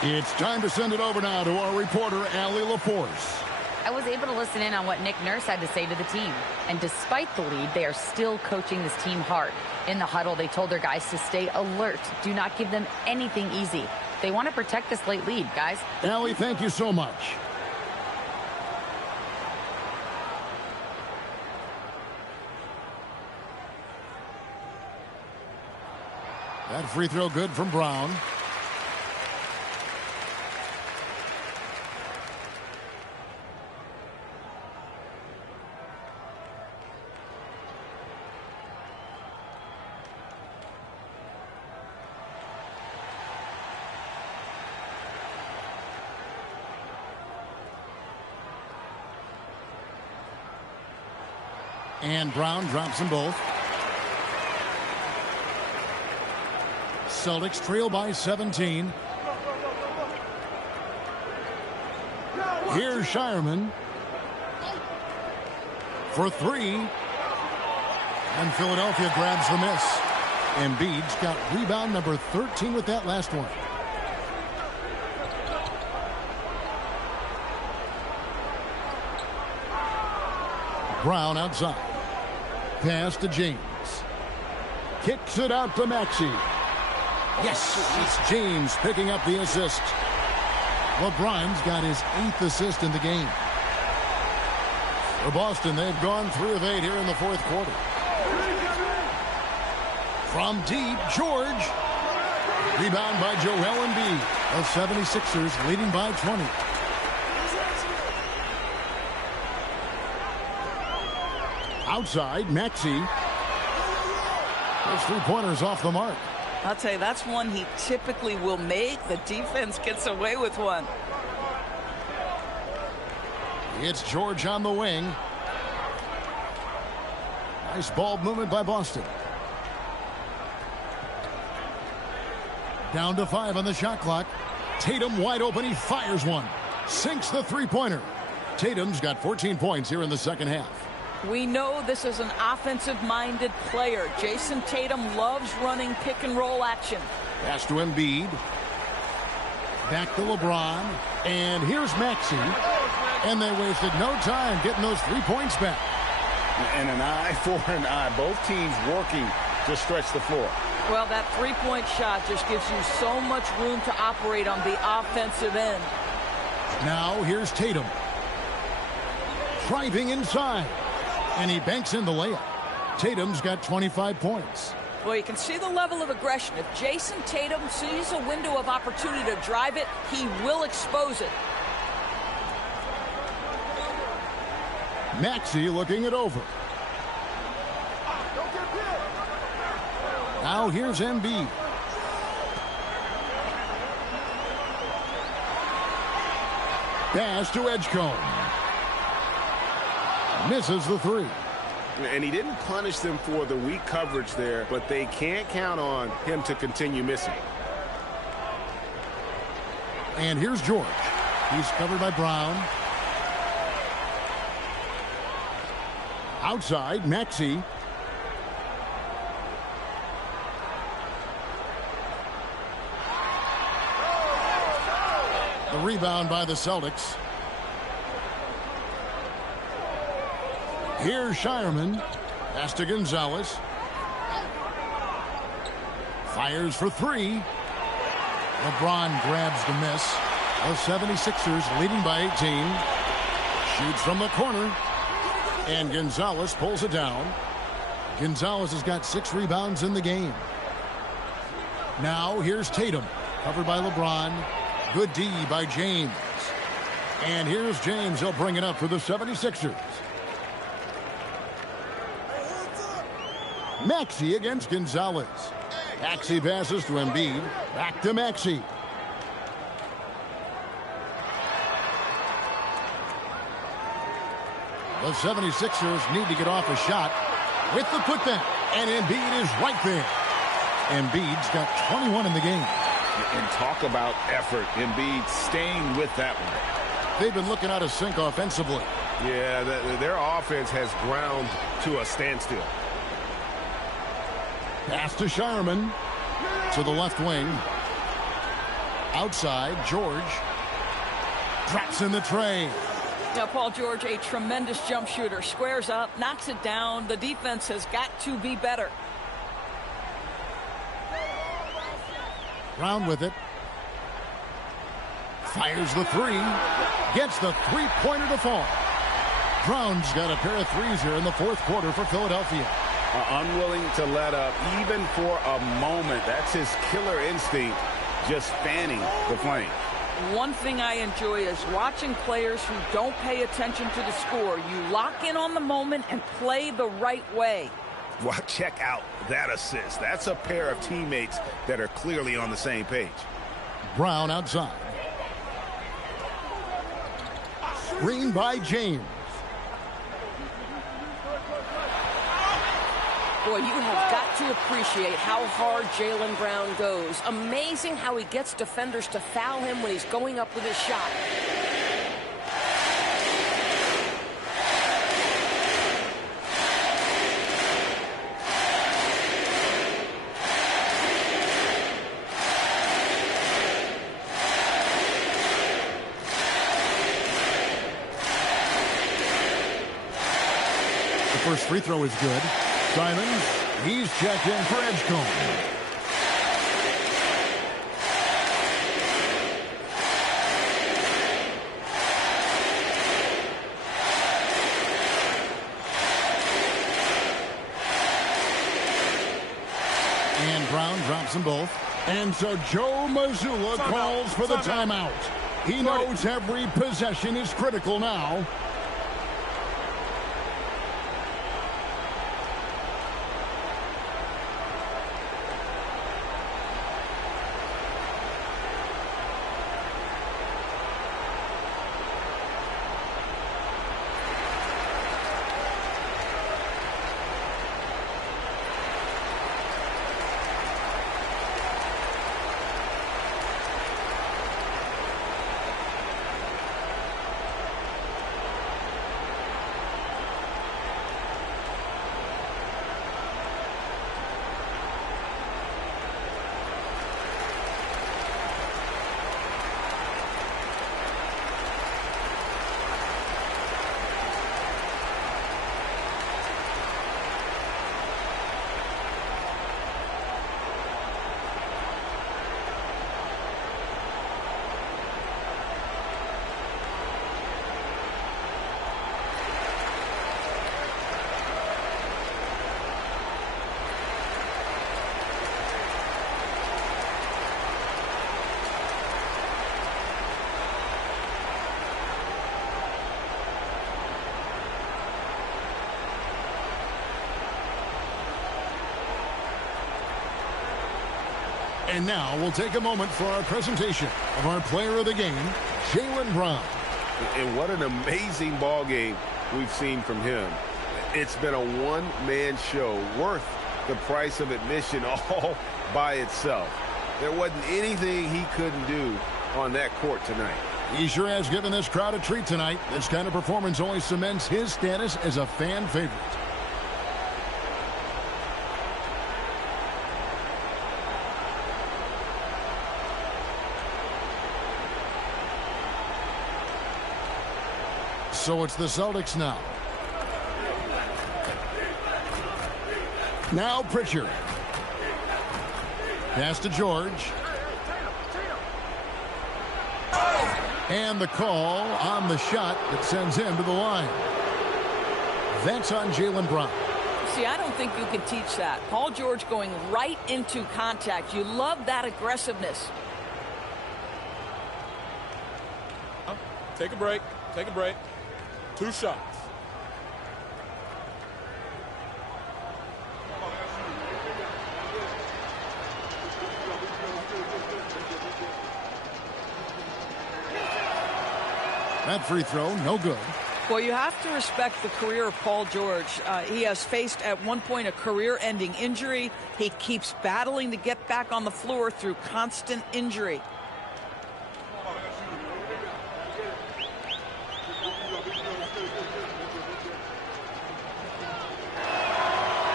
It's time to send it over now to our reporter, Allie LaForce. I was able to listen in on what Nick Nurse had to say to the team. And despite the lead, they are still coaching this team hard. In the huddle, they told their guys to stay alert. Do not give them anything easy. They want to protect this late lead, guys. Allie, thank you so much. That free throw good from Brown. And Brown drops them both. Celtics trail by 17. Here's Shireman for three. And Philadelphia grabs the miss. Embiid's got rebound number 13 with that last one. Brown outside. Pass to James. Kicks it out to Maxey. Yes, it's James picking up the assist. LeBron's got his 8th assist in the game. For Boston, they've gone 3 of 8 here in the 4th quarter. From deep, George. Rebound by Joel Embiid. The 76ers leading by 20. Outside, Maxey. Those 3-pointers off the mark. I'll tell you, that's one he typically will make. The defense gets away with one. It's George on the wing. Nice ball movement by Boston. Down to 5 on the shot clock. Tatum wide open. He fires one. Sinks the 3-pointer. Tatum's got 14 points here in the second half. We know this is an offensive-minded player. Jason Tatum loves running pick-and-roll action. Pass to Embiid. Back to LeBron. And here's Maxey. And they wasted no time getting those 3 points back. And an eye for an eye. Both teams working to stretch the floor. Well, that 3-point shot just gives you so much room to operate on the offensive end. Now here's Tatum. Driving inside. And he banks in the layup. Tatum's got 25 points. Well, you can see the level of aggression. If Jason Tatum sees a window of opportunity to drive it, he will expose it. Maxey looking it over. Now here's Embiid. Pass to Edgecombe. Misses the 3. And he didn't punish them for the weak coverage there, but they can't count on him to continue missing. And here's George. He's covered by Brown. Outside, Maxey. The rebound by the Celtics. Here's Shireman. Pass to Gonzalez. Fires for 3. LeBron grabs the miss. The 76ers leading by 18. Shoots from the corner. And Gonzalez pulls it down. Gonzalez has got 6 rebounds in the game. Now here's Tatum. Covered by LeBron. Good D by James. And here's James. He'll bring it up for the 76ers. Maxey against Gonzalez. Maxey passes to Embiid. Back to Maxey. The 76ers need to get off a shot with the putback. And Embiid is right there. Embiid's got 21 in the game. And talk about effort. Embiid staying with that one. They've been looking out of sync offensively. Yeah, their offense has ground to a standstill. Pass to Shireman to the left wing. Outside, George drops in the tray. Now, Paul George, a tremendous jump shooter. Squares up, knocks it down. The defense has got to be better. Brown with it. Fires the three. Gets the three-pointer to fall. Brown's got a pair of threes here in the fourth quarter for Philadelphia. Unwilling to let up even for a moment. That's his killer instinct, just fanning the flame. One thing I enjoy is watching players who don't pay attention to the score. You lock in on the moment and play the right way. Well, check out that assist. That's a pair of teammates that are clearly on the same page. Brown outside. Screen by James. Boy, you have got to appreciate how hard Jaylen Brown goes. Amazing how he gets defenders to foul him when he's going up with his shot. The first free throw is good. Simons, he's checked in for Edgecombe. And Brown drops them both. And so Joe Mazzulla calls for the timeout. He knows every possession is critical now. And now we'll take a moment for our presentation of our player of the game, Jaylen Brown. And what an amazing ball game we've seen from him. It's been a one-man show worth the price of admission all by itself. There wasn't anything he couldn't do on that court tonight. He sure has given this crowd a treat tonight. This kind of performance only cements his status as a fan favorite. So it's the Celtics now. Now Pritchard. Pass to George. And the call on the shot that sends him to the line. That's on Jaylen Brown. See, I don't think you can teach that. Paul George going right into contact. You love that aggressiveness. Take a break. Take a break. 2 shots. That free throw, no good. Well, you have to respect the career of Paul George. He has faced at one point a career-ending injury. He keeps battling to get back on the floor through constant injury.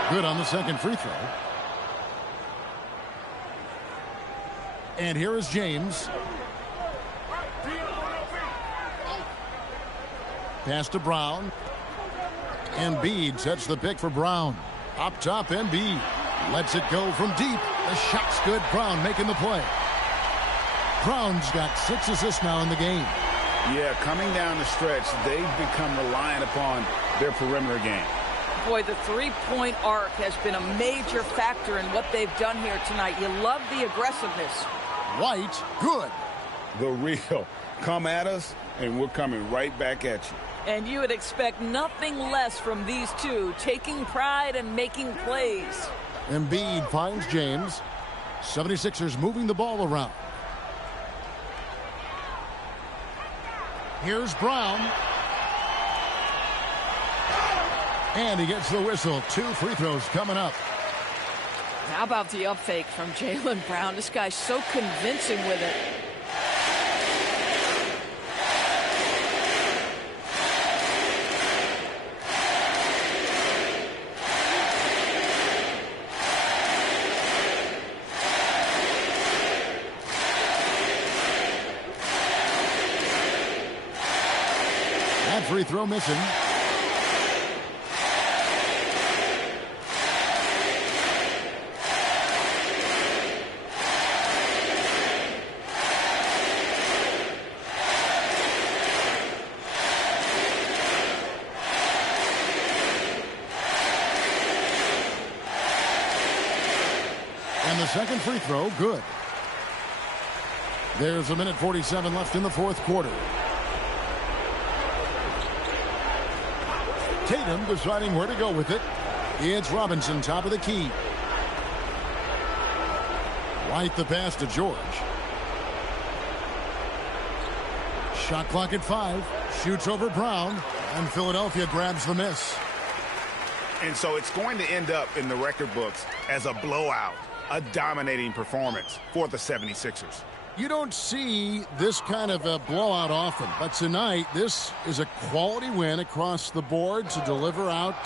Good on the second free throw. And here is James. Pass to Brown. Embiid sets the pick for Brown. Up top, Embiid. Lets it go from deep. The shot's good. Brown making the play. Brown's got 6 assists now in the game. Yeah, coming down the stretch, they've become reliant upon their perimeter game. Boy, the three-point arc has been a major factor in what they've done here tonight. You love the aggressiveness. White, good. The real. Come at us, and we're coming right back at you. And you would expect nothing less from these two, taking pride and making plays. Embiid finds James. 76ers moving the ball around. Here's Brown. And he gets the whistle. 2 free throws coming up. How about the up fake from Jaylen Brown? This guy's so convincing with it. That free throw missing. And the second free throw, good. There's a minute 47 left in the fourth quarter. Tatum deciding where to go with it. It's Robinson, top of the key. White the pass to George. Shot clock at 5. Shoots over Brown. And Philadelphia grabs the miss. And so it's going to end up in the record books as a blowout, a dominating performance for the 76ers. You don't see this kind of a blowout often, but tonight this is a quality win across the board to deliver out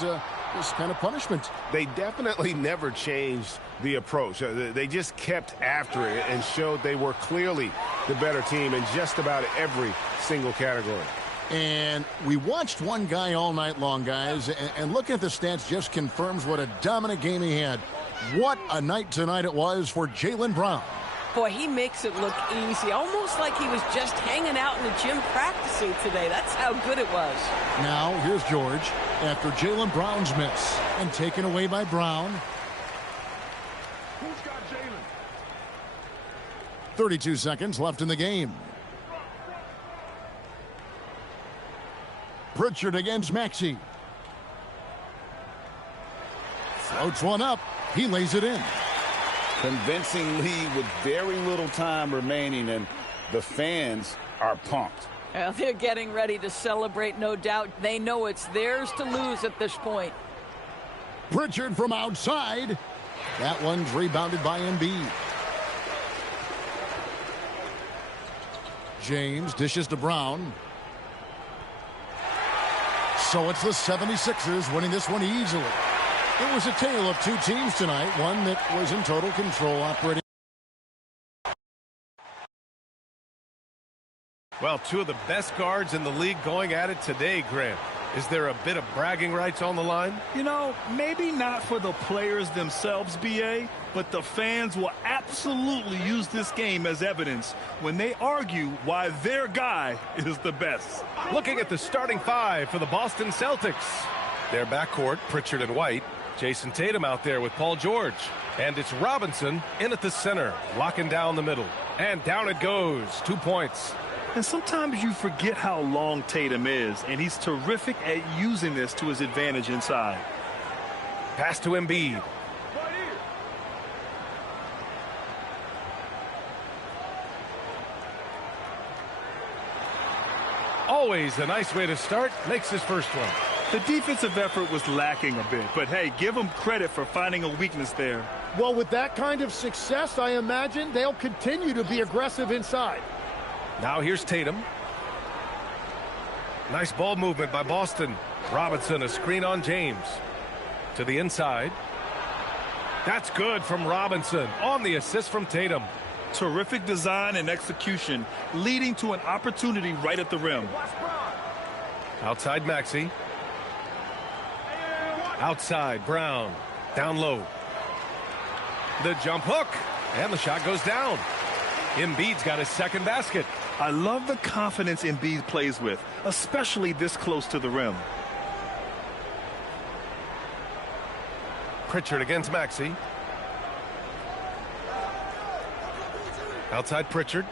this kind of punishment. They definitely never changed the approach. They just kept after it and showed they were clearly the better team in just about every single category. And we watched one guy all night long, guys, and looking at the stats just confirms what a dominant game he had. What a night tonight it was for Jaylen Brown. Boy, he makes it look easy, almost like he was just hanging out in the gym practicing today. That's how good it was. Now, here's George after Jaylen Brown's miss. And taken away by Brown. Who's got Jaylen? 32 seconds left in the game. Pritchard against Maxey. Floats one up. He lays it in. Convincing lead with very little time remaining, and the fans are pumped. Well, they're getting ready to celebrate, no doubt. They know it's theirs to lose at this point. Pritchard from outside. That one's rebounded by Embiid. James dishes to Brown. So it's the 76ers winning this one easily. It was a tale of two teams tonight, one that was in total control operating. Well, two of the best guards in the league going at it today, Grant. Is there a bit of bragging rights on the line? You know, maybe not for the players themselves, B.A., but the fans will absolutely use this game as evidence when they argue why their guy is the best. Looking at the starting 5 for the Boston Celtics. Their backcourt, Pritchard and White. Jason Tatum out there with Paul George. And it's Robinson in at the center, locking down the middle. And down it goes, 2 points. And sometimes you forget how long Tatum is, and he's terrific at using this to his advantage inside. Pass to Embiid. Always a nice way to start. Makes his first one. The defensive effort was lacking a bit, but hey, give them credit for finding a weakness there. Well, with that kind of success, I imagine they'll continue to be aggressive inside. Now here's Tatum. Nice ball movement by Boston. Robinson, a screen on James. To the inside. That's good from Robinson on the assist from Tatum. Terrific design and execution, leading to an opportunity right at the rim. Outside Maxey. Outside Brown. Down low. The jump hook. And the shot goes down. Embiid's got his second basket. I love the confidence Embiid plays with, especially this close to the rim. Pritchard against Maxey. Outside Pritchard.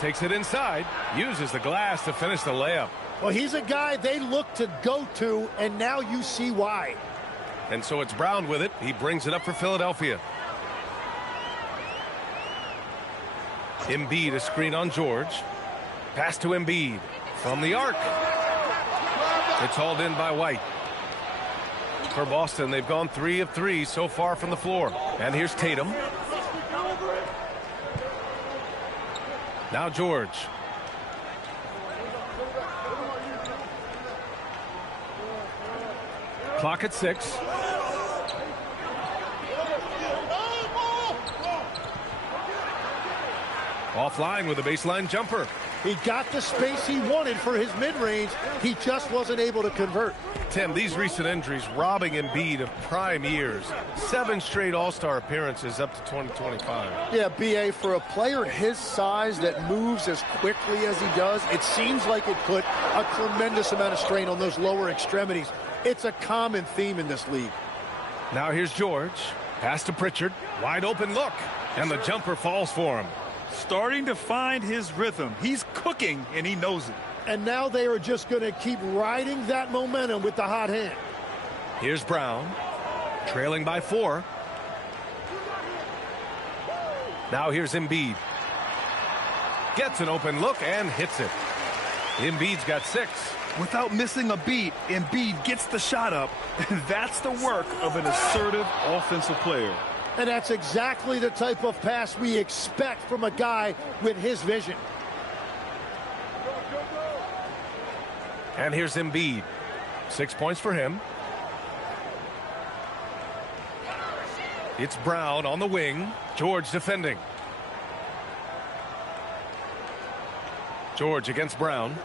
Takes it inside. Uses the glass to finish the layup. Well, he's a guy they look to go to, and now you see why. And so it's Brown with it. He brings it up for Philadelphia. Embiid, a screen on George. Pass to Embiid from the arc. It's hauled in by White. For Boston, they've gone 3 of 3 so far from the floor. And here's Tatum. Now George. Clock at 6. Offline with a baseline jumper. He got the space he wanted for his mid-range. He just wasn't able to convert. Tim, these recent injuries robbing Embiid of prime years. 7 straight All-Star appearances up to 2025. Yeah, B.A., for a player his size that moves as quickly as he does, it seems like it put a tremendous amount of strain on those lower extremities. It's a common theme in this league. Now here's George. Pass to Pritchard. Wide open look. And the jumper falls for him. Starting to find his rhythm. He's cooking, and he knows it. And now they are just going to keep riding that momentum with the hot hand. Here's Brown. Trailing by 4. Now here's Embiid. Gets an open look and hits it. Embiid's got 6. Without missing a beat, Embiid gets the shot up. That's the work of an assertive offensive player. And that's exactly the type of pass we expect from a guy with his vision. And here's Embiid. 6 points for him. It's Brown on the wing. George defending. George against Brown.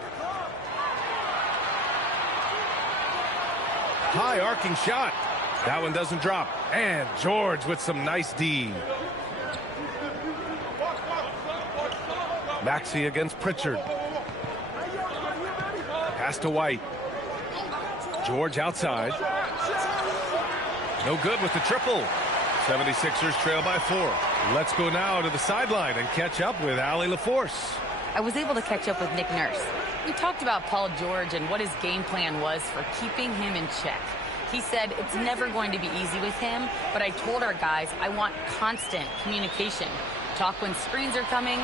High arcing shot. That one doesn't drop. And George with some nice D. Maxey against Pritchard. Pass to White. George outside. No good with the triple. 76ers trail by 4. Let's go now to the sideline and catch up with Allie LaForce. I was able to catch up with Nick Nurse. We talked about Paul George and what his game plan was for keeping him in check. He said it's never going to be easy with him, but I told our guys I want constant communication. Talk when screens are coming,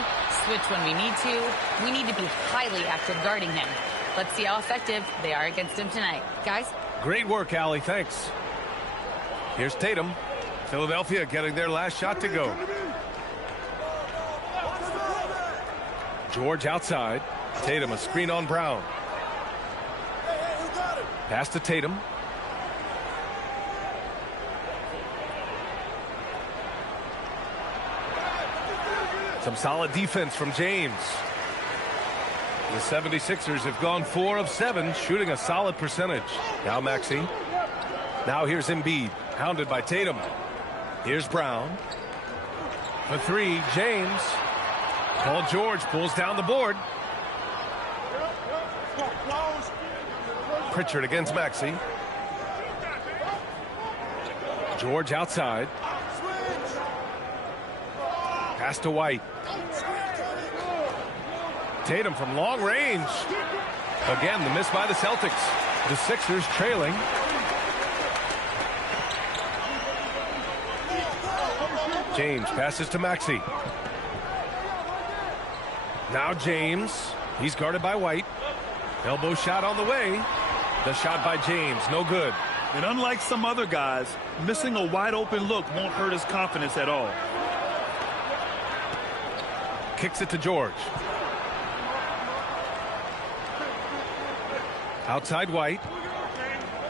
switch when we need to. We need to be highly active guarding him. Let's see how effective they are against him tonight. Guys? Great work, Allie. Thanks. Here's Tatum. Philadelphia getting their last shot to go. George outside. Tatum, a screen on Brown. Pass to Tatum. Some solid defense from James. The 76ers have gone 4 of 7, shooting a solid percentage. Now Maxey. Now here's Embiid, hounded by Tatum. Here's Brown. For 3, James. Paul George pulls down the board. Pritchard against Maxey. George outside. Pass to White. Tatum from long range. Again, the miss by the Celtics. The Sixers trailing. James passes to Maxey. Now James. He's guarded by White. Elbow shot on the way. The shot by James, no good. And unlike some other guys, missing a wide open look won't hurt his confidence at all. Kicks it to George. Outside White.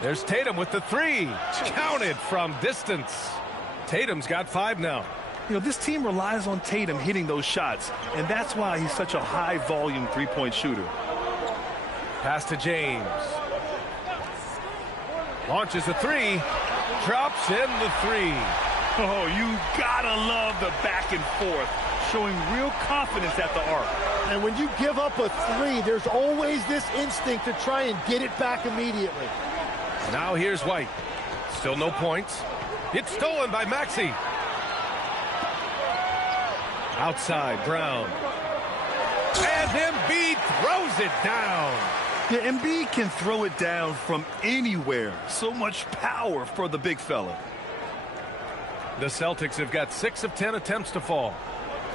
There's Tatum with the 3. Counted from distance. Tatum's got 5 now. You know, this team relies on Tatum hitting those shots, and that's why he's such a high-volume three-point shooter. Pass to James. Launches a three. Drops in the three. Oh, you gotta love the back and forth, showing real confidence at the arc. And when you give up a three, there's always this instinct to try and get it back immediately. Now here's White. Still no points. It's stolen by Maxey. Outside, Brown. And Embiid throws it down. Yeah, Embiid can throw it down from anywhere. So much power for the big fella. The Celtics have got 6 of 10 attempts to fall.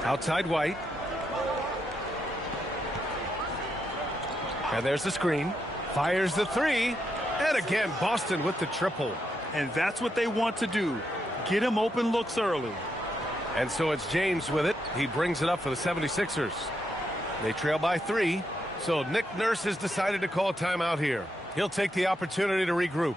Outside White. And there's the screen. Fires the three. And again, Boston with the triple. And that's what they want to do. Get him open looks early. And so it's James with it. He brings it up for the 76ers. They trail by 3. So Nick Nurse has decided to call timeout here. He'll take the opportunity to regroup.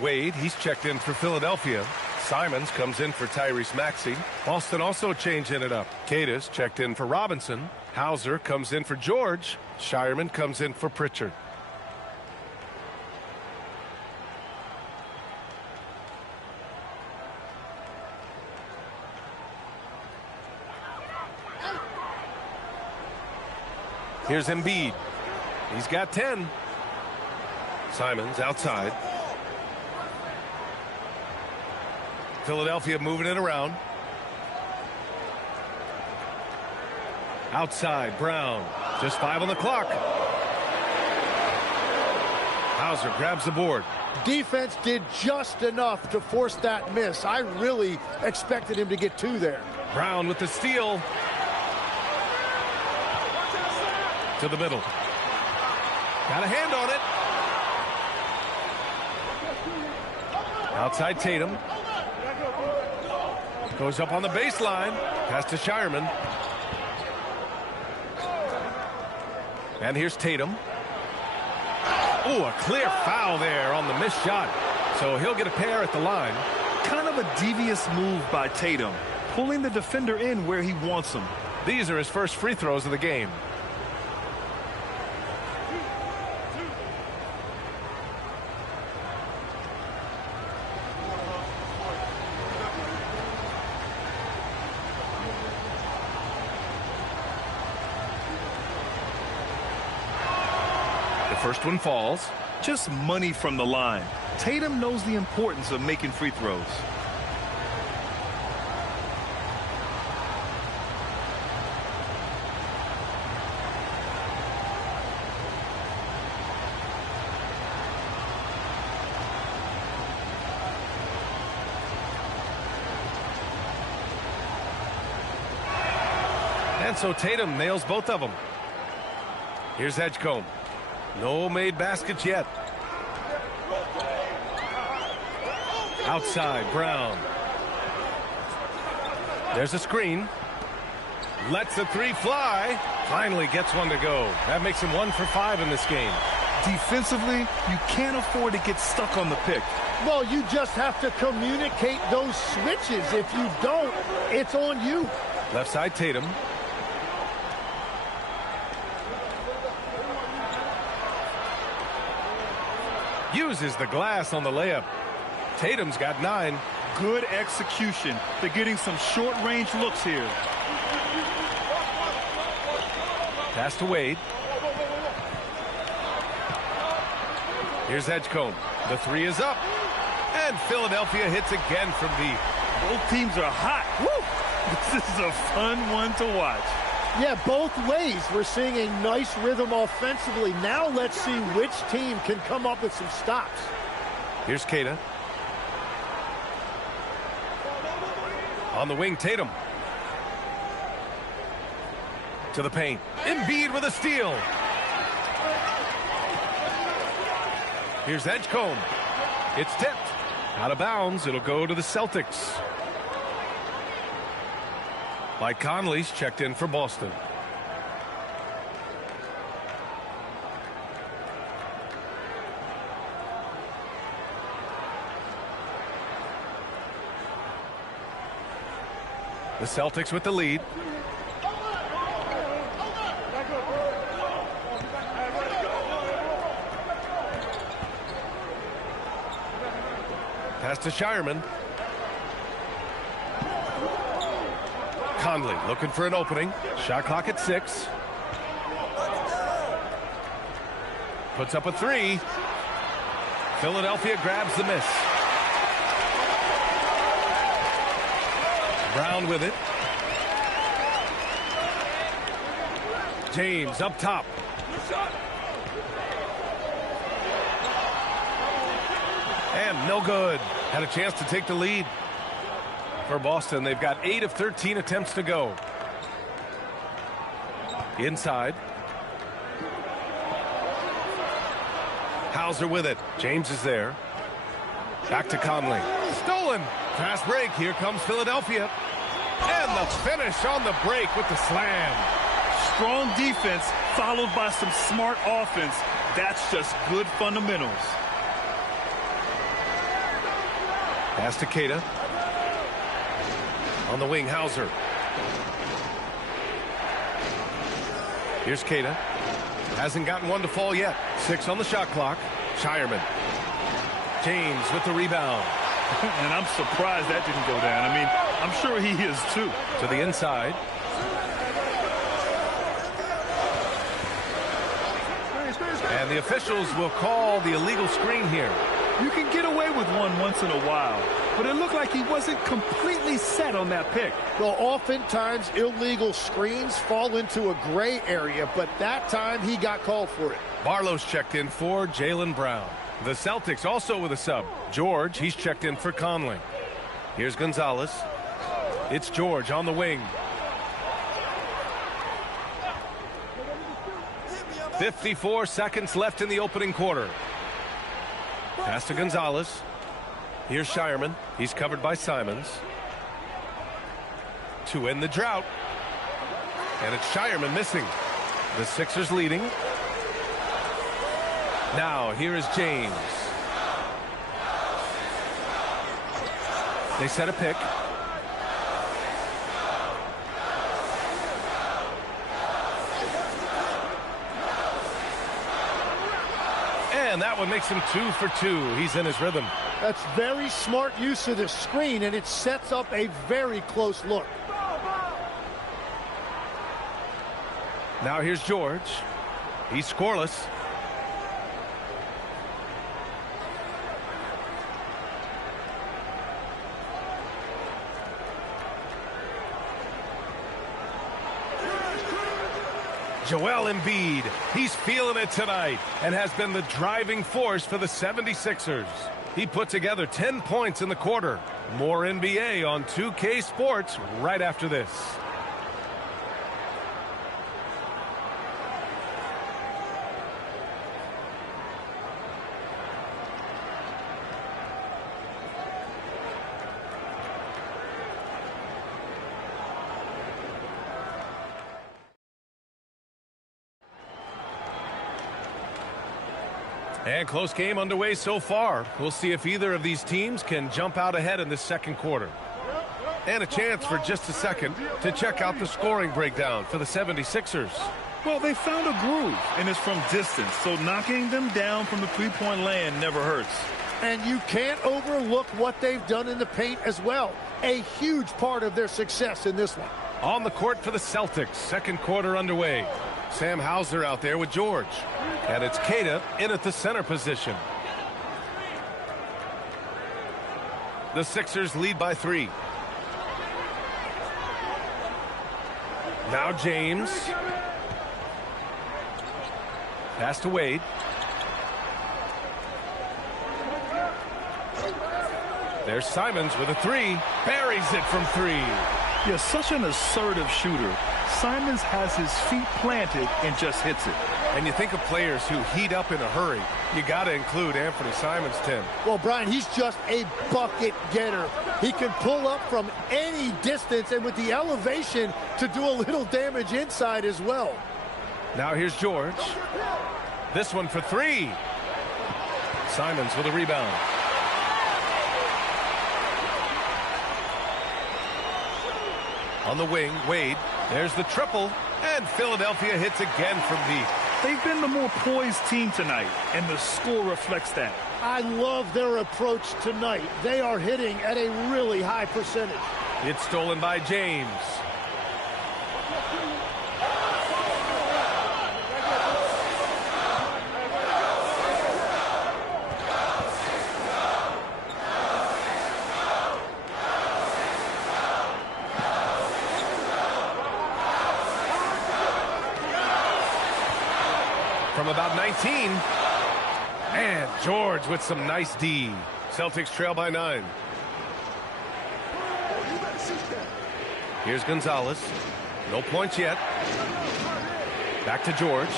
Wade, he's checked in for Philadelphia. Simons comes in for Tyrese Maxey. Boston also changing it up. Cadis checked in for Robinson. Hauser comes in for George. Shireman comes in for Pritchard. Here's Embiid. He's got 10. Simons outside. Philadelphia moving it around. Outside, Brown. Just 5 on the clock. Hauser grabs the board. Defense did just enough to force that miss. I really expected him to get 2 there. Brown with the steal. To the middle. Got a hand on it. Outside Tatum. Goes up on the baseline. Pass to Shireman. And here's Tatum. Oh, a clear foul there on the missed shot. So he'll get a pair at the line. Kind of a devious move by Tatum, pulling the defender in where he wants him. These are his first free throws of the game. First one falls. Just money from the line. Tatum knows the importance of making free throws. And so Tatum nails both of them. Here's Edgecombe. No made baskets yet. Outside, Brown. There's a screen. Lets the three fly. Finally gets one to go. That makes him 1 for 5 in this game. Defensively, you can't afford to get stuck on the pick. Well, you just have to communicate those switches. If you don't, it's on you. Left side Tatum. Uses the glass on the layup. Tatum's got 9. Good execution. They're getting some short-range looks here. Pass to Wade. Here's Edgecombe. The 3 is up. And Philadelphia hits again from deep. Both teams are hot. Woo! This is a fun one to watch. Yeah, both ways. We're seeing a nice rhythm offensively. Now let's see which team can come up with some stops. Here's Keita. On the wing, Tatum. To the paint. Embiid with a steal. Here's Edgecombe. It's tipped. Out of bounds. It'll go to the Celtics. Mike Conley's checked in for Boston. The Celtics with the lead. Pass to Shireman. Conley looking for an opening. Shot clock at 6. Puts up a 3. Philadelphia grabs the miss. Brown with it. James up top. And no good. Had a chance to take the lead. For Boston, they've got 8 of 13 attempts to go. Inside. Hauser with it. James is there. Back to Conley. Stolen. Fast break. Here comes Philadelphia. And the finish on the break with the slam. Strong defense followed by some smart offense. That's just good fundamentals. Pass to Keita. On the wing, Hauser. Here's Keita. Hasn't gotten one to fall yet. 6 on the shot clock. Shireman. James with the rebound. And I'm surprised that didn't go down. I mean, I'm sure he is too. To the inside. And the officials will call the illegal screen here. You can get away with one once in a while, but it looked like he wasn't completely set on that pick. Well, oftentimes illegal screens fall into a gray area, but that time he got called for it. Barlow's checked in for Jaylen Brown. The Celtics also with a sub. George, he's checked in for Conley. Here's Gonzalez. It's George on the wing. 54 seconds left in the opening quarter. Pass to Gonzalez. Here's Shireman. He's covered by Simons. To end the drought. And it's Shireman missing. The Sixers leading. Now, here is James. They set a pick. And that one makes him 2 for 2. He's in his rhythm. That's very smart use of the screen, and it sets up a very close look. Now here's George. He's scoreless. Joel Embiid, he's feeling it tonight and has been the driving force for the 76ers. He put together 10 points in the quarter. More NBA on 2K Sports right after this. And close game underway so far. We'll see if either of these teams can jump out ahead in this second quarter. And a chance for just a second to check out the scoring breakdown for the 76ers. Well, they found a groove, and it's from distance, so knocking them down from the three-point land never hurts. And you can't overlook what they've done in the paint as well. A huge part of their success in this one. On the court for the Celtics, second quarter underway. Sam Hauser out there with George. And it's Keita in at the center position. The Sixers lead by 3. Now James. Pass to Wade. There's Simons with a 3. Buries it from 3. Yeah, such an assertive shooter. Simons has his feet planted and just hits it. And you think of players who heat up in a hurry. You got to include Anthony Simons, Tim. Well, Brian, he's just a bucket getter. He can pull up from any distance and with the elevation to do a little damage inside as well. Now here's George. This one for 3. Simons with a rebound. On the wing, Wade. There's the triple. And Philadelphia hits again from deep. They've been the more poised team tonight, and the score reflects that. I love their approach tonight. They are hitting at a really high percentage. It's stolen by James. From about 19. And George with some nice D. Celtics trail by 9. Here's Gonzalez. No points yet. Back to George.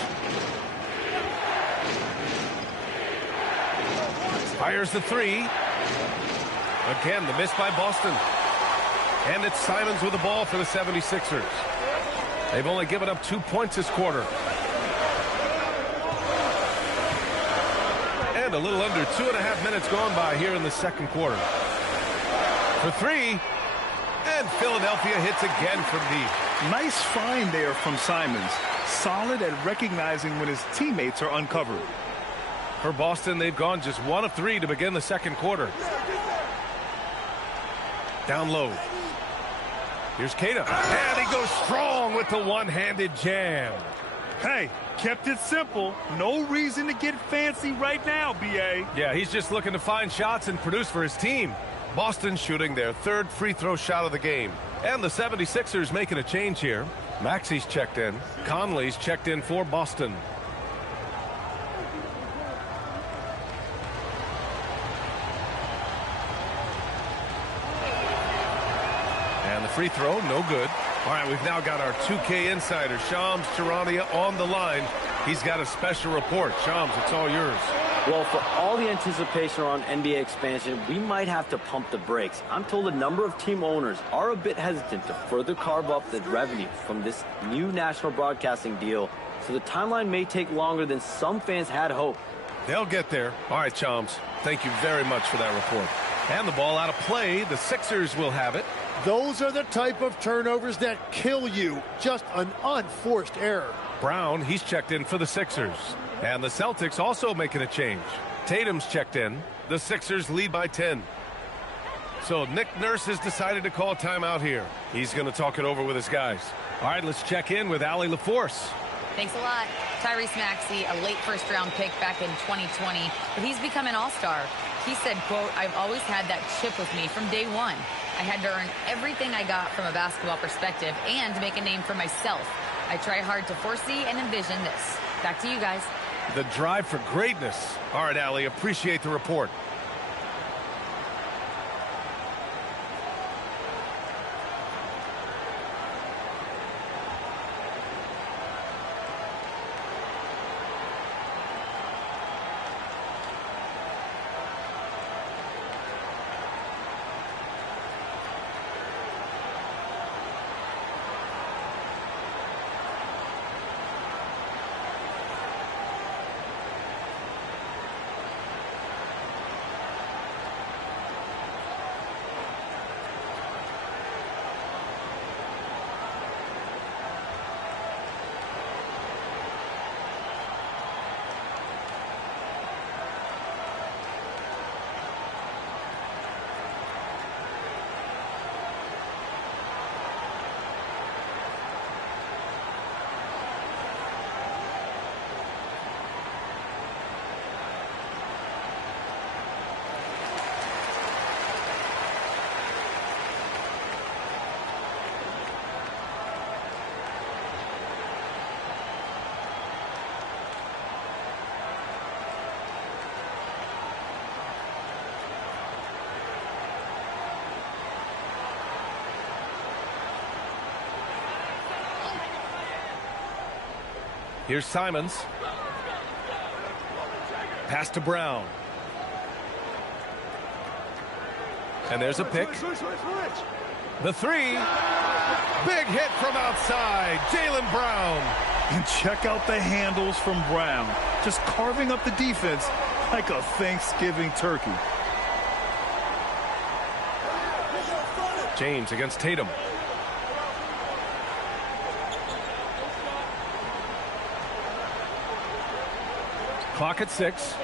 Fires the 3. Again, the miss by Boston. And it's Simons with the ball for the 76ers. They've only given up 2 points this quarter. A little under 2.5 minutes going by here in the second quarter. For 3. And Philadelphia hits again from deep. Nice find there from Simons. Solid at recognizing when his teammates are uncovered. For Boston, they've gone just 1 of 3 to begin the second quarter. Down low. Here's Keita. And he goes strong with the one-handed jam. Hey, kept it simple. No reason to get fancy right now, B.A. Yeah, he's just looking to find shots and produce for his team. Boston shooting their 3rd free throw shot of the game. And the 76ers making a change here. Maxi's checked in. Conley's checked in for Boston. And the free throw, no good. All right, we've now got our 2K insider, Shams Charania, on the line. He's got a special report. Shams, it's all yours. Well, for all the anticipation around NBA expansion, we might have to pump the brakes. I'm told a number of team owners are a bit hesitant to further carve up the revenue from this new national broadcasting deal, so the timeline may take longer than some fans had hoped. They'll get there. All right, Shams, thank you very much for that report. And the ball out of play. The Sixers will have it. Those are the type of turnovers that kill you. Just an unforced error. Brown, he's checked in for the Sixers. And the Celtics also making a change. Tatum's checked in. The Sixers lead by 10. So Nick Nurse has decided to call timeout here. He's going to talk it over with his guys. All right, let's check in with Allie LaForce. Thanks a lot. Tyrese Maxey, a late first-round pick back in 2020, but he's become an all-star. He said, quote, "I've always had that chip with me from day one. I had to earn everything I got from a basketball perspective and make a name for myself. I try hard to foresee and envision this." Back to you guys. The drive for greatness. All right, Allie, appreciate the report. Here's Simons. Pass to Brown. And there's a pick. The three. Big hit from outside. Jaylen Brown. And check out the handles from Brown. Just carving up the defense like a Thanksgiving turkey. James against Tatum. Clock at 6.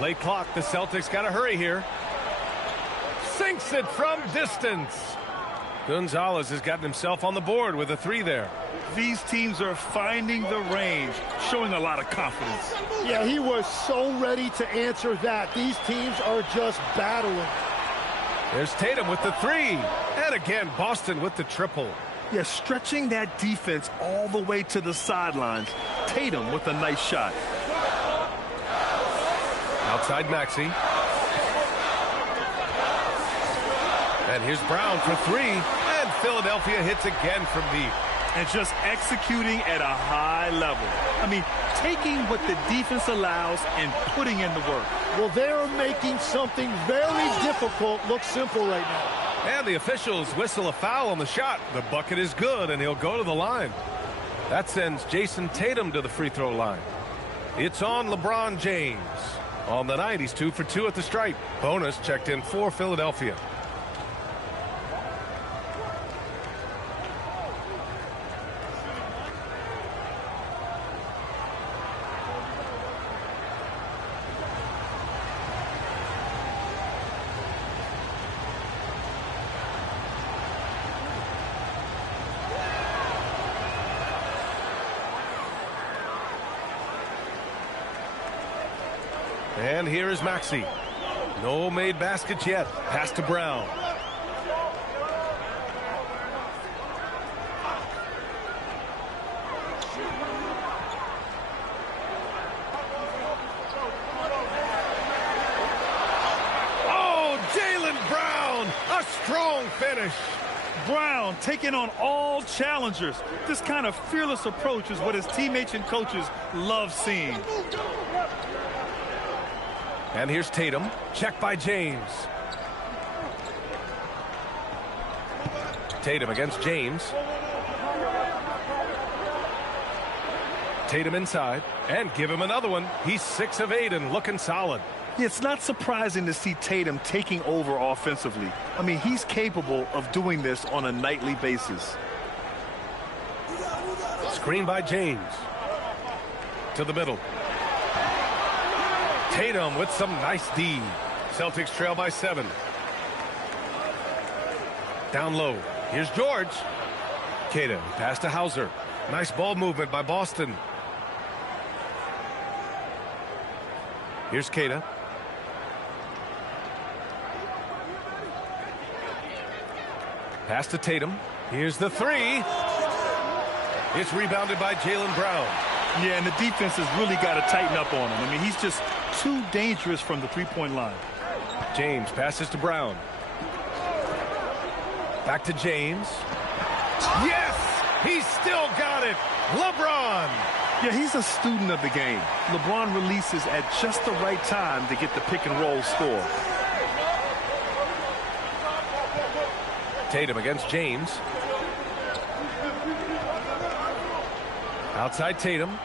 Late clock. The Celtics got to hurry here. Sinks it from distance. Gonzalez has gotten himself on the board with a 3 there. These teams are finding the range, showing a lot of confidence. Yeah, he was so ready to answer that. These teams are just battling. There's Tatum with the 3. And again, Boston with the triple. Yeah, stretching that defense all the way to the sidelines. Tatum with a nice shot. Outside Maxey. And here's Brown for 3. And Philadelphia hits again from deep. And just executing at a high level. I mean, taking what the defense allows and putting in the work. Well, they're making something very difficult look simple right now. And the officials whistle a foul on the shot. The bucket is good, and he'll go to the line. That sends Jason Tatum to the free throw line. It's on LeBron James. On the night, he's 2 for 2 at the stripe. Bonus checked in for Philadelphia. And here is Maxey. No made baskets yet. Pass to Brown. Oh, Jaylen Brown! A strong finish. Brown taking on all challengers. This kind of fearless approach is what his teammates and coaches love seeing. And here's Tatum. Check by James. Tatum against James. Tatum inside. And give him another one. He's 6 of 8 and looking solid. It's not surprising to see Tatum taking over offensively. I mean, he's capable of doing this on a nightly basis. Screen by James. To the middle. Tatum with some nice D. Celtics trail by 7. Down low. Here's George. Tatum pass to Hauser. Nice ball movement by Boston. Here's Kata. Pass to Tatum. Here's the 3. It's rebounded by Jaylen Brown. Yeah, and the defense has really got to tighten up on him. I mean, he's just too dangerous from the three-point line. James passes to Brown. Back to James. Yes! He's still got it! LeBron! Yeah, he's a student of the game. LeBron releases at just the right time to get the pick-and-roll score. Tatum against James. Outside Tatum.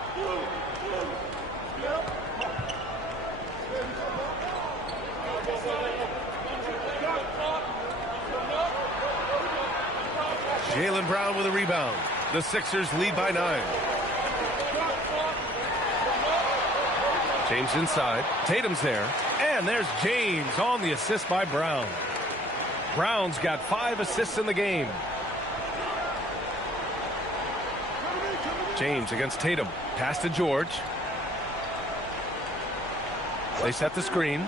Jaylen Brown with a rebound. The Sixers lead by 9. James inside. Tatum's there. And there's James on the assist by Brown. Brown's got 5 assists in the game. James against Tatum. Pass to George. They set the screen.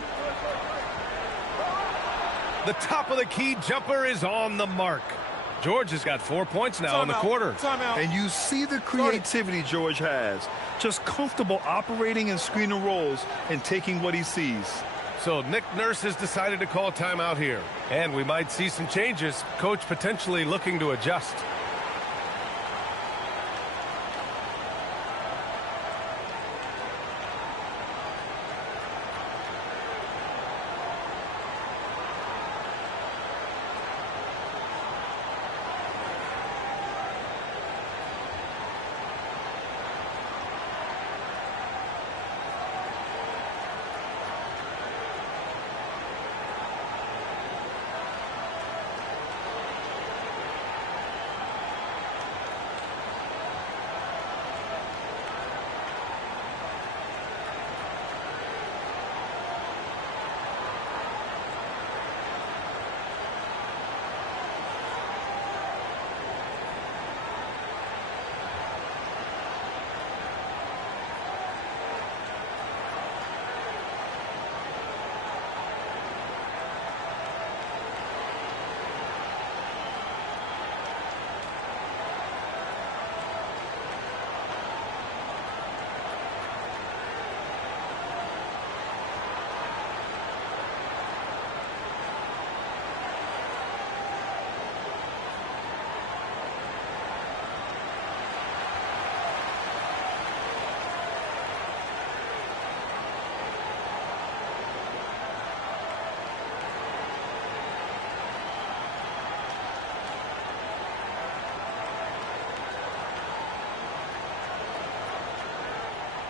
The top of the key jumper is on the mark. George has got 4 points now in the quarter. And you see the creativity George has. Just comfortable operating in screen and rolls and taking what he sees. So Nick Nurse has decided to call timeout here. And we might see some changes. Coach potentially looking to adjust.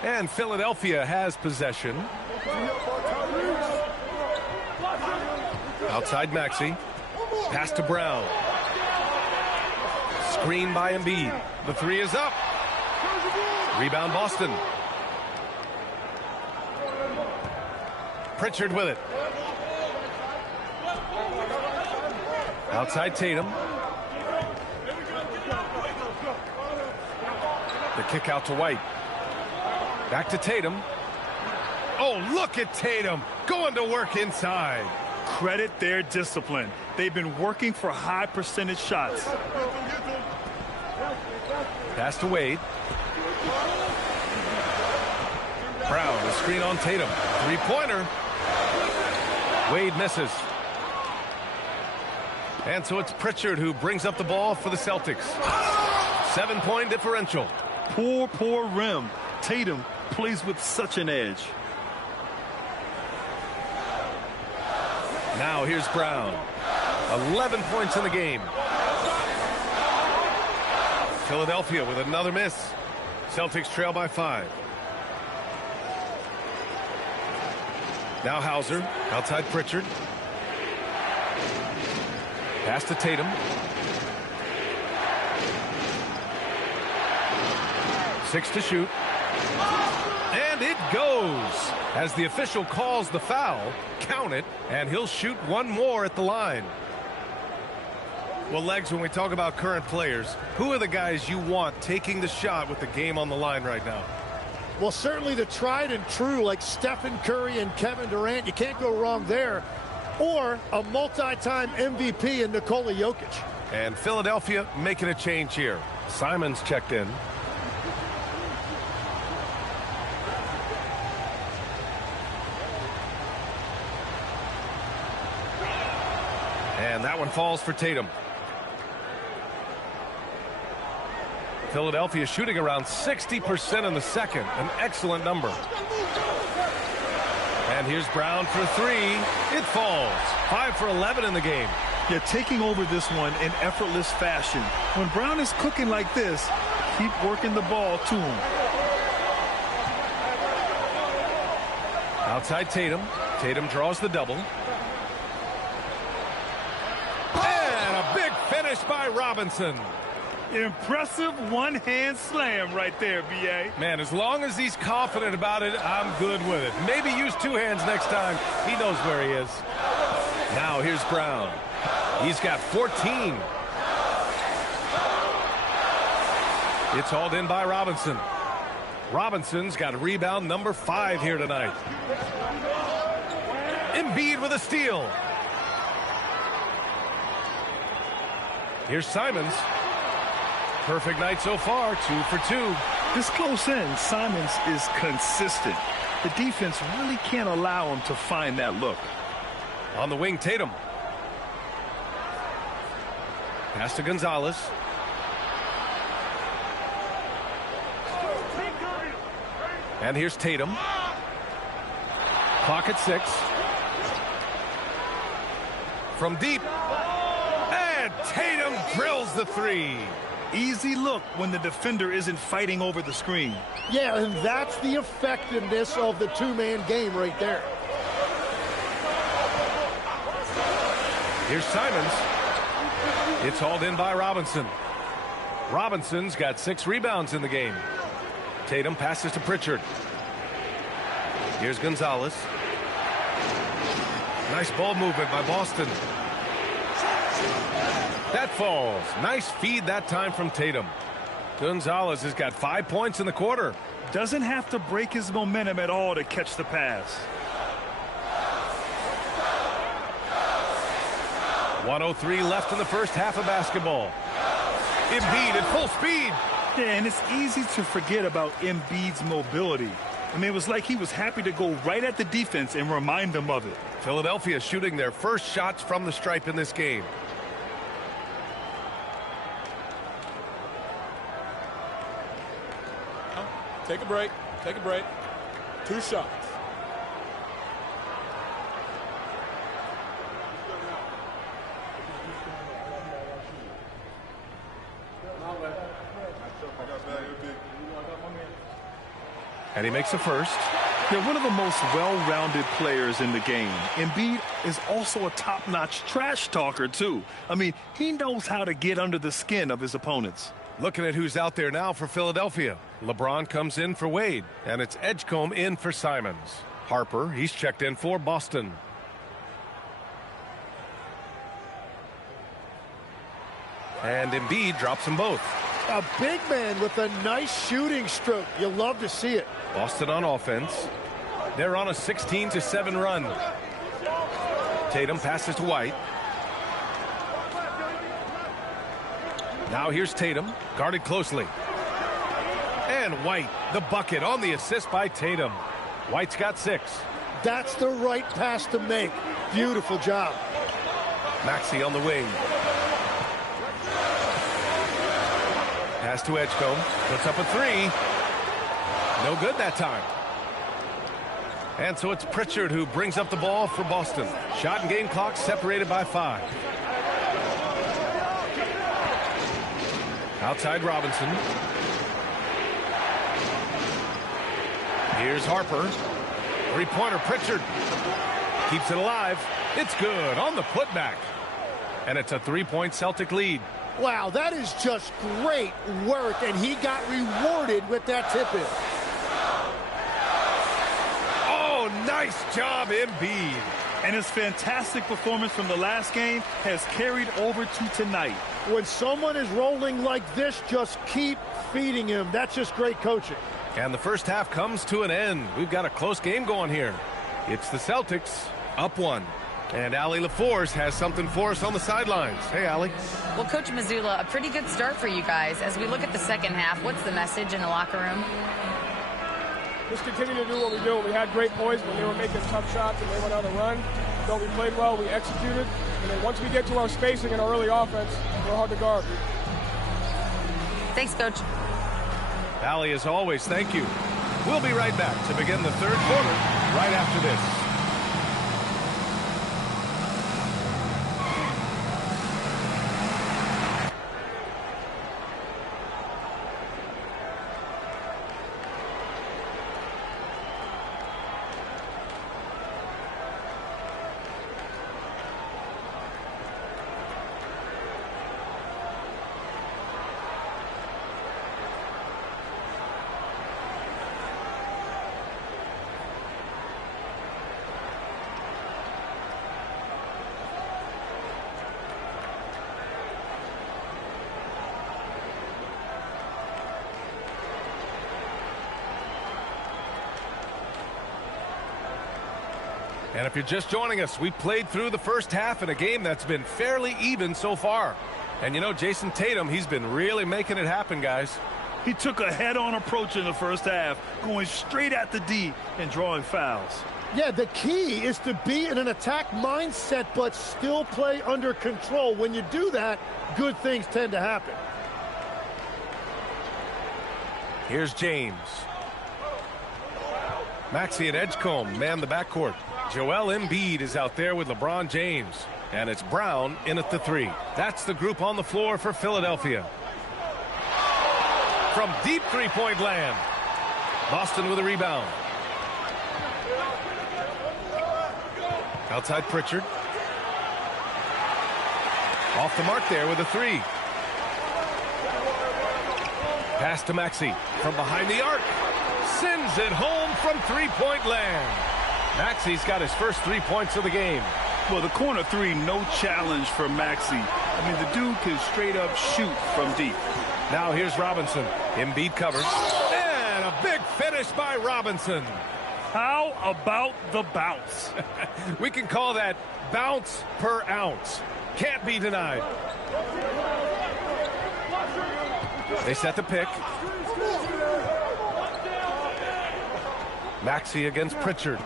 And Philadelphia has possession. Outside Maxey. Pass to Brown. Screen by Embiid. The three is up. Rebound Boston. Pritchard with it. Outside Tatum. The kick out to White. Back to Tatum. Oh, look at Tatum going to work inside. Credit their discipline. They've been working for high percentage shots. Pass to Wade. Brown, the screen on Tatum. Three-pointer. Wade misses. And so it's Pritchard who brings up the ball for the Celtics. 7-point differential. Poor rim. Tatum plays with such an edge. Now here's Brown. 11 points in the game. Philadelphia with another miss. Celtics trail by 5. Now Hauser outside Pritchard. Pass to Tatum. Six to shoot. And it goes. As the official calls the foul, count it, and he'll shoot one more at the line. Well, Legs, when we talk about current players, who are the guys you want taking the shot with the game on the line right now? Well, certainly the tried and true like Stephen Curry and Kevin Durant. You can't go wrong there. Or a multi-time MVP in Nikola Jokic. And Philadelphia making a change here. Simons checked in. And that one falls for Tatum. Philadelphia shooting around 60% in the second. An excellent number. And here's Brown for three. It falls. 5 for 11 in the game. Yeah, taking over this one in effortless fashion. When Brown is cooking like this, keep working the ball to him. Outside Tatum. Tatum draws the double. And a big finish by Robinson. Impressive one-hand slam right there, B.A. Man, as long as he's confident about it, I'm good with it. Maybe use two hands next time. He knows where he is. Now here's Brown. He's got 14. It's hauled in by Robinson. Robinson's got rebound number 5 here tonight. Embiid with a steal. Here's Simons. Perfect night so far, 2 for 2. This close in, Simons is consistent. The defense really can't allow him to find that look. On the wing, Tatum. Pass to Gonzalez. And here's Tatum. Clock at 6. From deep. And Tatum drills the three. Easy look when the defender isn't fighting over the screen. Yeah, and that's the effectiveness of the two-man game right there. Here's Simons. It's hauled in by Robinson. Robinson's got 6 rebounds in the game. Tatum passes to Pritchard. Here's Gonzalez. Nice ball movement by Boston. That falls. Nice feed that time from Tatum. Gonzalez has got 5 points in the quarter. Doesn't have to break his momentum at all to catch the pass. 1:03 left in the first half of basketball. Embiid at full speed. Yeah, and it's easy to forget about Embiid's mobility. I mean, it was like he was happy to go right at the defense and remind them of it. Philadelphia shooting their first shots from the stripe in this game. Take a break. Take a break. 2 shots. And he makes a first. They're one of the most well-rounded players in the game. Embiid is also a top-notch trash talker, too. I mean, he knows how to get under the skin of his opponents. Looking at who's out there now for Philadelphia. LeBron comes in for Wade, and it's Edgecombe in for Simons. Harper, he's checked in for Boston. And Embiid drops them both. A big man with a nice shooting stroke. You love to see it. Boston on offense. They're on a 16-7 run. Tatum passes to White. Now here's Tatum, guarded closely. And White, the bucket on the assist by Tatum. White's got 6. That's the right pass to make. Beautiful job. Maxey on the wing. Pass to Edgecombe. Puts up a 3. No good that time. And so it's Pritchard who brings up the ball for Boston. Shot and game clock separated by 5. Outside Robinson. Here's Harper. Three-pointer Pritchard. Keeps it alive. It's good on the putback. And it's a 3-point Celtic lead. Wow, that is just great work, and he got rewarded with that tip-in. Oh, nice job, Embiid. And his fantastic performance from the last game has carried over to tonight. When someone is rolling like this, just keep feeding him. That's just great coaching. And the first half comes to an end. We've got a close game going here. It's the Celtics up 1. And Allie LaForce has something for us on the sidelines. Hey, Allie. Well, Coach Mazzulla, a pretty good start for you guys. As we look at the second half, what's the message in the locker room? Just continue to do what we do. We had great poise when they were making tough shots and they went on a run. So we played well, we executed. And then once we get to our spacing and our early offense, we're hard to guard. Thanks, Coach. Allie, as always, thank you. We'll be right back to begin the third quarter right after this. And if you're just joining us, we played through the first half in a game that's been fairly even so far. And you know, Jason Tatum, he's been really making it happen, guys. He took a head-on approach in the first half, going straight at the D and drawing fouls. Yeah, the key is to be in an attack mindset but still play under control. When you do that, good things tend to happen. Here's James. Maxey and Edgecombe man the backcourt. Joel Embiid is out there with LeBron James. And it's Brown in at the 3. That's the group on the floor for Philadelphia. From deep three-point land. Boston with a rebound. Outside Pritchard. Off the mark there with a 3. Pass to Maxey from behind the arc. Sends it home from three-point land. Maxey's got his first 3 points of the game. Well, the corner 3, no challenge for Maxey. I mean, the dude can straight up shoot from deep. Now here's Robinson. Embiid covers. And a big finish by Robinson. How about the bounce? We can call that bounce per ounce. Can't be denied. They set the pick. Maxey against Pritchard.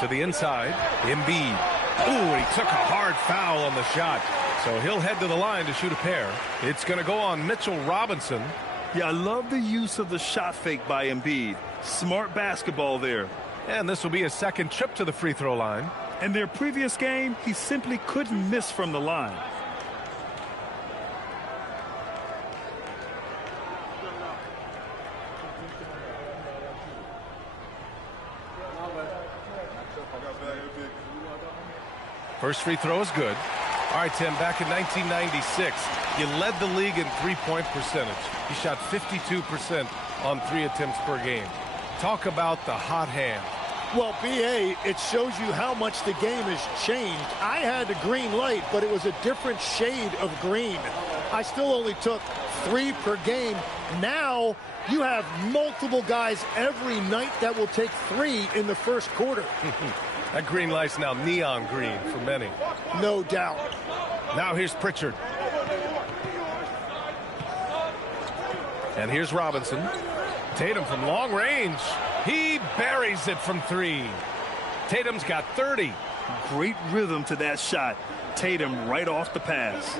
To the inside, Embiid. Ooh, he took a hard foul on the shot. So he'll head to the line to shoot a pair. It's going to go on Mitchell Robinson. Yeah, I love the use of the shot fake by Embiid. Smart basketball there. And this will be his second trip to the free throw line. In their previous game, he simply couldn't miss from the line. First free throw is good. All right, Tim, back in 1996, you led the league in three-point percentage. You shot 52% on 3 attempts per game. Talk about the hot hand. Well, B.A., it shows you how much the game has changed. I had the green light, but it was a different shade of green. I still only took 3 per game. Now you have multiple guys every night that will take 3 in the first quarter. That green light's now neon green for many. No doubt. Now here's Pritchard. And here's Robinson. Tatum from long range. He buries it from 3. Tatum's got 30. Great rhythm to that shot. Tatum right off the pass.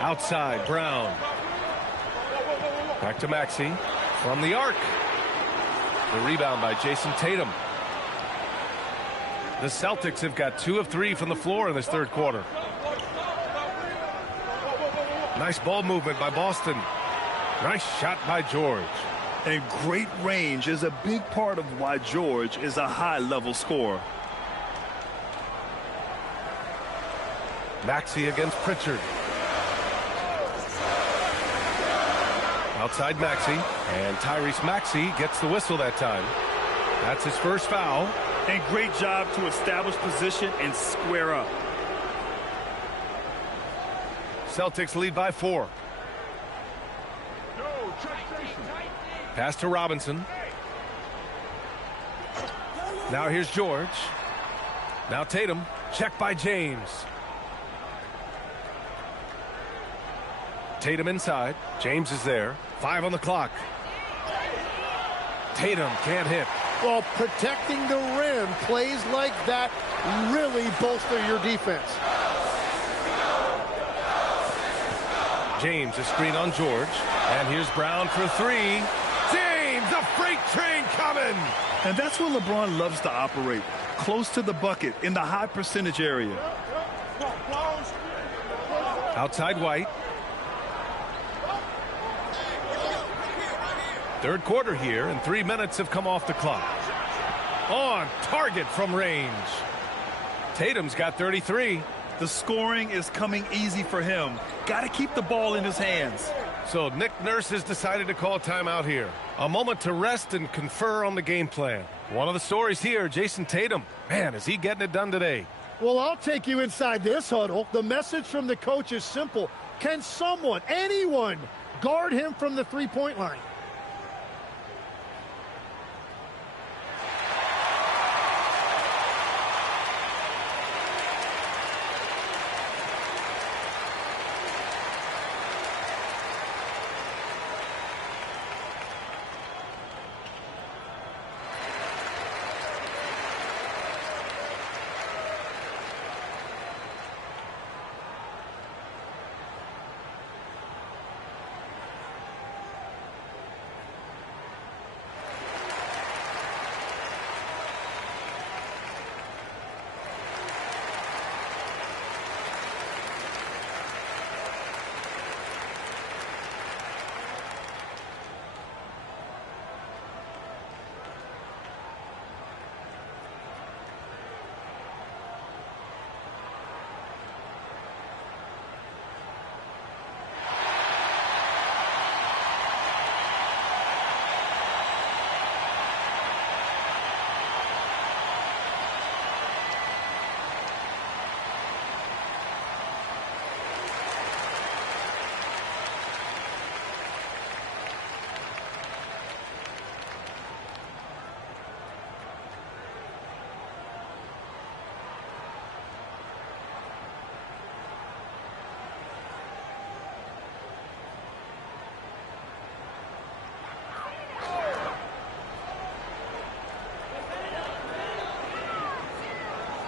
Outside, Brown. Back to Maxey from the arc. The rebound by Jason Tatum. The Celtics have got 2 of 3 from the floor in this third quarter. Nice ball movement by Boston. Nice shot by George. And great range is a big part of why George is a high-level scorer. Maxey against Pritchard. Outside Maxey. And Tyrese Maxey gets the whistle that time. That's his first foul. And great job to establish position and square up. Celtics lead by 4. Pass to Robinson. Now here's George. Now Tatum. Check by James. Tatum inside. James is there. 5 on the clock. Tatum can't hit. Well, protecting the rim, plays like that really bolster your defense. James, a screen on George. And here's Brown for 3. James, a freight train coming. And that's where LeBron loves to operate. Close to the bucket in the high percentage area. Outside White. Third quarter here, and 3 minutes have come off the clock. On target from range. Tatum's got 33. The scoring is coming easy for him. Got to keep the ball in his hands. So Nick Nurse has decided to call timeout here. A moment to rest and confer on the game plan. One of the stories here, Jason Tatum. Man, is he getting it done today? Well, I'll take you inside this huddle. The message from the coach is simple. Can someone, anyone, guard him from the three-point line?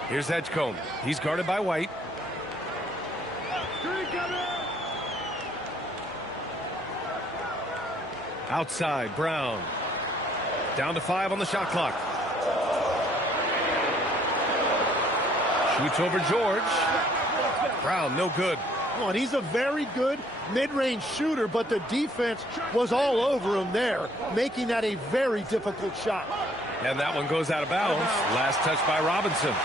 Here's Edgecombe. He's guarded by White. Outside, Brown. Down to 5 on the shot clock. Shoots over George. Brown, no good. Oh, and he's a very good mid-range shooter, but the defense was all over him there, making that a very difficult shot. And that one goes out of bounds. Last touch by Robinson.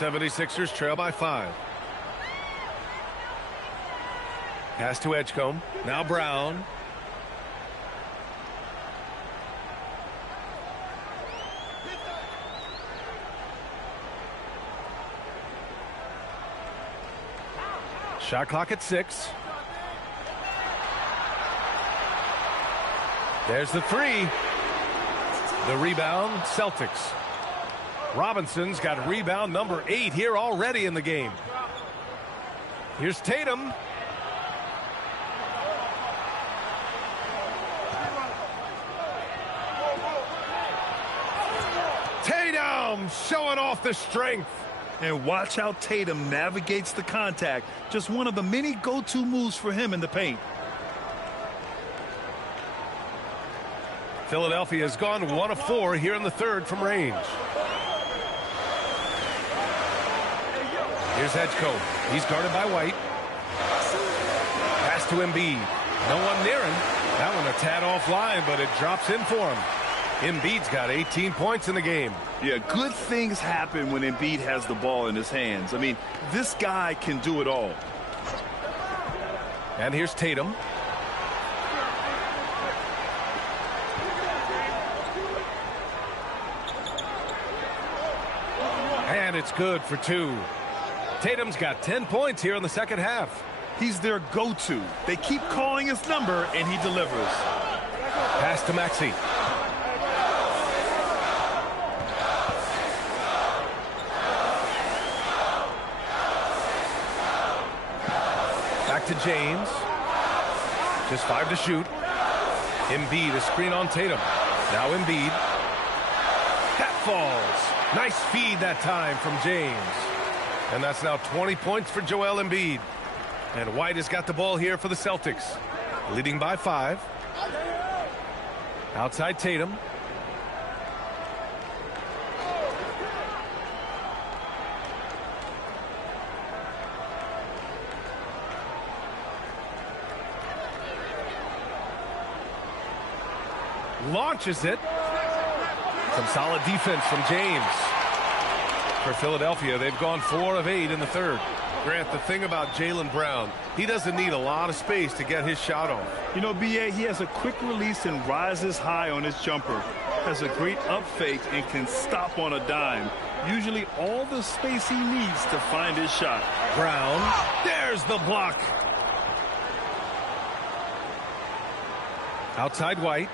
76ers trail by 5. Pass to Edgecombe. Now Brown. Shot clock at 6. There's the 3. The rebound, Celtics. Robinson's got rebound number 8 here already in the game. Here's Tatum. Tatum showing off the strength. And watch how Tatum navigates the contact. Just one of the many go-to moves for him in the paint. Philadelphia has gone 1 of 4 here in the third from range. Here's Edgecombe. He's guarded by White. Pass to Embiid. No one near him. That one a tad offline, but it drops in for him. Embiid's got 18 points in the game. Yeah, good things happen when Embiid has the ball in his hands. I mean, this guy can do it all. And here's Tatum. And it's good for 2. Tatum's got 10 points here in the second half. He's their go-to. They keep calling his number, and he delivers. Pass to Maxey. Back to James. Just 5 to shoot. Embiid, a screen on Tatum. Now Embiid. That falls. Nice feed that time from James. And that's now 20 points for Joel Embiid. And White has got the ball here for the Celtics. Leading by 5. Outside Tatum. Launches it. Some solid defense from James. For Philadelphia, they've gone 4 of 8 in the third. Grant, the thing about Jaylen Brown, he doesn't need a lot of space to get his shot off. You know, B.A., he has a quick release and rises high on his jumper. Has a great up fake and can stop on a dime. Usually all the space he needs to find his shot. Brown, there's the block. Outside White.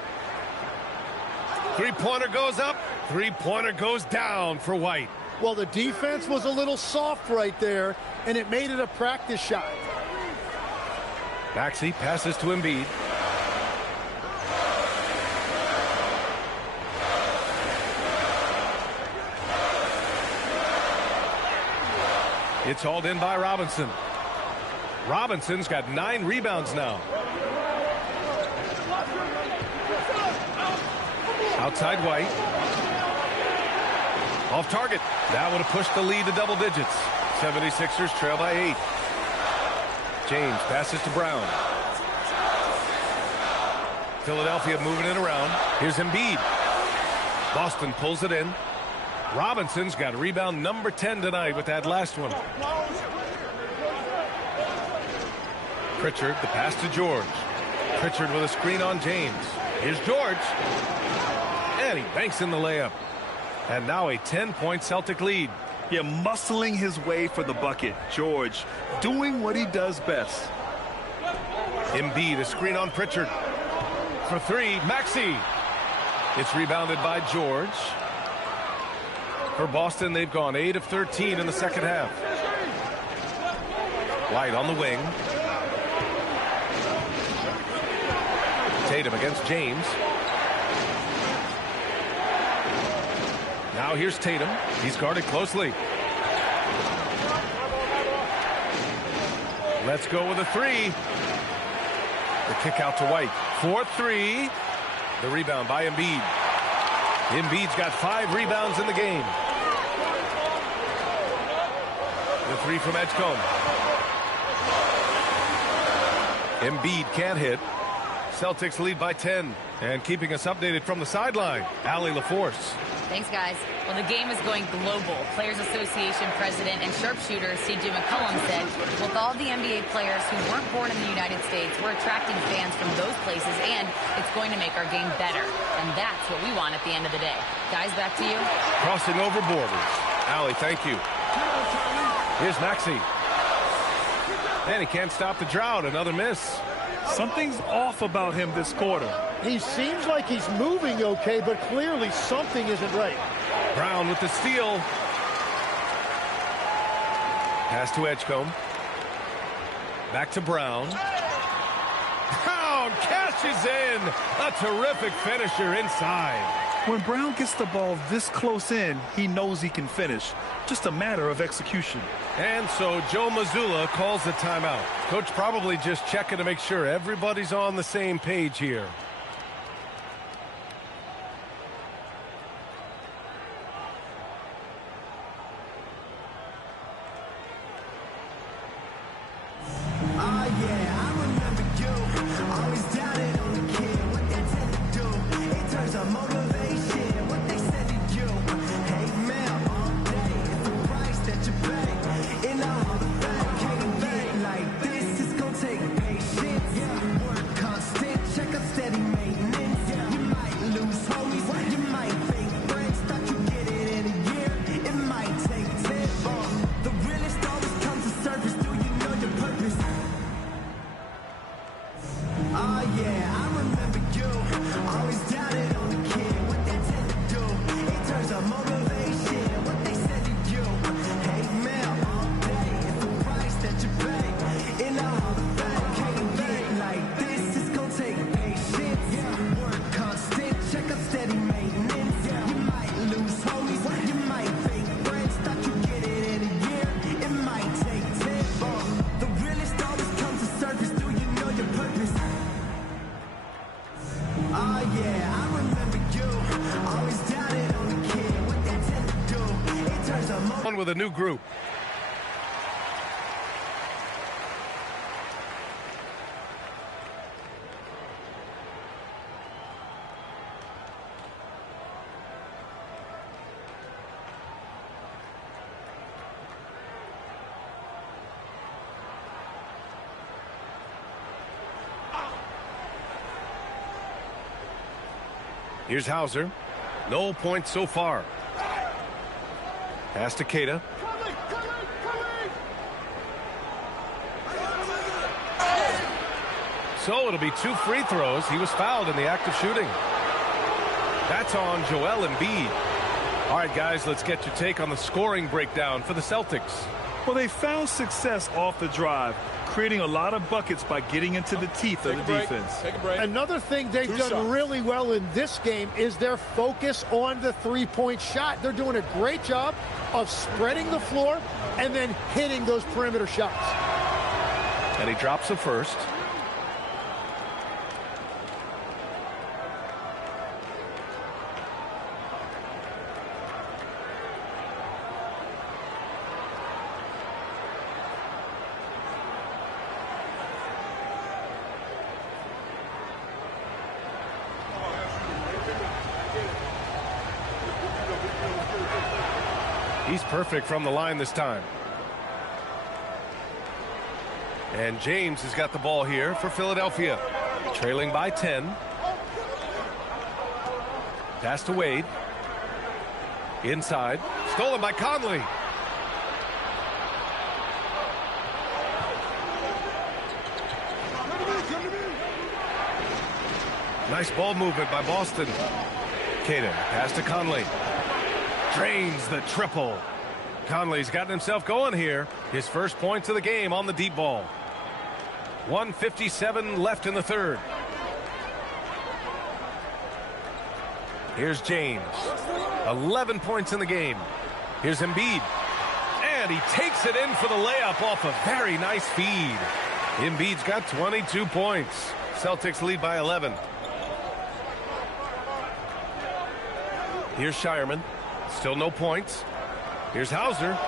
Three-pointer goes up. Three-pointer goes down for White. Well, the defense was a little soft right there, and it made it a practice shot. Maxey passes to Embiid. It's hauled in by Robinson. Robinson's got 9 rebounds now. Outside White. Off target. That would have pushed the lead to double digits. 76ers trail by 8. James passes to Brown. Philadelphia moving it around. Here's Embiid. Boston pulls it in. Robinson's got rebound number 10 tonight with that last one. Pritchard, the pass to George. Pritchard with a screen on James. Here's George. And he banks in the layup. And now a 10-point Celtic lead. Yeah, muscling his way for the bucket. George doing what he does best. Embiid, a screen on Pritchard. For 3, Maxey. It's rebounded by George. For Boston, they've gone 8 of 13 in the second half. White on the wing. Tatum against James. Now here's Tatum. He's guarded closely. Let's go with a 3. The kick out to White. 4-3. The rebound by Embiid. Embiid's got 5 rebounds in the game. The 3 from Edgecombe. Embiid can't hit. Celtics lead by 10. And keeping us updated from the sideline, Allie LaForce. Thanks, guys. Well, the game is going global. Players Association President and sharpshooter C.J. McCollum said, with all the NBA players who weren't born in the United States, we're attracting fans from those places, and it's going to make our game better. And that's what we want at the end of the day. Guys, back to you. Crossing over borders. Allie, thank you. Here's Maxey. And he can't stop the drought. Another miss. Something's off about him this quarter. He seems like he's moving okay, but clearly something isn't right. Brown with the steal. Pass to Edgecombe. Back to Brown. Brown cashes in. A terrific finisher inside. When Brown gets the ball this close in, he knows he can finish. Just a matter of execution. And so Joe Mazzulla calls the timeout. Coach probably just checking to make sure everybody's on the same page here. With a new group. Here's Hauser. No points so far. Pass to Keita. So it'll be 2 free throws. He was fouled in the act of shooting. That's on Joel Embiid. All right, guys, let's get your take on the scoring breakdown for the Celtics. Well, they found success off the drive, creating a lot of buckets by getting into the teeth of the defense. Take a break. Another thing they've done really well in this game is their focus on the three-point shot. They're doing a great job of spreading the floor and then hitting those perimeter shots. And he drops the first. He's perfect from the line this time. And James has got the ball here for Philadelphia. Trailing by 10. Pass to Wade. Inside. Stolen by Conley. Nice ball movement by Boston. Keita, pass to Conley. Drains the triple. Conley's gotten himself going here. His first points of the game on the deep ball. 1:57 left in the third. Here's James. 11 points in the game. Here's Embiid. And he takes it in for the layup off a very nice feed. Embiid's got 22 points. Celtics lead by 11. Here's Shireman. Still no points. Here's Hauser.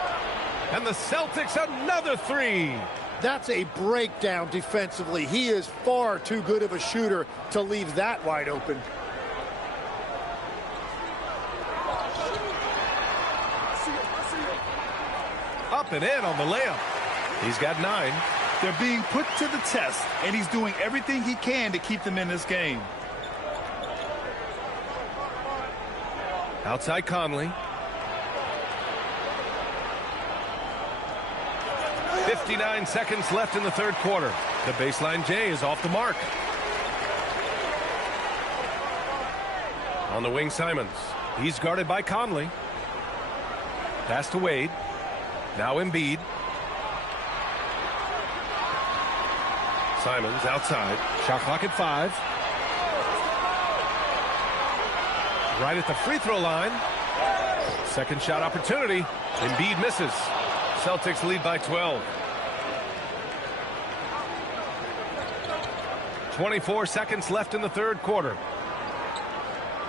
And the Celtics another three. That's a breakdown defensively. He is far too good of a shooter to leave that wide open. up and in on the layup. He's got 9. They're being put to the test, and he's doing everything he can to keep them in this game. Outside Conley. 59 seconds left in the third quarter. The baseline J is off the mark. On the wing, Simons. He's guarded by Conley. Pass to Wade. Now Embiid. Simons outside. Shot clock at 5. Right at the free throw line. Second shot opportunity. Embiid misses. Celtics lead by 12. 24 seconds left in the third quarter.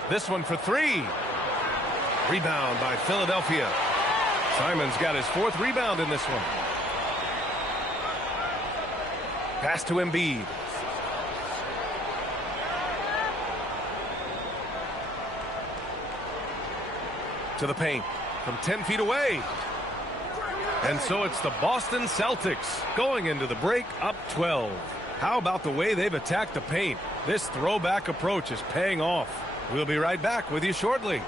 This one for 3. Rebound by Philadelphia. Simons got his 4th rebound in this one. Pass to Embiid. To the paint from 10 feet away. And so it's the Boston Celtics going into the break up 12. How about the way they've attacked the paint? This throwback approach is paying off. We'll be right back with you shortly.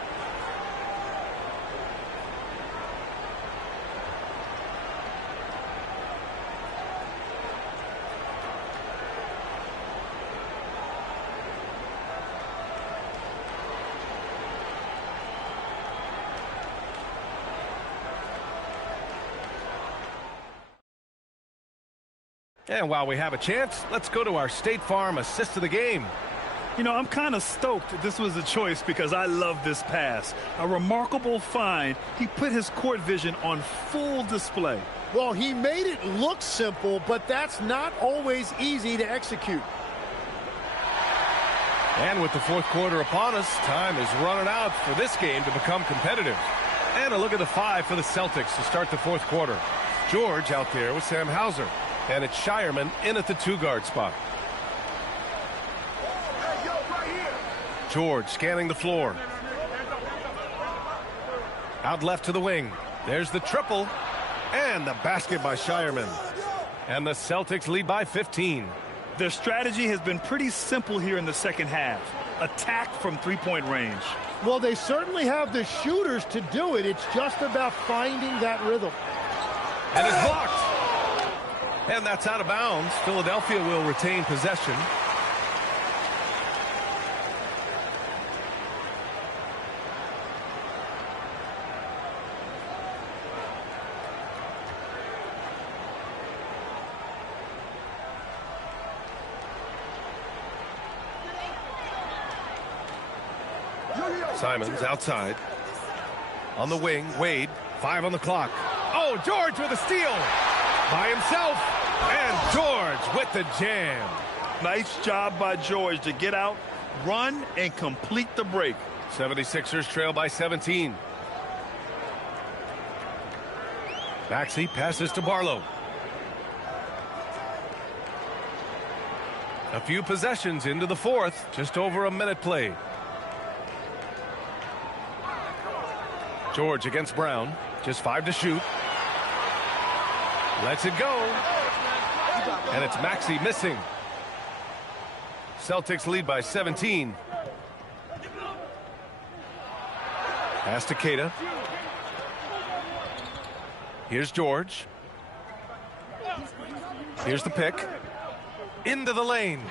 And while we have a chance, let's go to our State Farm assist of the game. You know, I'm kind of stoked this was a choice because I love this pass. A remarkable find. He put his court vision on full display. Well, he made it look simple, but that's not always easy to execute. And with the fourth quarter upon us, time is running out for this game to become competitive. And a look at the 5 for the Celtics to start the fourth quarter. George out there with Sam Hauser. And it's Shireman in at the 2-guard spot. George scanning the floor. Out left to the wing. There's the triple. And the basket by Shireman. And the Celtics lead by 15. Their strategy has been pretty simple here in the second half. Attack from three-point range. Well, they certainly have the shooters to do it. It's just about finding that rhythm. And it's blocked. And that's out of bounds. Philadelphia will retain possession. Simons outside. On the wing, Wade, 5 on the clock. Oh, George with a steal. By himself. And George with the jam. Nice job by George to get out, run, and complete the break. 76ers trail by 17. Maxey passes to Barlow. A few possessions into the fourth. Just over a minute played. George against Brown. Just 5 to shoot. Lets it go. And it's Maxey missing. Celtics lead by 17. Pass to Keita. Here's George. Here's the pick. Into the lane.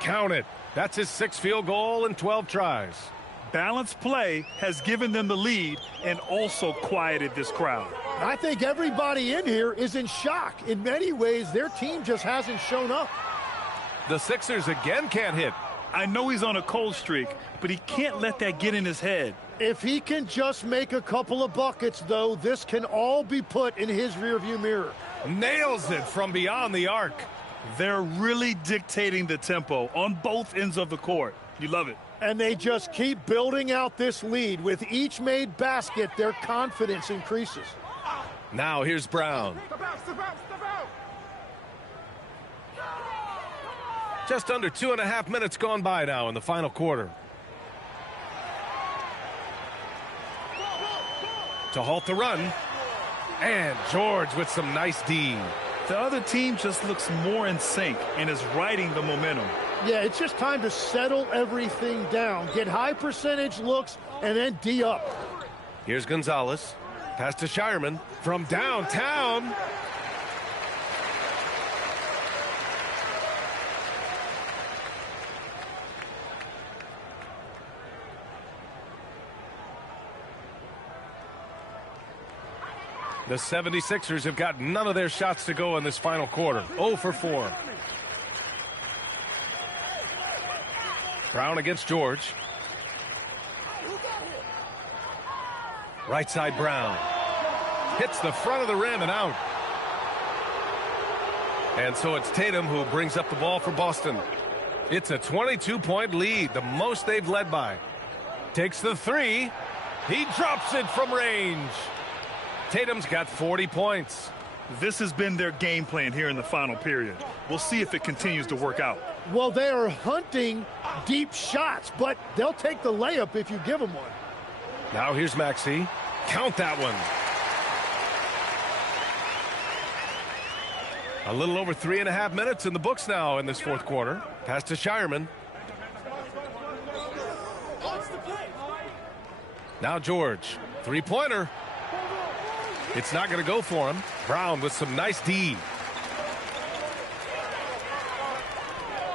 Count it. That's his 6th field goal in 12 tries. Balanced play has given them the lead and also quieted this crowd. I think everybody in here is in shock. In many ways, their team just hasn't shown up. The Sixers again can't hit. I know he's on a cold streak, but he can't let that get in his head. If he can just make a couple of buckets, though, this can all be put in his rearview mirror. Nails it from beyond the arc. They're really dictating the tempo on both ends of the court. You love it. And they just keep building out this lead. With each made basket, their confidence increases. Now here's Brown. Just under 2.5 minutes gone by now in the final quarter. To halt the run. And George with some nice D. The other team just looks more in sync and is riding the momentum. Yeah, it's just time to settle everything down. Get high percentage looks and then D up. Here's Gonzalez. Pass to Shireman from downtown. The 76ers have got none of their shots to go in this final quarter. 0 for 4. Brown against George. Right side Brown. Hits the front of the rim and out. And so it's Tatum who brings up the ball for Boston. It's a 22-point lead, the most they've led by. Takes the three. He drops it from range. Tatum's got 40 points. This has been their game plan here in the final period. We'll see if it continues to work out. Well, they are hunting deep shots, but they'll take the layup if you give them one. Now here's Maxey. Count that one. A little over 3.5 minutes in the books now in this fourth quarter. Pass to Shireman. Now George. Three-pointer. It's not going to go for him. Brown with some nice D.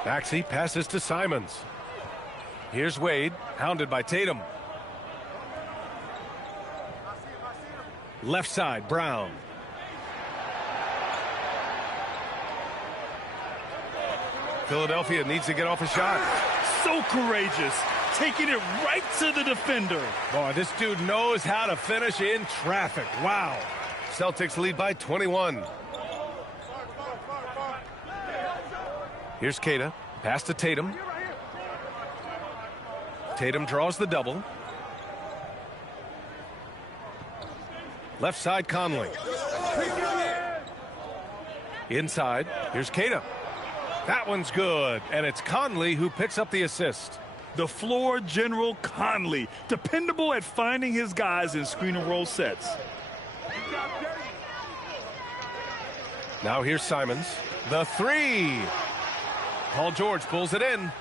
Maxey passes to Simons. Here's Wade, hounded by Tatum. Left side, Brown. Philadelphia needs to get off a shot. So courageous, taking it right to the defender. Boy, this dude knows how to finish in traffic. Wow. Celtics lead by 21. Here's Keita. Pass to Tatum. Tatum draws the double. Left side, Conley. Inside, here's Keita. That one's good, and it's Conley who picks up the assist. The floor general Conley, dependable at finding his guys in screen and roll sets. Now here's Simons. The three. Paul George pulls it in.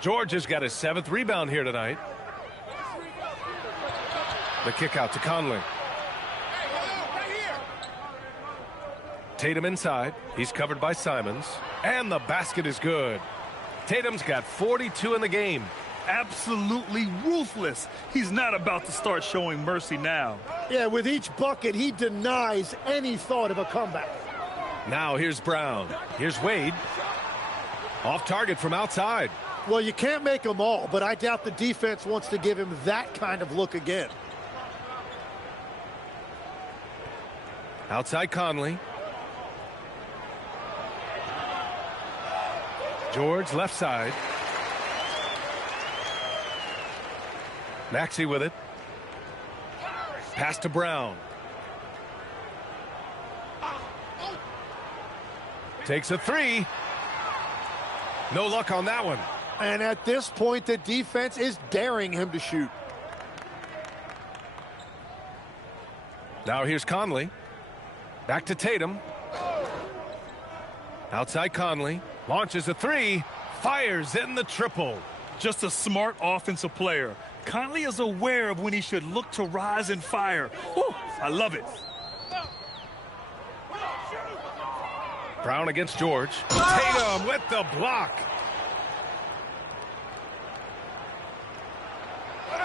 George has got his 7th rebound here tonight. The kick out to Conley. Tatum inside. He's covered by Simons. And the basket is good. Tatum's got 42 in the game. Absolutely ruthless. He's not about to start showing mercy now. Yeah, with each bucket, he denies any thought of a comeback. Now here's Brown. Here's Wade. Off target from outside. Well, you can't make them all, but I doubt the defense wants to give him that kind of look again. Outside Conley. George left side. Maxey with it. Pass to Brown. Takes a three. No luck on that one. And at this point, the defense is daring him to shoot. Now here's Conley. Back to Tatum. Outside Conley. Launches a three. Fires in the triple. Just a smart offensive player. Conley is aware of when he should look to rise and fire. Whew, I love it. Brown against George. Tatum with the block.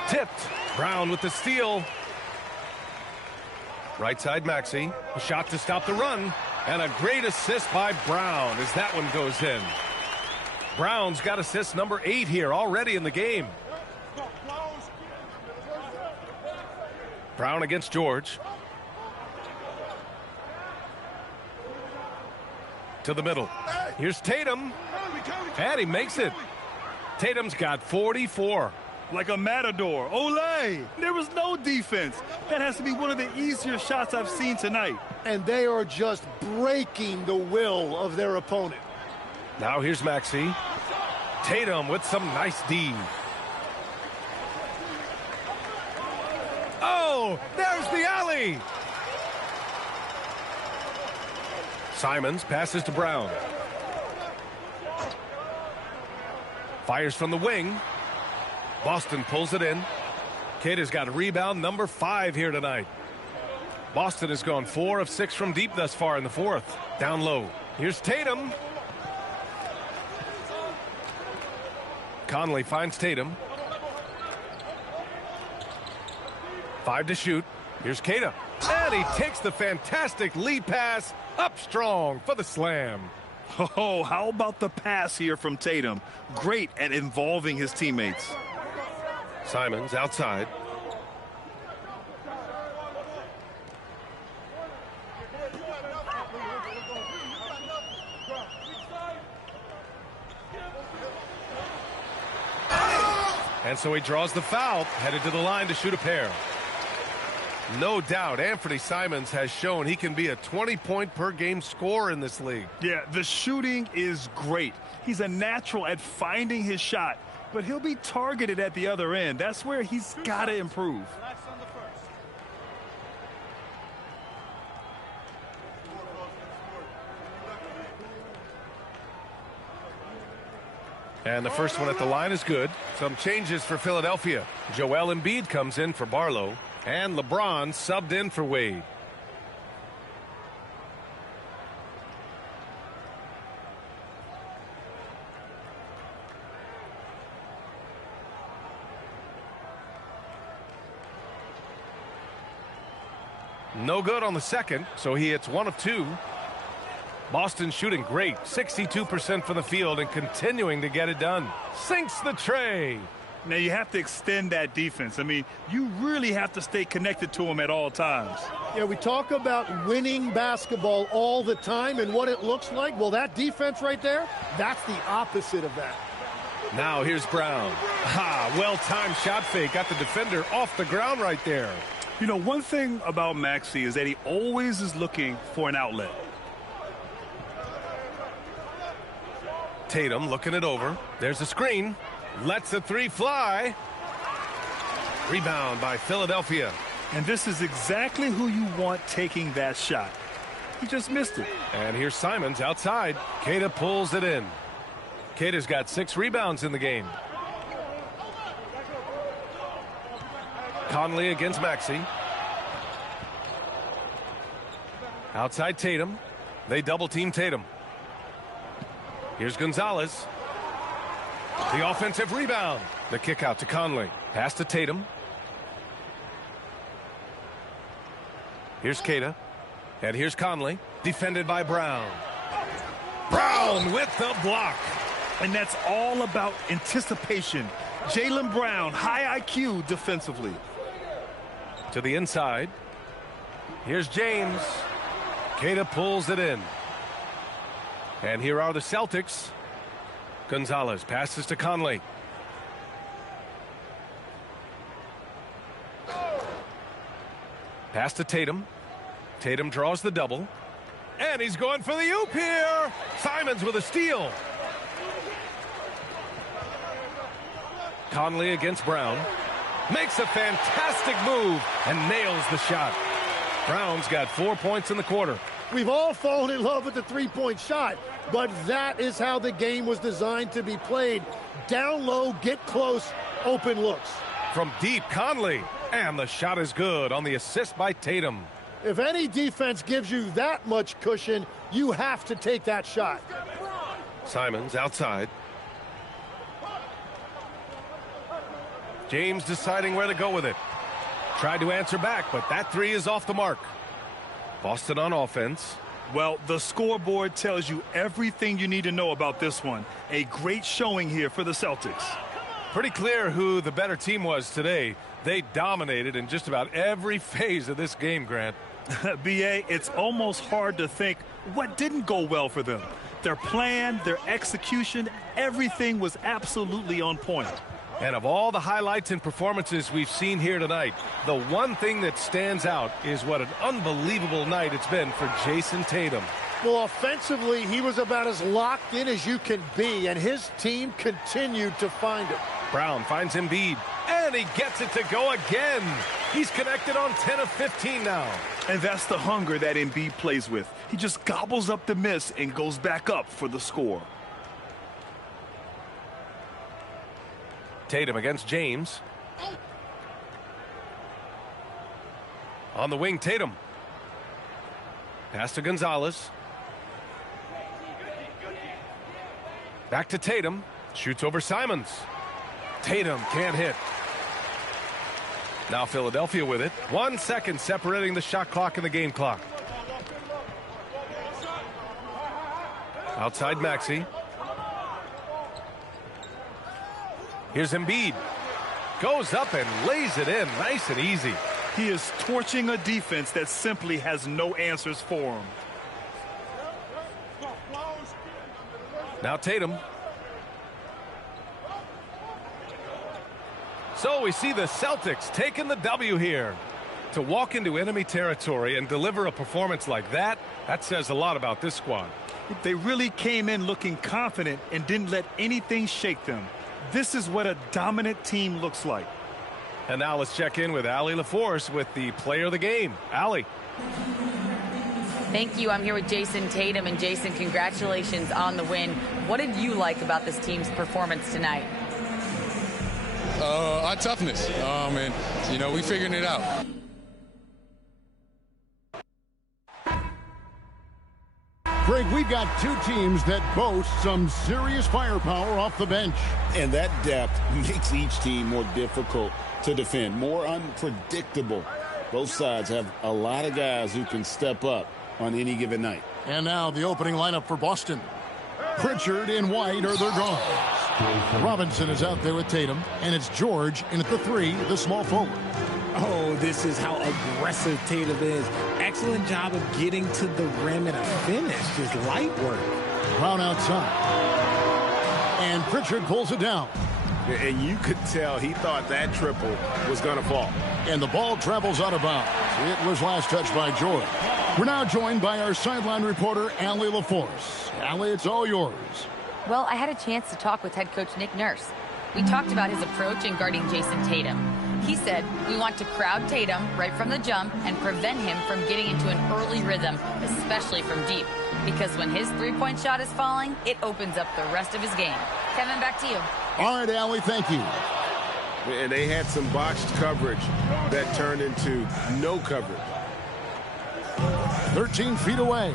Tipped. Brown with the steal. Right side Maxey. A shot to stop the run. And a great assist by Brown as that one goes in. Brown's got assist number 8 here already in the game. Brown against George. To the middle. Here's Tatum. And he makes it. Tatum's got 44. Like a matador. Olay! There was no defense. That has to be one of the easier shots I've seen tonight. And they are just breaking the will of their opponent. Now here's Maxey. Tatum with some nice D. Oh, there's the alley. Simons passes to Brown. Fires from the wing. Boston pulls it in. Queta's got rebound number 5 here tonight. Boston has gone 4 of 6 from deep thus far in the fourth. Down low. Here's Tatum. Conley finds Tatum. 5 to shoot. Here's Queta. And he takes the fantastic lead pass up strong for the slam. Oh, how about the pass here from Tatum? Great at involving his teammates. Simons outside. And so he draws the foul, headed to the line to shoot a pair. No doubt, Anthony Simons has shown he can be a 20-point-per-game scorer in this league. Yeah, the shooting is great. He's a natural at finding his shot, but he'll be targeted at the other end. That's where he's got to improve. And the first one at the line is good. Some changes for Philadelphia. Joel Embiid comes in for Barlow. And LeBron subbed in for Wade. No good on the second, so he hits 1 of 2. Boston shooting great, 62% from the field and continuing to get it done. Sinks the tray. Now you have to extend that defense. I mean, you really have to stay connected to him at all times. Yeah, we talk about winning basketball all the time and what it looks like. Well, that defense right there, that's the opposite of that. Now here's Brown. Well-timed shot fake. Got the defender off the ground right there. You know, one thing about Maxey is that he always is looking for an outlet. Tatum looking it over. There's a screen. Lets the 3 fly. Rebound by Philadelphia. And this is exactly who you want taking that shot. He just missed it. And here's Simons outside. Queta pulls it in. Queta's got 6 rebounds in the game. Conley against Maxey. Outside Tatum. They double team Tatum. Here's Gonzalez. The offensive rebound. The kick out to Conley. Pass to Tatum. Here's Queta. And here's Conley. Defended by Brown. Brown with the block. And that's all about anticipation. Jaylen Brown, high IQ defensively. To the inside. Here's James. Queta pulls it in. And here are the Celtics. Gonzalez passes to Conley. Pass to Tatum. Tatum draws the double. And he's going for the oop here. Simons with a steal. Conley against Brown. Makes a fantastic move and nails the shot. Brown's got 4 points in the quarter. We've all fallen in love with the three-point shot, but that is how the game was designed to be played. Down low, get close, open looks. From deep, Conley. And the shot is good on the assist by Tatum. If any defense gives you that much cushion, you have to take that shot. Simons outside. James deciding where to go with it. Tried to answer back, but that 3 is off the mark. Boston on offense. Well, the scoreboard tells you everything you need to know about this one. A great showing here for the Celtics. Pretty clear who the better team was today. They dominated in just about every phase of this game, Grant. B.A., it's almost hard to think what didn't go well for them. Their plan, their execution, everything was absolutely on point. And of all the highlights and performances we've seen here tonight, the one thing that stands out is what an unbelievable night it's been for Jason Tatum. Well, offensively, he was about as locked in as you can be, and his team continued to find it. Brown finds Embiid, and he gets it to go again. He's connected on 10 of 15 now. And that's the hunger that Embiid plays with. He just gobbles up the miss and goes back up for the score. Tatum against James. On the wing, Tatum. Pass to Gonzalez. Back to Tatum. Shoots over Simons. Tatum can't hit. Now Philadelphia with it. 1 second separating the shot clock and the game clock. Outside Maxey. Here's Embiid. Goes up and lays it in nice and easy. He is torching a defense that simply has no answers for him. Now Tatum. So we see the Celtics taking the W here. To walk into enemy territory and deliver a performance like that, that says a lot about this squad. They really came in looking confident and didn't let anything shake them. This is what a dominant team looks like. And now let's check in with Allie LaForce with the player of the game. Allie. Thank you. I'm here with Jason Tatum. And Jason, congratulations on the win. What did you like about this team's performance tonight? Our toughness. And, you know, we figuring it out. Greg, we've got two teams that boast some serious firepower off the bench. And that depth makes each team more difficult to defend, more unpredictable. Both sides have a lot of guys who can step up on any given night. And now the opening lineup for Boston. Pritchard and White are they're gone. Robinson is out there with Tatum, and it's George in at the 3, the small forward. Oh, this is how aggressive Tatum is. Excellent job of getting to the rim and a finish. Just light work. Brown outside. And Pritchard pulls it down. And you could tell he thought that triple was going to fall. And the ball travels out of bounds. It was last touched by George. We're now joined by our sideline reporter, Allie LaForce. Allie, it's all yours. Well, I had a chance to talk with head coach Nick Nurse. We talked about his approach in guarding Jason Tatum. He said, we want to crowd Tatum right from the jump and prevent him from getting into an early rhythm, especially from deep. Because when his three-point shot is falling, it opens up the rest of his game. Kevin, back to you. All right, Allie, thank you. And they had some botched coverage that turned into no coverage. 13 feet away.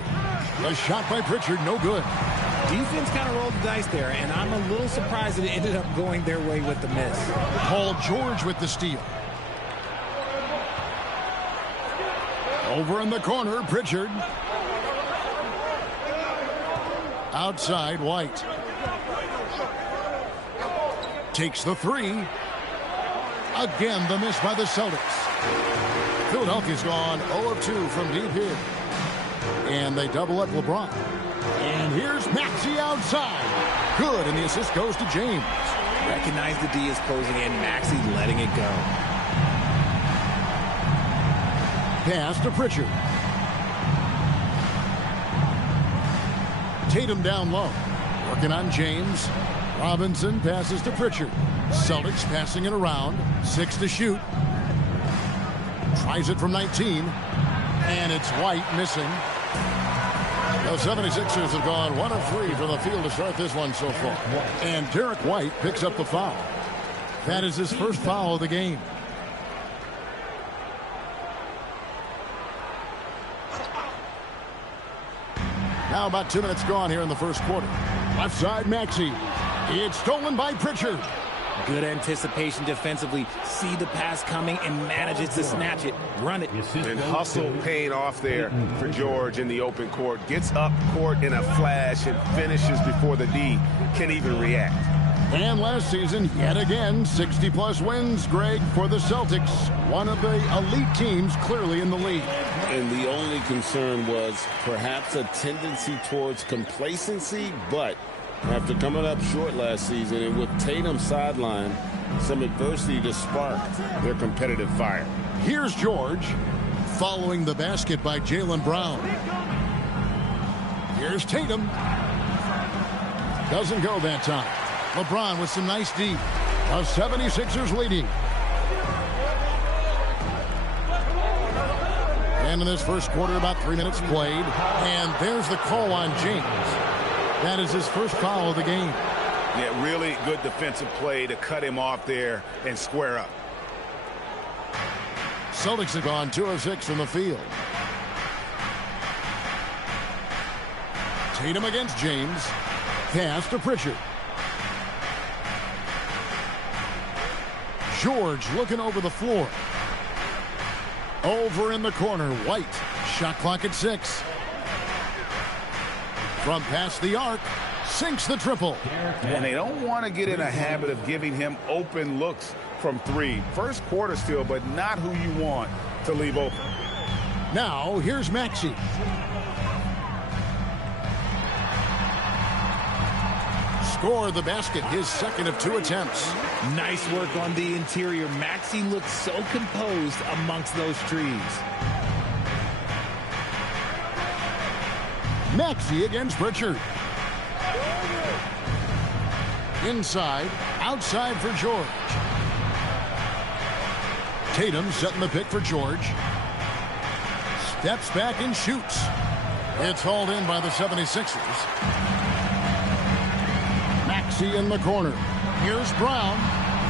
A shot by Pritchard, no good. Defense kind of rolled the dice there, and I'm a little surprised that it ended up going their way with the miss. Paul George with the steal. Over in the corner, Pritchard. Outside, White. Takes the 3. Again, the miss by the Celtics. Philadelphia's gone 0 of 2 from deep here. And they double up LeBron. And here's Maxey outside. Good, and the assist goes to James. Recognize the D is closing in. Maxey letting it go. Pass to Pritchard. Tatum down low. Working on James. Robinson passes to Pritchard. Celtics passing it around. 6 to shoot. Tries it from 19. And it's White missing. The 76ers have gone 1 of 3 from the field to start this one so far. And Derek White picks up the foul. That is his first foul of the game. Now about 2 minutes gone here in the first quarter. Left side, Maxey. It's stolen by Pritchard. Good anticipation defensively. See the pass coming and manages to snatch it. Run it. And hustle paying off there for George in the open court. Gets up court in a flash and finishes before the D can even react. And last season, yet again, 60-plus wins, Greg, for the Celtics. One of the elite teams clearly in the league. And the only concern was perhaps a tendency towards complacency, but after coming up short last season and with Tatum sidelined, some adversity to spark their competitive fire. Here's George following the basket by Jaylen Brown. Here's Tatum. Doesn't go that time. LeBron with some nice D. The 76ers leading. And in this first quarter, about 3 minutes played. And there's the call on James. That is his first foul of the game. Yeah, really good defensive play to cut him off there and square up. Celtics have gone 2 of 6 from the field. Tatum against James. Pass to Pritchard. George looking over the floor. Over in the corner, White. Shot clock at 6. From past the arc, sinks the triple. And they don't want to get in a habit of giving him open looks from 3. First quarter still, but not who you want to leave open. Now, here's Maxey. Score the basket, his second of 2 attempts. Nice work on the interior. Maxey looks so composed amongst those trees. Maxey against Pritchard. Inside, outside for George. Tatum setting the pick for George. Steps back and shoots. It's hauled in by the 76ers. Maxey in the corner. Here's Brown.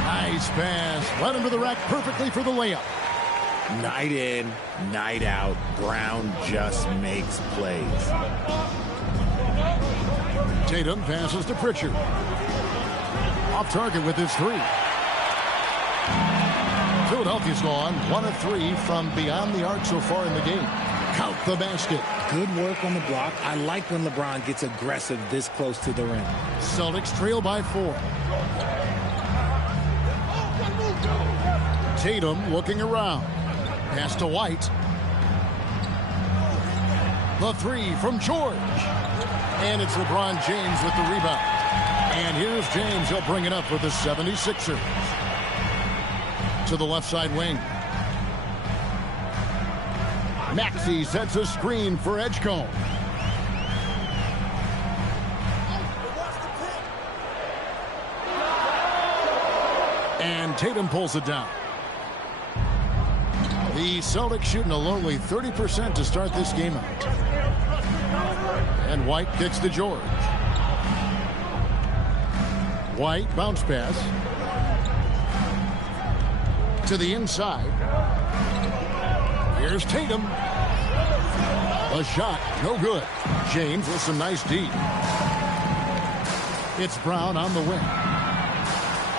Nice pass. Led him to the rack perfectly for the layup. Night in, night out. Brown just makes plays. Tatum passes to Pritchard. Off target with his 3. Philadelphia's gone 1 of 3 from beyond the arc so far in the game. Count the basket. Good work on the block. I like when LeBron gets aggressive this close to the rim. Celtics trail by 4. Tatum looking around. Pass to White. The 3 from George. And it's LeBron James with the rebound. And here's James. He'll bring it up for the 76ers. To the left side wing. Maxey sets a screen for Edgecombe. And Tatum pulls it down. The Celtics shooting a lonely 30% to start this game out. And White kicks to George. White bounce pass. To the inside. Here's Tatum. A shot, no good. James with some nice D. It's Brown on the wing.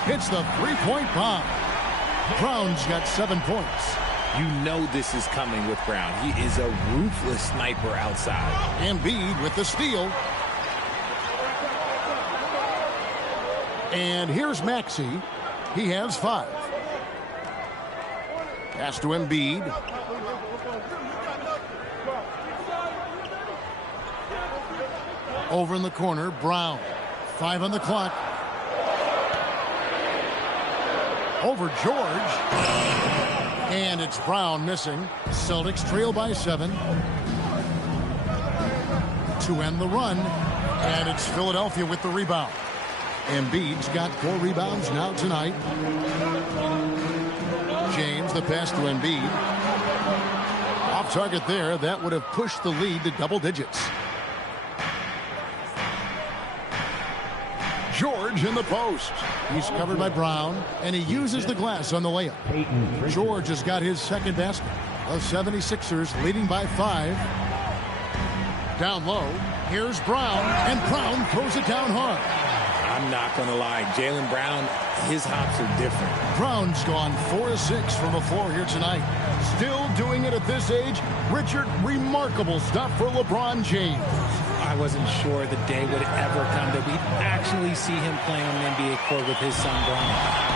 Hits the three-point bomb. Brown's got 7 points. You know this is coming with Brown. He is a ruthless sniper outside. Embiid with the steal. And here's Maxey. He has 5. Pass to Embiid. Over in the corner, Brown. 5 on the clock. Over George. And it's Brown missing. Celtics trail by 7. To end the run. And it's Philadelphia with the rebound. Embiid's got 4 rebounds now tonight. James, the pass to Embiid. Off target there. That would have pushed the lead to double digits. George in the post. He's covered by Brown, and he uses the glass on the layup. George has got his second basket. The 76ers leading by 5. Down low. Here's Brown, and Brown throws it down hard. I'm not going to lie. Jaylen Brown, his hops are different. Brown's gone 4 of 6 from the floor here tonight. Still doing it at this age. Richard, remarkable stuff for LeBron James. I wasn't sure the day would ever come that we'd actually see him playing on an NBA court with his son Brown.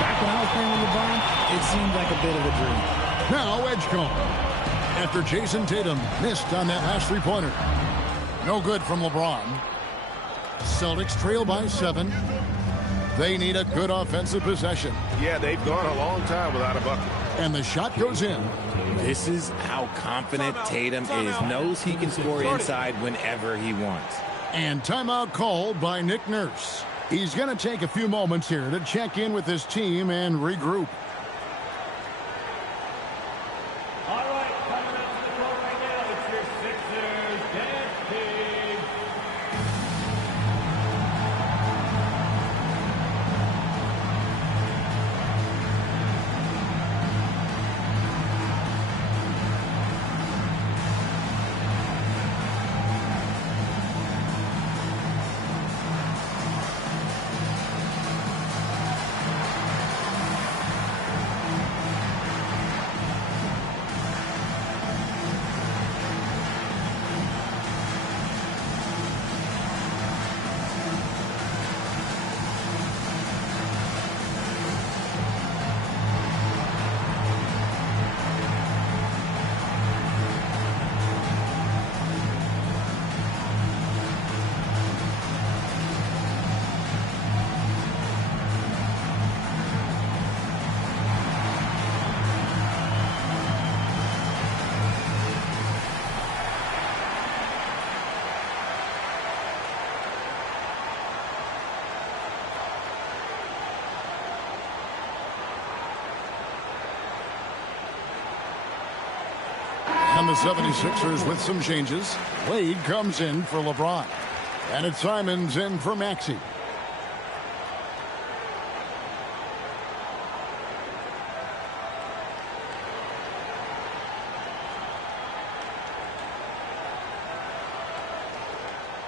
Back when I was playing with LeBron, it seemed like a bit of a dream. Now Edgecombe. After Jason Tatum missed on that last three-pointer. No good from LeBron. Celtics trail by 7. They need a good offensive possession. Yeah, they've gone a long time without a bucket. And the shot goes in. This is how confident Tatum is. Knows he can score inside whenever he wants. And timeout called by Nick Nurse. He's going to take a few moments here to check in with his team and regroup. the 76ers with some changes. Wade comes in for LeBron. And it's Simons in for Maxey.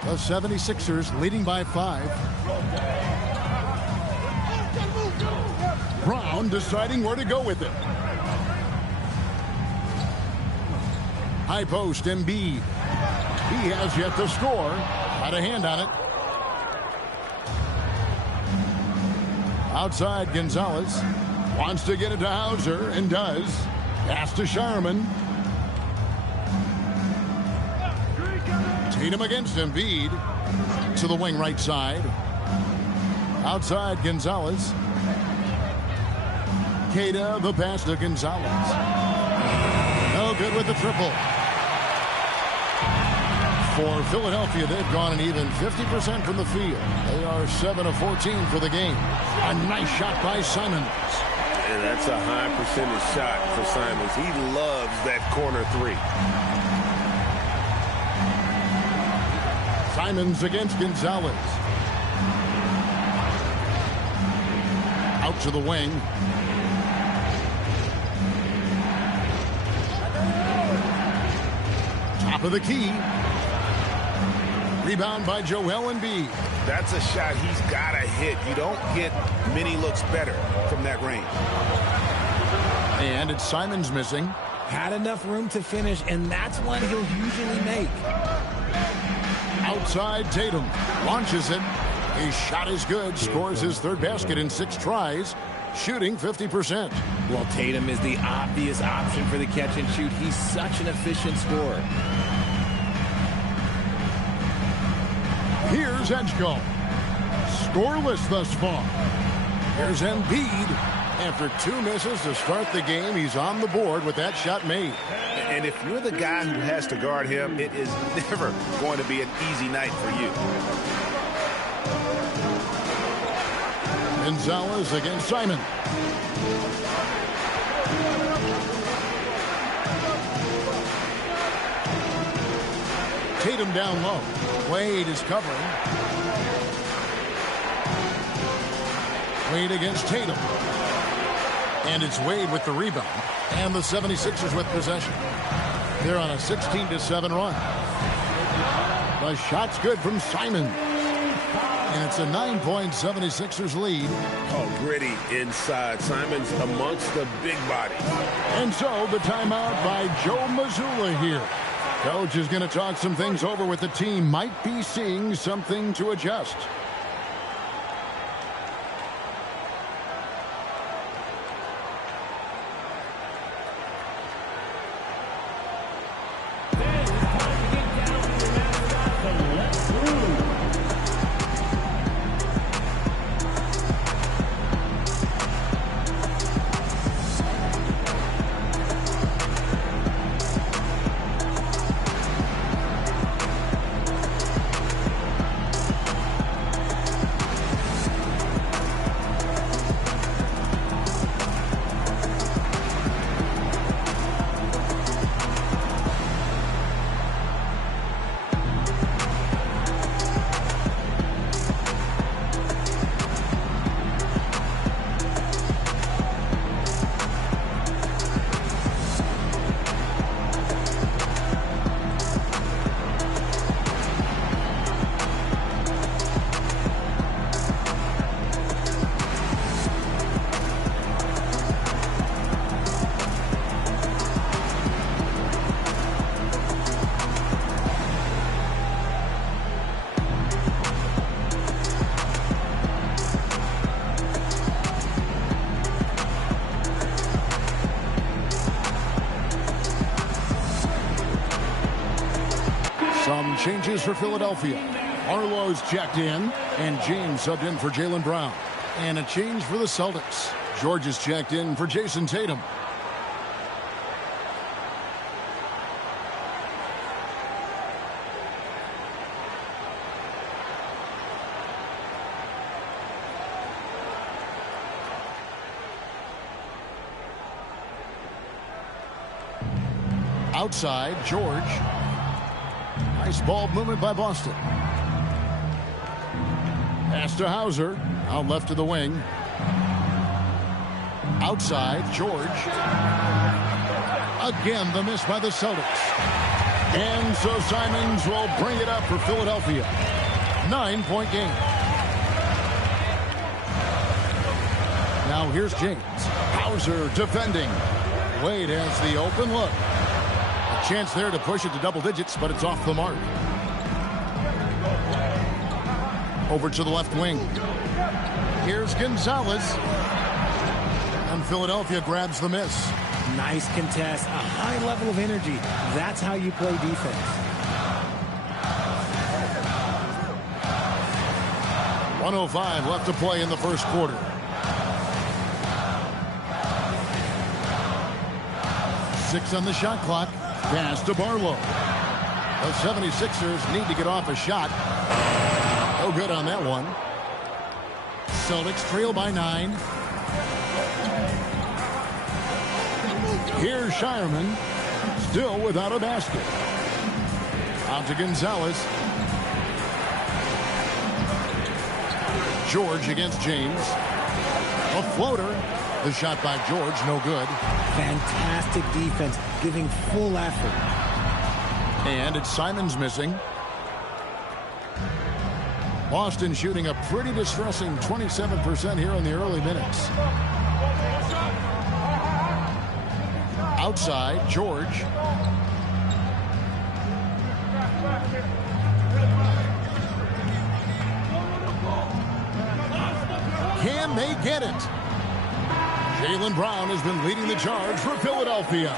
The 76ers leading by 5. Brown deciding where to go with it. High post, Embiid. He has yet to score. Had a hand on it. Outside, Gonzalez wants to get it to Hauser and does. Pass to Sharman. Tatum against Embiid. To the wing right side. Outside, Gonzalez. Queta, the pass to Gonzalez. No good with the triple. For Philadelphia, they've gone an even 50% from the field. They are 7 of 14 for the game. A nice shot by Simons. And that's a high percentage shot for Simons. He loves that corner 3. Simons against Gonzalez. Out to the wing. Top of the key. Rebound by Joel Embiid. That's a shot he's got to hit. You don't get many looks better from that range. And it's Simons missing. Had enough room to finish, and that's one he'll usually make. Outside, Tatum launches it. His shot is good. Scores his 3rd basket in 6 tries. Shooting 50%. Well, Tatum is the obvious option for the catch and shoot. He's such an efficient scorer. Here's Edgecombe. Scoreless thus far. Here's Embiid. After 2 misses to start the game, he's on the board with that shot made. And if you're the guy who has to guard him, it is never going to be an easy night for you. Gonzalez against Simon. Tatum down low. Wade is covering. Wade against Tatum. And it's Wade with the rebound. And the 76ers with possession. They're on a 16-7 run. The shot's good from Simon. And it's a 9-point 76ers lead. Oh, gritty inside. Simons amongst the big bodies. And so the timeout by Joe Mazzulla here. Coach is going to talk some things over with the team. Might be seeing something to adjust. Some changes for Philadelphia. Arlo's checked in, and James subbed in for Jaylen Brown. And a change for the Celtics. George is checked in for Jason Tatum. Outside, George. Nice ball movement by Boston. Pass to Hauser. Out left to the wing. Outside, George. Again, the miss by the Celtics. And so Simons will bring it up for Philadelphia. 9-point game. Now here's James. Hauser defending. Wade has the open look. A chance there to push it to double digits, but it's off the mark. Over to the left wing. Here's Gonzalez. And Philadelphia grabs the miss. Nice contest, a high level of energy. That's how you play defense. 1:05 left to play in the first quarter. Six on the shot clock. Pass to Barlow. The 76ers need to get off a shot. No good on that one. Celtics trail by 9. Here's Shireman, still without a basket. Out to Gonzalez. George against James. A floater. The shot by George, no good. Fantastic defense, giving full effort. And it's Simons missing. Boston shooting a pretty distressing 27% here in the early minutes. Outside, George. Can they get it? Jaylen Brown has been leading the charge for Philadelphia.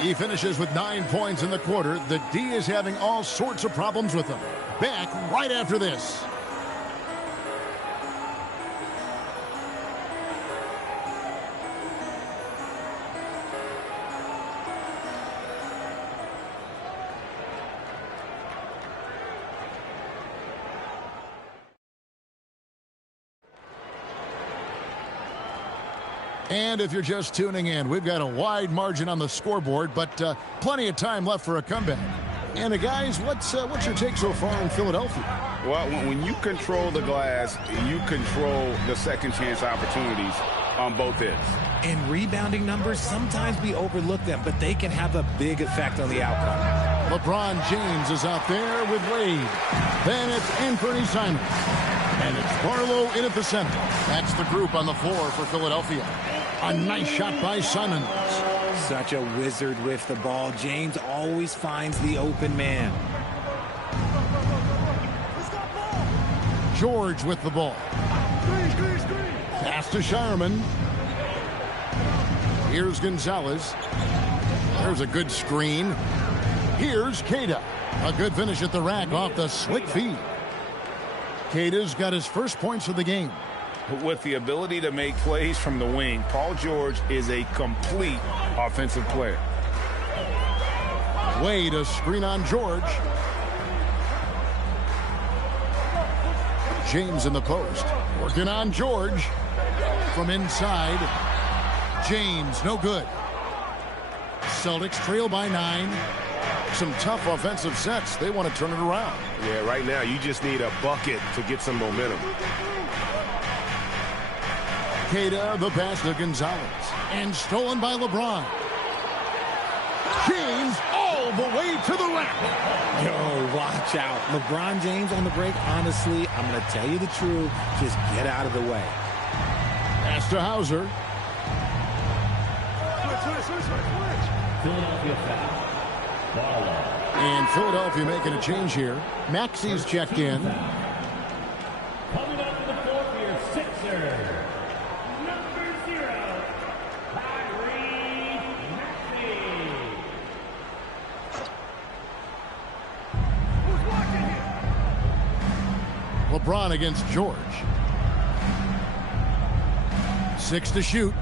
He finishes with 9 points in the quarter. The D is having all sorts of problems with him. Back right after this. And if you're just tuning in, we've got a wide margin on the scoreboard, but plenty of time left for a comeback. And guys, what's your take so far in Philadelphia? Well, when you control the glass, you control the second chance opportunities on both ends. And rebounding numbers, sometimes we overlook them, but they can have a big effect on the outcome. LeBron James is out there with Wade. Then it's Anthony Simons. And it's Barlow in at the center. That's the group on the floor for Philadelphia. A nice shot by Simons. Such a wizard with the ball. James always finds the open man. George with the ball. Pass to Shireman. Here's Gonzalez. There's a good screen. Here's Queta. A good finish at the rack off the slick feed. Queta's got his first points of the game. With the ability to make plays from the wing, Paul George is a complete offensive player. Wade, a screen on George. James in the post. Working on George. From inside. James, no good. Celtics trail by 9. Some tough offensive sets. They want to turn it around. Yeah, right now you just need a bucket to get some momentum. Queta, the pass to Gonzalez. And stolen by LeBron. James all the way to the rack. Yo, watch out. LeBron James on the break, honestly, I'm going to tell you the truth. Just get out of the way. Pass to Hauser. Philadelphia foul. And Philadelphia making a change here. Maxi's checked in. Coming up to the floor for your Sixers. Number 0, Tyrese Maxey. Who's watching here? LeBron against George. 6 to shoot.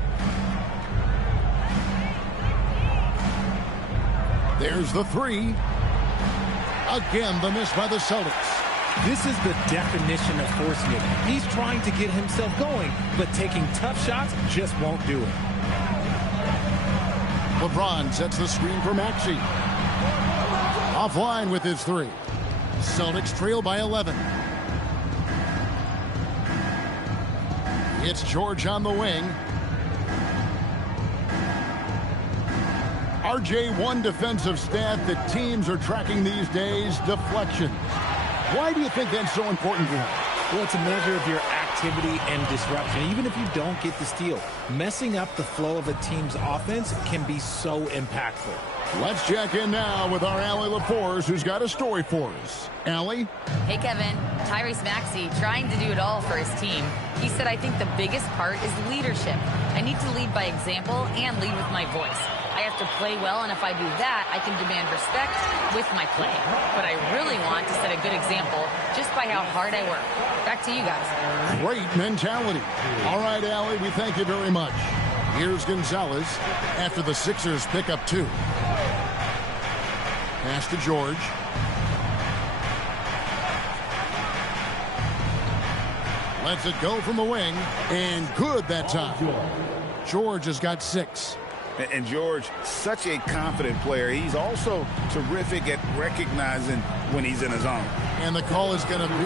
There's the 3. Again, the miss by the Celtics. This is the definition of forcing it. He's trying to get himself going, but taking tough shots just won't do it. LeBron sets the screen for Maxey. Offline with his three. Celtics trail by 11. It's George on the wing. RJ, one defensive stat that teams are tracking these days, deflections. Why do you think that's so important to him? Well, it's a measure of your activity and disruption. Even if you don't get the steal, messing up the flow of a team's offense can be so impactful. Let's check in now with our Allie LaForce, who's got a story for us. Allie? Hey, Kevin. Tyrese Maxey trying to do it all for his team. He said, I think the biggest part is leadership. I need to lead by example and lead with my voice. I have to play well, and if I do that, I can demand respect with my play. But I really want to set a good example just by how hard I work. Back to you guys. Great mentality. All right, Allie, we thank you very much. Here's Gonzalez after the Sixers pick up 2. Pass to George. Lets it go from the wing, and good that time. George has got 6. And George, such a confident player. He's also terrific at recognizing when he's in his zone. And the call is going to be,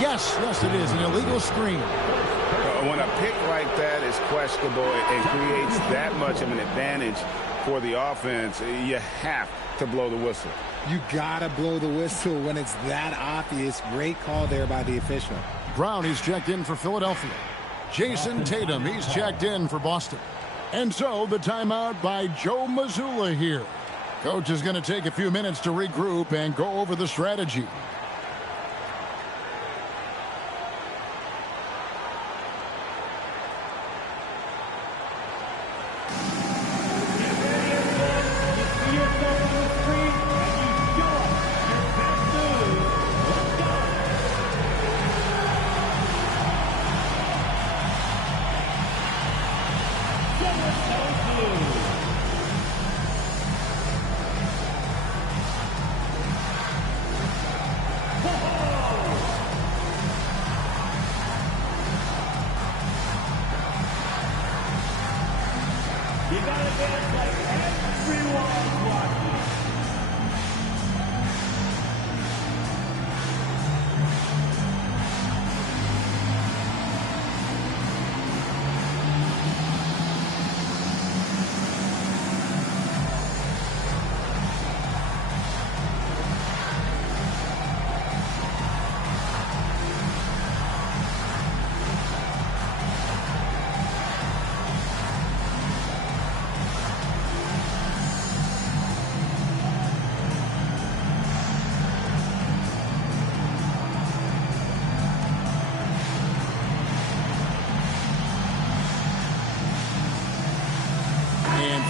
yes, it is, an illegal screen. When a pick like that is questionable and creates that much of an advantage for the offense, you have to blow the whistle. You gotta blow the whistle when it's that obvious. Great call there by the official. Brown, he's checked in for Philadelphia. Jason Tatum, he's checked in for Boston. And so the timeout by Joe Mazzulla here. Coach is going to take a few minutes to regroup and go over the strategy.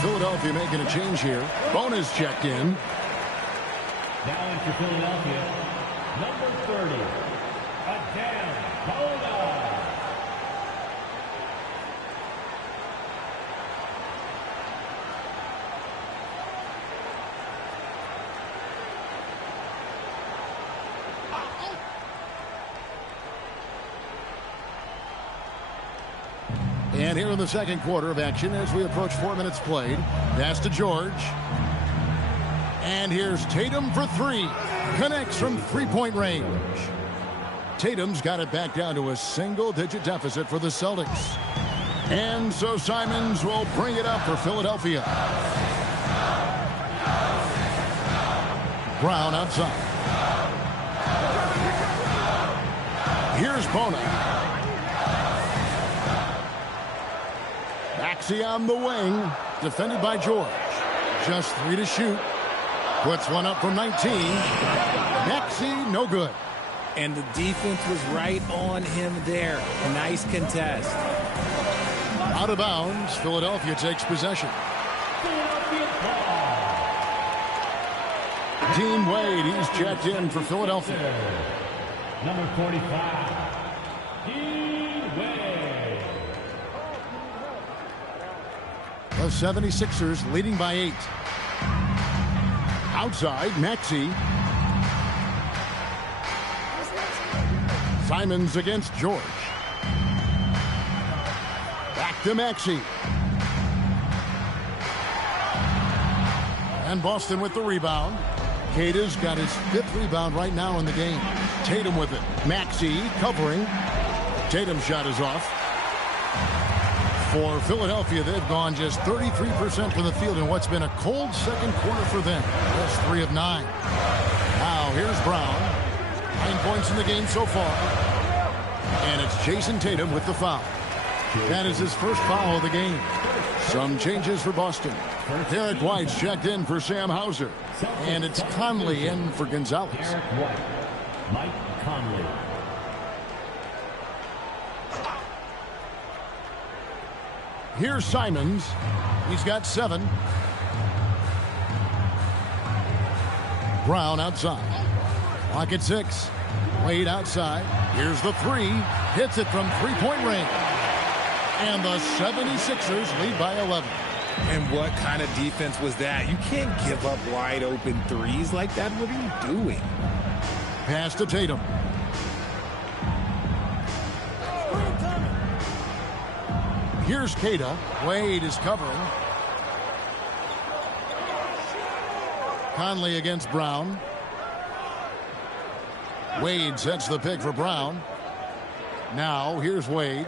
Philadelphia making a change here. Bonus checked in. Now in for Philadelphia, number 30, Adem Bona. And here in the second quarter of action as we approach 4 minutes played. Pass to George. And here's Tatum for 3. Connects from three-point range. Tatum's got it back down to a single-digit deficit for the Celtics. And so Simons will bring it up for Philadelphia. Brown outside. Here's Bona. Maxey on the wing, defended by George. Just 3 to shoot. Puts one up from 19. Maxey, no good. And the defense was right on him there. Nice contest. Out of bounds, Philadelphia takes possession. Dean Wade, he's checked in for Philadelphia. Number 45, Dean Wade. The 76ers leading by 8. Outside, Maxey. Simons against George. Back to Maxey. And Boston with the rebound. Cada's got his 5th rebound right now in the game. Tatum with it. Maxey covering. Tatum's shot is off. For Philadelphia, they've gone just 33% from the field in what's been a cold second quarter for them. Just 3 of 9. Now here's Brown. 9 points in the game so far. And it's Jason Tatum with the foul. That is his first foul of the game. Some changes for Boston. Derek White's checked in for Sam Hauser. And it's Conley in for Gonzalez. Derek White, Mike Conley. Here's Simons. He's got 7. Brown outside. Clock at 6. Wade outside. Here's the 3. Hits it from 3-point range. And the 76ers lead by 11. And what kind of defense was that? You can't give up wide open threes like that. What are you doing? Pass to Tatum. Here's Cada. Wade is covering. Conley against Brown. Wade sets the pick for Brown. Now here's Wade.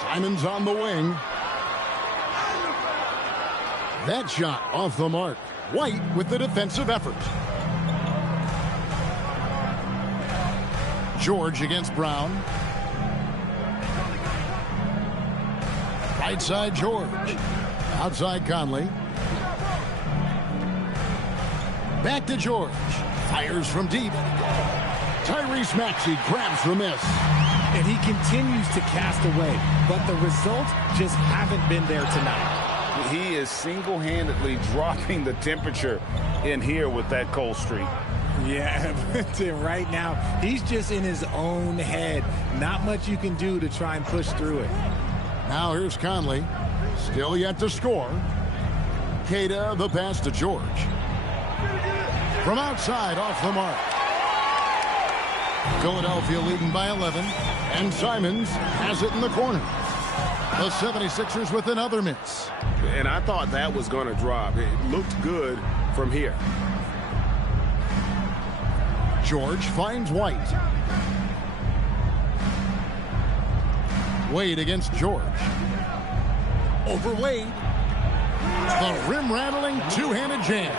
Simons on the wing. That shot off the mark. White with the defensive effort. George against Brown. Right side George. Outside Conley. Back to George. Fires from deep. Tyrese Maxey grabs the miss. And he continues to cast away, but the results just haven't been there tonight. He is single-handedly dropping the temperature in here with that cold streak. Yeah, but right now, he's just in his own head. Not much you can do to try and push through it. Now here's Conley. Still yet to score. Cada, the pass to George. From outside, off the mark. Philadelphia leading by 11. And Simons has it in the corner. The 76ers with another miss. And I thought that was going to drop. It looked good from here. George finds White. Wade against George. Over Wade. The rim-rattling two-handed jam.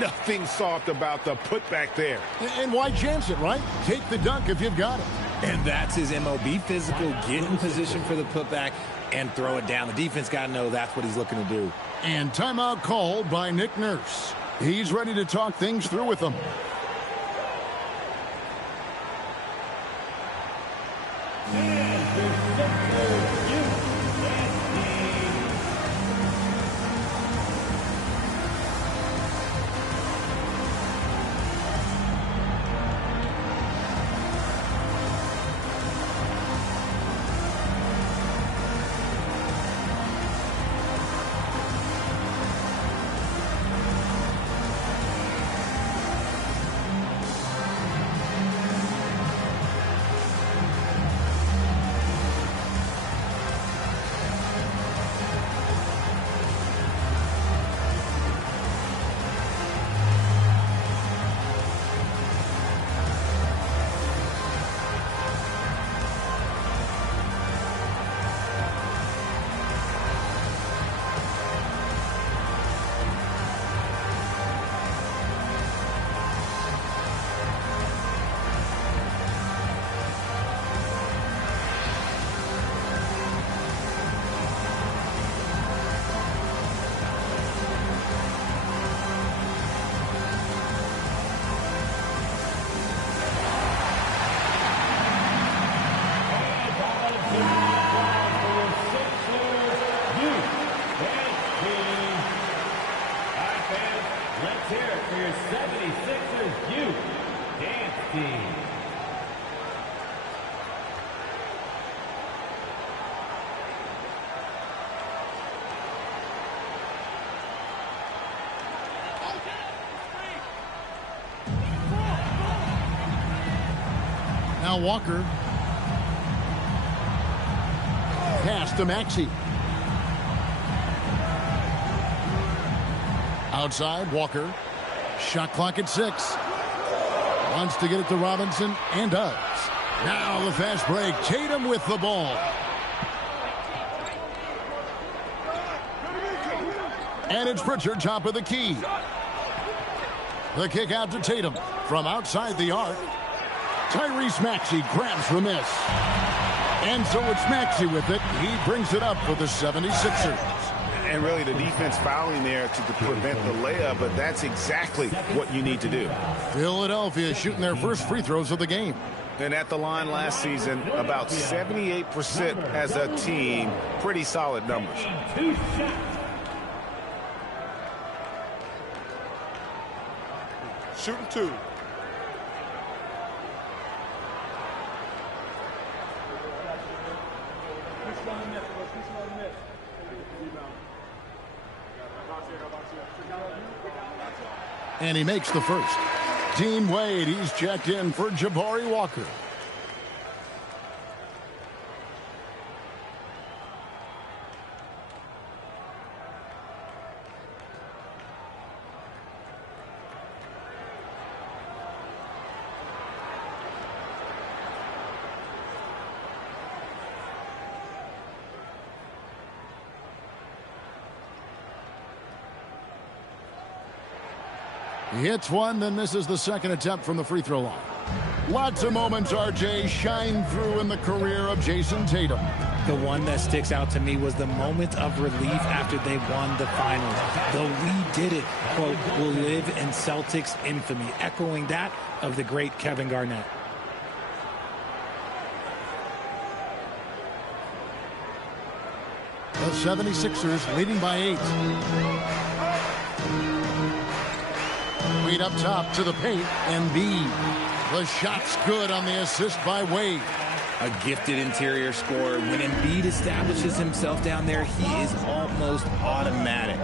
Nothing soft about the putback there. And why chance it, right? Take the dunk if you've got it. And that's his MO. Be physical, get in position for the putback, and throw it down. The defense got to know that's what he's looking to do. And timeout called by Nick Nurse. He's ready to talk things through with them. Now Walker. Pass to Maxey. Outside, Walker. Shot clock at 6. Wants to get it to Robinson, and does. Now the fast break. Tatum with the ball. And it's Pritchard, top of the key. The kick out to Tatum from outside the arc. Tyrese Maxey grabs the miss. And so it's Maxey with it. He brings it up for the 76ers. And really the defense fouling there to prevent the layup, but that's exactly what you need to do. Philadelphia shooting their first free throws of the game. And at the line last season, about 78% as a team. Pretty solid numbers. Shooting 2. And he makes the first. Dean Wade, he's checked in for Jabari Walker. He hits one, then misses the second attempt from the free throw line. Lots of moments, RJ, shine through in the career of Jason Tatum. The one that sticks out to me was the moment of relief after they won the finals. The "we did it" quote will live in Celtics infamy, echoing that of the great Kevin Garnett. The 76ers leading by 8. Wade up top to the paint, and the shot's good on the assist by Wade. A gifted interior scorer. When Embiid establishes himself down there, he is almost automatic.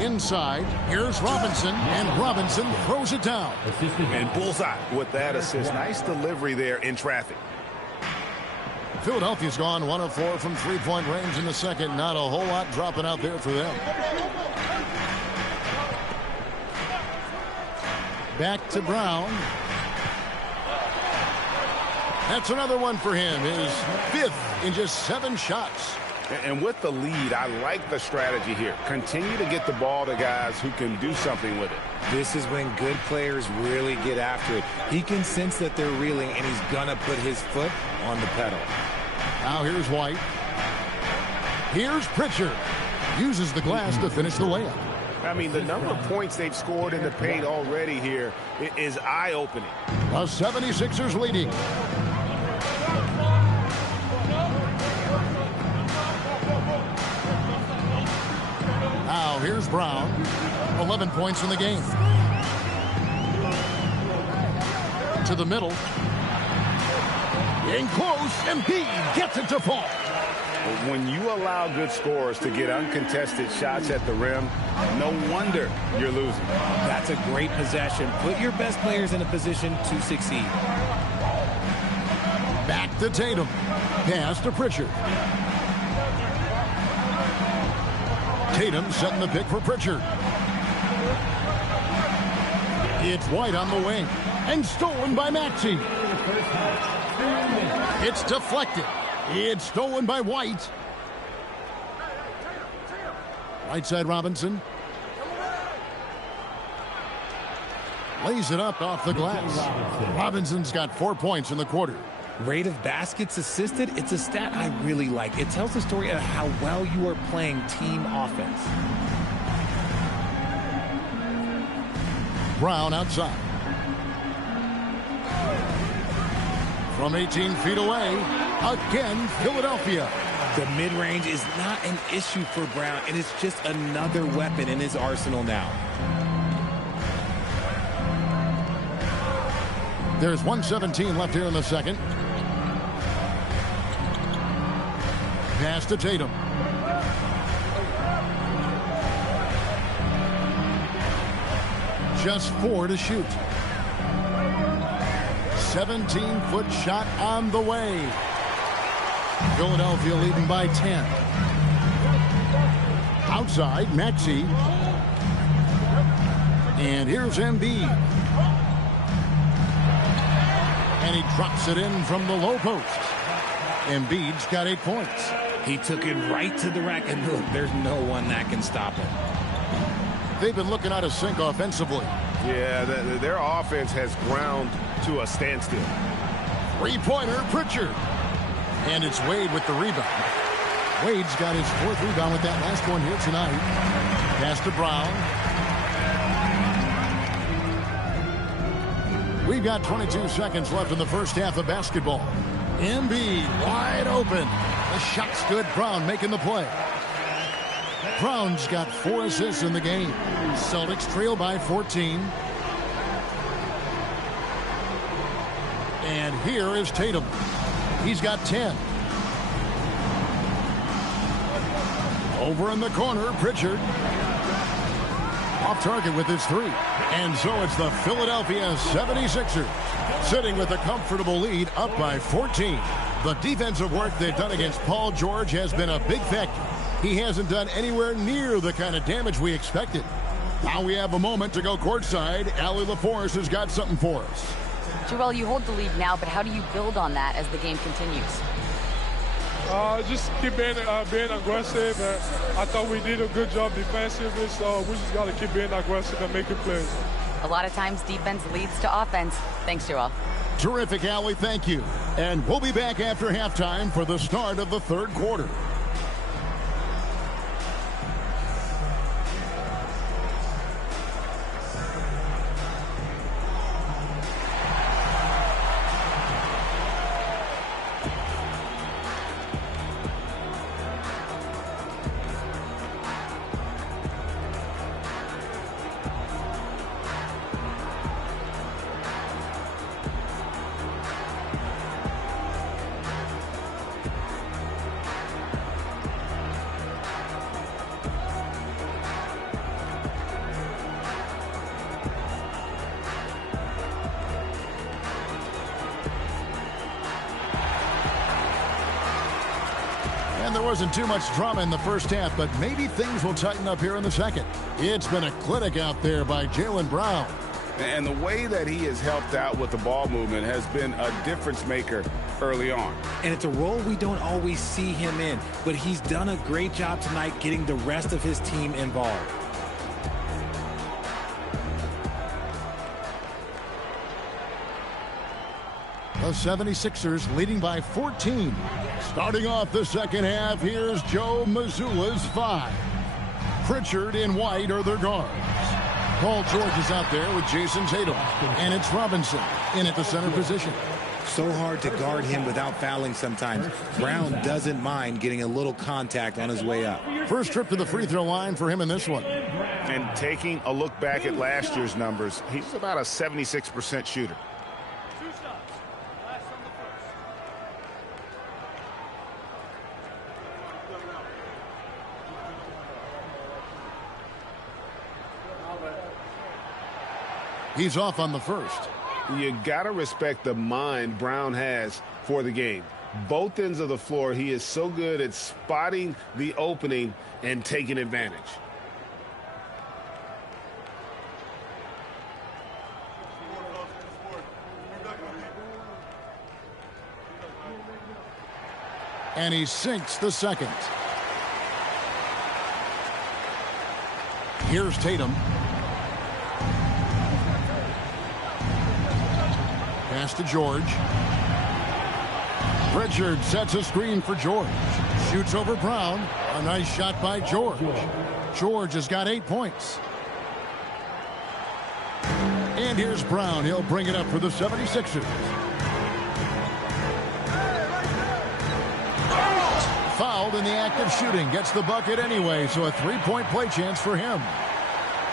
Inside, here's Robinson, and Robinson throws it down. And bullseye with that assist. Nice delivery there in traffic. Philadelphia's gone 1 of 4 from three-point range in the second. Not a whole lot dropping out there for them. Back to Brown. That's another one for him. His 5th in just 7 shots. And with the lead, I like the strategy here. Continue to get the ball to guys who can do something with it. This is when good players really get after it. He can sense that they're reeling, and he's going to put his foot on the pedal. Now here's White. Here's Pritchard. Uses the glass to finish the layup. I mean, the number of points they've scored in the paint already here is eye-opening. The 76ers leading. Now here's Brown. 11 points in the game. To the middle. In close, and he gets it to fall. When you allow good scorers to get uncontested shots at the rim, no wonder you're losing. That's a great possession. Put your best players in a position to succeed. Back to Tatum. Pass to Pritchard. Tatum setting the pick for Pritchard. It's White on the wing. And stolen by Maxey. It's deflected. It's stolen by White. Right side Robinson. Lays it up off the glass. Robinson's got 4 points in the quarter. Rate of baskets assisted, it's a stat I really like. It tells the story of how well you are playing team offense. Brown outside. From 18 feet away, again, Philadelphia. The mid-range is not an issue for Brown. It is just another weapon in his arsenal now. There's 1:17 left here in the second. Pass to Tatum. Just 4 to shoot. 17-foot shot on the way. Philadelphia leading by 10. Outside, Maxey. And here's Embiid. And he drops it in from the low post. Embiid's got 8 points. He took it right to the rack, and look, there's no one that can stop it. They've been looking out of sync offensively. Yeah, their offense has ground to a standstill. Three-pointer, Pritchard. And it's Wade with the rebound. Wade's got his 4th rebound with that last one here tonight. Pass to Brown. We've got 22 seconds left in the first half of basketball. Embiid wide open. The shot's good. Brown making the play. Brown's got 4 assists in the game. Celtics trail by 14. And here is Tatum. He's got 10. Over in the corner, Pritchard. Off target with his 3. And so it's the Philadelphia 76ers sitting with a comfortable lead up by 14. The defensive work they've done against Paul George has been a big factor. He hasn't done anywhere near the kind of damage we expected. Now we have a moment to go courtside. Allie LaForce has got something for us. Joel, you hold the lead now, but how do you build on that as the game continues? Just keep being aggressive. I thought we did a good job defensively, so we just got to keep being aggressive and making plays. A lot of times defense leads to offense. Thanks, Joel. Terrific, Allie. Thank you. And we'll be back after halftime for the start of the 3rd quarter. And there wasn't too much drama in the first half, but maybe things will tighten up here in the second. It's been a clinic out there by Jaylen Brown. And the way that he has helped out with the ball movement has been a difference maker early on. And it's a role we don't always see him in, but he's done a great job tonight getting the rest of his team involved. The 76ers leading by 14. Starting off the second half, here's Joe Mazzulla's 5. Pritchard and White are their guards. Paul George is out there with Jason Tatum. And it's Robinson in at the center position. So hard to guard him without fouling sometimes. Brown doesn't mind getting a little contact on his way up. First trip to the free throw line for him in this one. And taking a look back at last year's numbers, he's about a 76% shooter. He's off on the first. You got to respect the mind Brown has for the game. Both ends of the floor, he is so good at spotting the opening and taking advantage. And he sinks the second. Here's Tatum. Pass to George. Pritchard sets a screen for George. Shoots over Brown. A nice shot by George. George has got 8 points. And here's Brown. He'll bring it up for the 76ers. Fouled in the act of shooting. Gets the bucket anyway, so a 3-point play chance for him.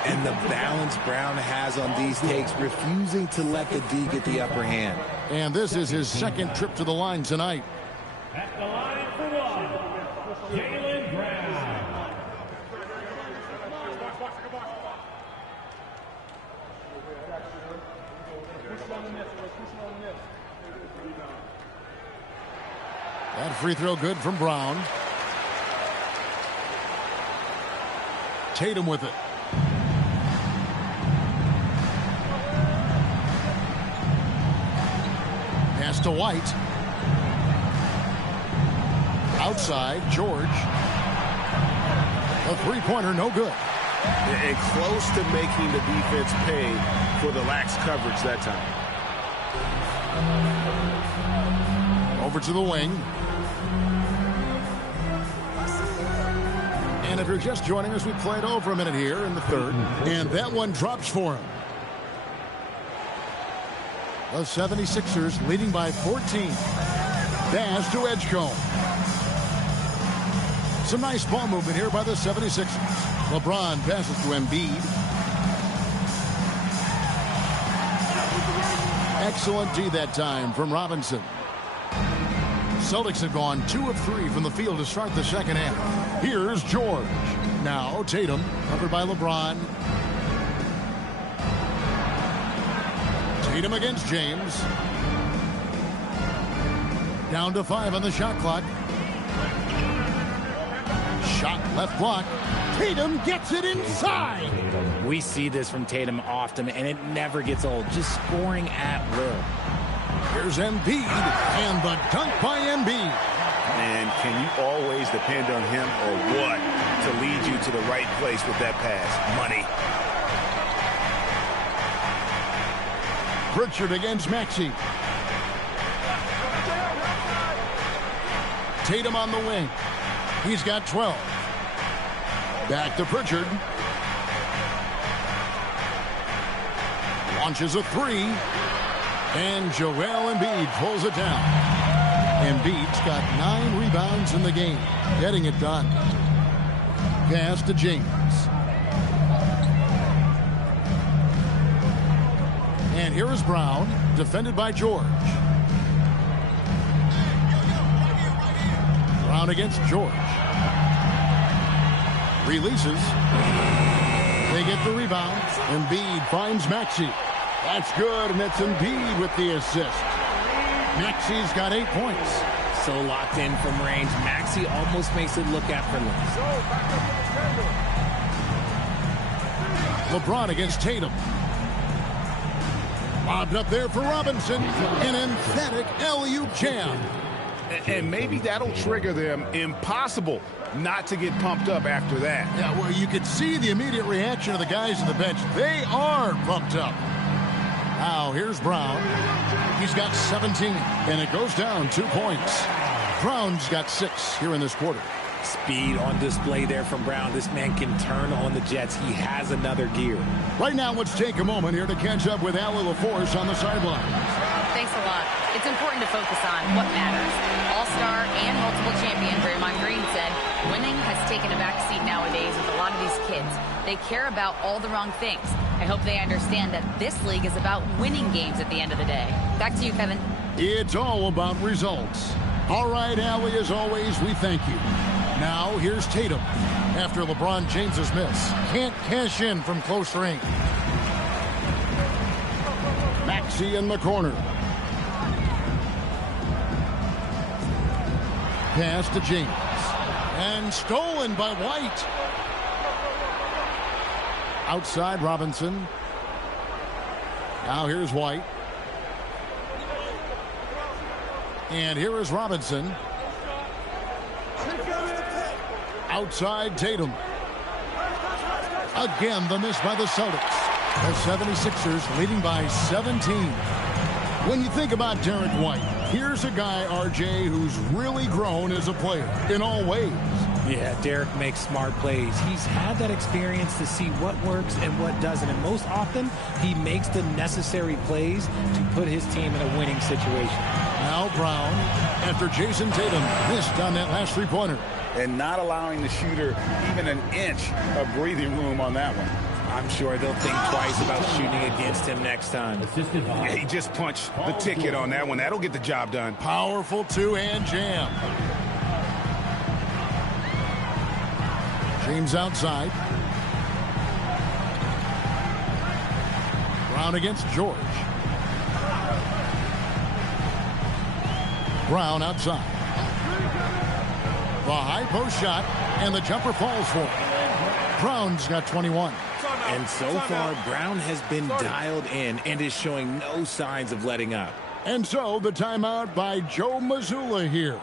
And the balance Brown has on these takes, refusing to let the D get the upper hand. And this is his second trip to the line tonight. At the line for one, Jaylen Brown. That free throw good from Brown. Tatum with it. Pass to White. Outside, George. A three-pointer, no good. And close to making the defense pay for the lax coverage that time. Over to the wing. And if you're just joining us, we played over a minute here in the third. And that one drops for him. The 76ers leading by 14. Pass to Edgecombe. Some nice ball movement here by the 76ers. LeBron passes to Embiid. Excellent D that time from Robinson. Celtics have gone 2 of 3 from the field to start the second half. Here's George. Now Tatum, covered by LeBron. Tatum against James. Down to 5 on the shot clock. Shot left block. Tatum gets it inside. We see this from Tatum often, and it never gets old. Just scoring at will. Here's Embiid, and the dunk by Embiid. And can you always depend on him or what to lead you to the right place with that pass? Money. Pritchard against Maxey. Tatum on the wing. He's got 12. Back to Pritchard. Launches a 3. And Joel Embiid pulls it down. Embiid's got 9 rebounds in the game. Getting it done. Pass to James. And here is Brown, defended by George. Brown against George. Releases. They get the rebound. Embiid finds Maxey. That's good, and it's Embiid with the assist. Maxey's got 8 points. So locked in from range. Maxey almost makes it look effortless. LeBron against Tatum. Lobbed up there for Robinson. An emphatic alley-oop jam. And maybe that'll trigger them. Impossible not to get pumped up after that. Yeah, well, you could see the immediate reaction of the guys on the bench. They are pumped up. Now, here's Brown. He's got 17, and it goes down 2 points. Brown's got 6 here in this quarter. Speed on display there from Brown. This man can turn on the Jets. He has another gear. Right now, let's take a moment here to catch up with Allie LaForce on the sideline. Thanks a lot. It's important to focus on what matters. All-star and multiple champion Draymond Green said winning has taken a backseat nowadays with a lot of these kids. They care about all the wrong things. I hope they understand that this league is about winning games at the end of the day. Back to you, Kevin. It's all about results. All right, Allie, as always, we thank you. Now, here's Tatum. After LeBron James's miss. Can't cash in from close range. Maxey in the corner. Pass to James. And stolen by White. Outside Robinson. Now here's White. And here is Robinson. Outside Tatum. Again, the miss by the Celtics. The 76ers leading by 17. When you think about Derek White, here's a guy, RJ, who's really grown as a player in all ways. Yeah, Derek makes smart plays. He's had that experience to see what works and what doesn't. And most often, he makes the necessary plays to put his team in a winning situation. Now Brown, after Jason Tatum missed on that last three-pointer. And not allowing the shooter even an inch of breathing room on that one. I'm sure they'll think twice about shooting against him next time. Yeah, he just punched the ticket on that one. That'll get the job done. Powerful two-hand jam. James outside. Brown against George. Brown outside. The high post shot, and the jumper falls for it. Brown's got 21. And so far, Brown has been dialed in and is showing no signs of letting up. And so the timeout by Joe Mazzulla here.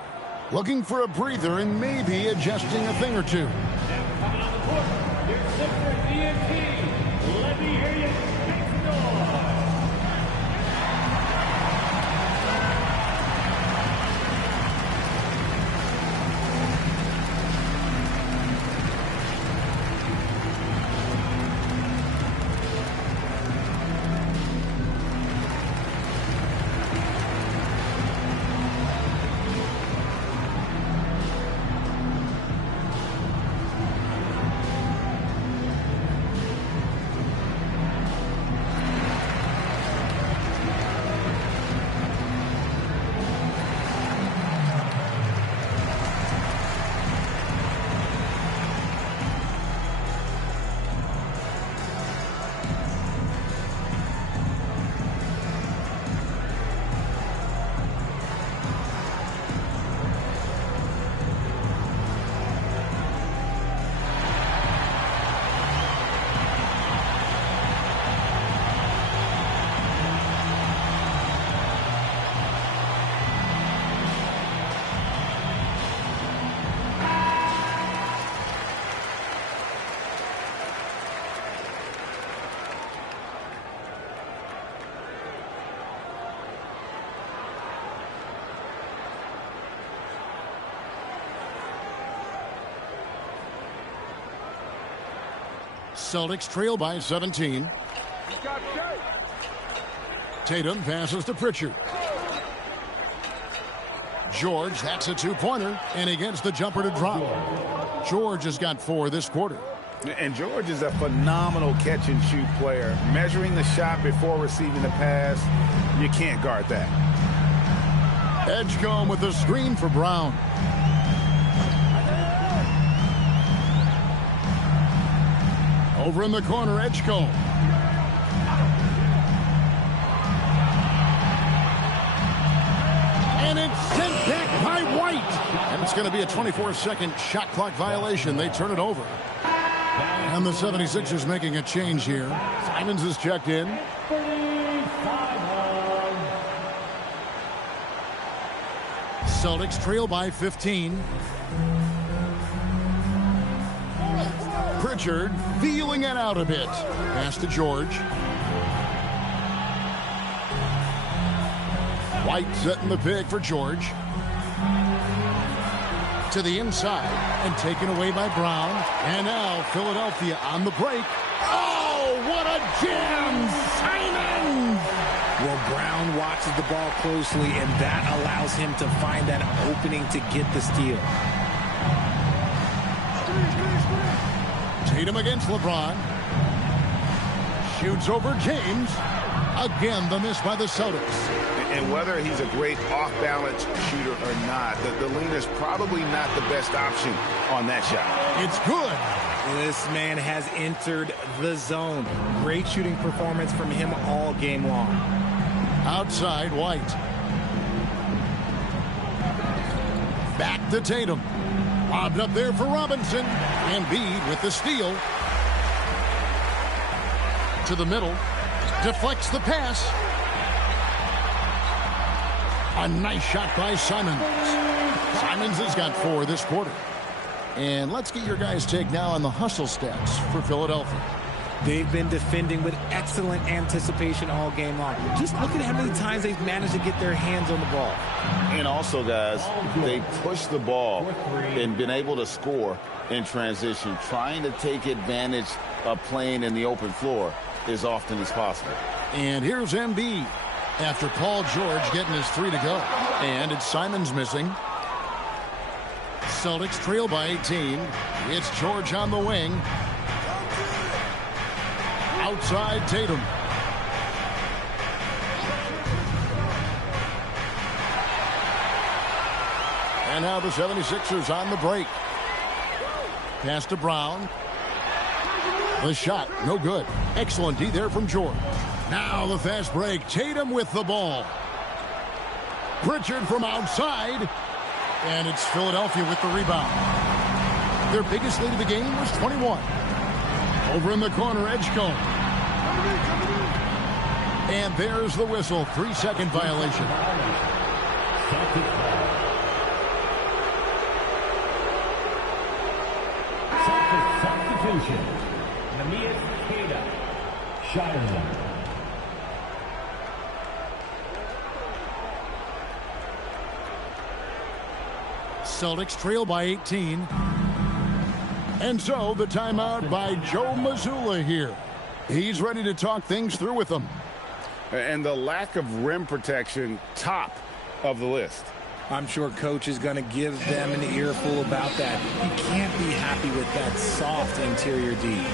Looking for a breather and maybe adjusting a thing or two. Let me hear you make some noise. Celtics trail by 17. Tatum passes to Pritchard. George, that's a two-pointer, and he gets the jumper to drop. George has got 4 this quarter. And George is a phenomenal catch-and-shoot player. Measuring the shot before receiving the pass, you can't guard that. Edgecombe with the screen for Brown. Over in the corner, Edgecombe. And it's sent back by White. And it's going to be a 24-second shot clock violation. They turn it over. And the 76ers making a change here. Simons is checked in. Celtics trail by 15. Pritchard feeling it out a bit. Pass to George. White setting the pick for George. To the inside and taken away by Brown. And now Philadelphia on the break. Oh, what a jam! Simons! Well, Brown watches the ball closely, and that allows him to find that opening to get the steal. Tatum against LeBron. Shoots over James. Again, the miss by the Celtics. And whether he's a great off-balance shooter or not, the lean is probably not the best option on that shot. It's good. This man has entered the zone. Great shooting performance from him all game long. Outside, White. Back to Tatum. Lobbed up there for Robinson. Embiid with the steal. To the middle. Deflects the pass. A nice shot by Simons. Simons has got 4 this quarter. And let's get your guys' take now on the hustle stats for Philadelphia. They've been defending with excellent anticipation all game long. Just look at how many times they've managed to get their hands on the ball. And also, guys, they pushed the ball and been able to score in transition, trying to take advantage of playing in the open floor as often as possible. And here's Embiid after Paul George getting his 3 to go. And it's Simons missing. Celtics trail by 18. It's George on the wing. Outside Tatum. And now the 76ers on the break. Pass to Brown. The shot, no good. Excellent D there from George. Now the fast break. Tatum with the ball. Pritchard from outside. And it's Philadelphia with the rebound. Their biggest lead of the game was 21. Over in the corner, Edgecombe. And there's the whistle. 3-second violation. Substitution. Namias Queda. Shire. Celtics trail by 18. And so the timeout by Joe Mazzulla here. He's ready to talk things through with them. And the lack of rim protection, top of the list. I'm sure Coach is going to give them an earful about that. You can't be happy with that soft interior D.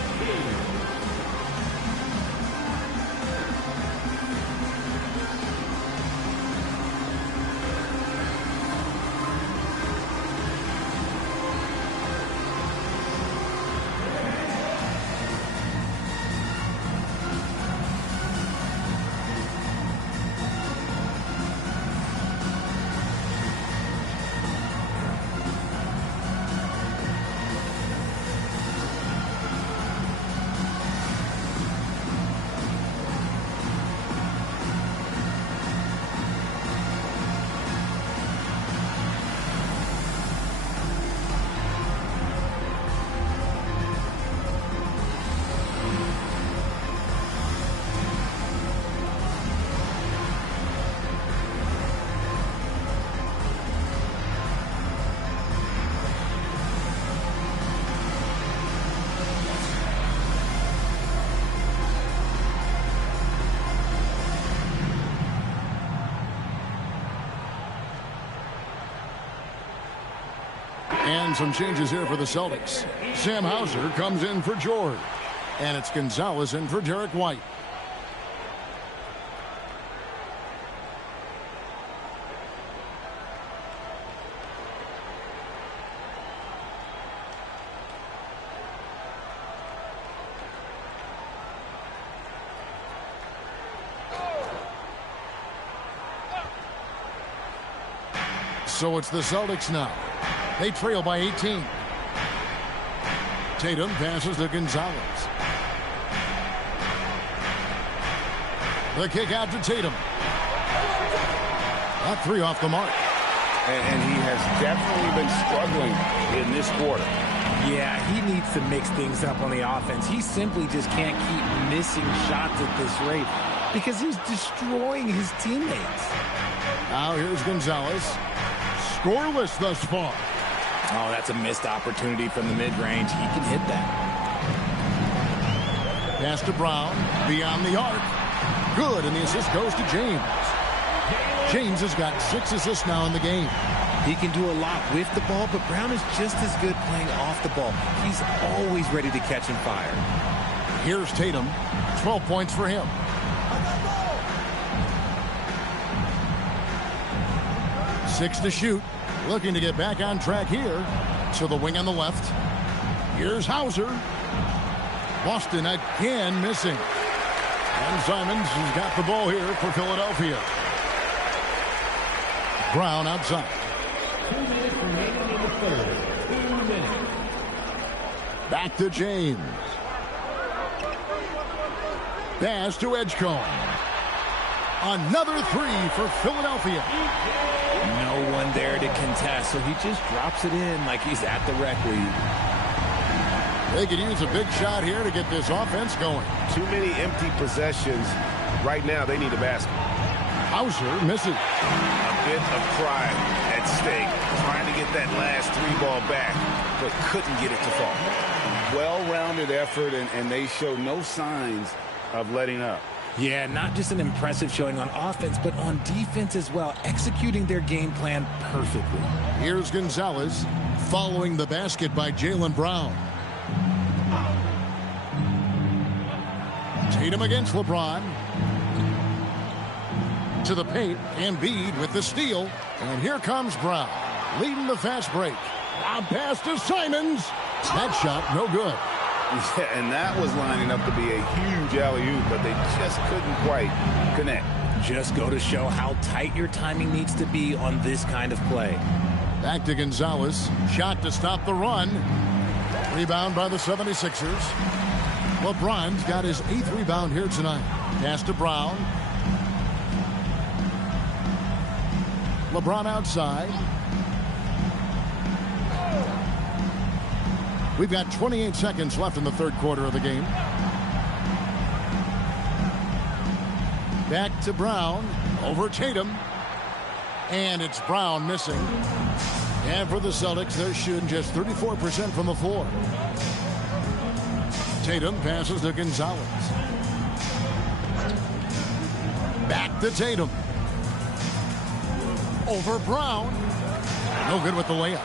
And some changes here for the Celtics. Sam Hauser comes in for George. And it's Gonzalez in for Derek White. So it's the Celtics now. They trail by 18. Tatum passes to Gonzalez. The kick out to Tatum. That three off the mark. And he has definitely been struggling in this quarter. Yeah, he needs to mix things up on the offense. He simply just can't keep missing shots at this rate because he's destroying his teammates. Now here's Gonzalez. Scoreless thus far. Oh, that's a missed opportunity from the mid-range. He can hit that. Pass to Brown. Beyond the arc. Good, and the assist goes to James. James has got 6 assists now in the game. He can do a lot with the ball, but Brown is just as good playing off the ball. He's always ready to catch and fire. Here's Tatum. 12 points for him. Six to shoot. Looking to get back on track here. To the wing on the left. Here's Hauser. Boston again missing. And Simons has got the ball here for Philadelphia. Brown outside. 2 minutes remaining in the third. 2 minutes. Back to James. Pass to Edgecombe. Another three for Philadelphia. No one there to contest, so he just drops it in like he's at the rec league. They could use a big shot here to get this offense going. Too many empty possessions. Right now, they need a basket. Hauser misses. A bit of pride at stake. Trying to get that last three ball back, but couldn't get it to fall. Well-rounded effort, and they show no signs of letting up. Yeah, not just an impressive showing on offense, but on defense as well, executing their game plan perfectly. Here's Gonzalez following the basket by Jaylen Brown. Tatum against LeBron. To the paint, Embiid with the steal. And here comes Brown, leading the fast break. Lob pass to Simons. That shot, no good. Yeah, and that was lining up to be a huge alley-oop, but they just couldn't quite connect. Just go to show how tight your timing needs to be on this kind of play. Back to Gonzalez. Shot to stop the run. Rebound by the 76ers. LeBron's got his 8th rebound here tonight. Pass to Brown. LeBron outside. We've got 28 seconds left in the third quarter of the game. Back to Brown. Over Tatum. And it's Brown missing. And for the Celtics, they're shooting just 34% from the floor. Tatum passes to Gonzalez. Back to Tatum. Over Brown. No good with the layup.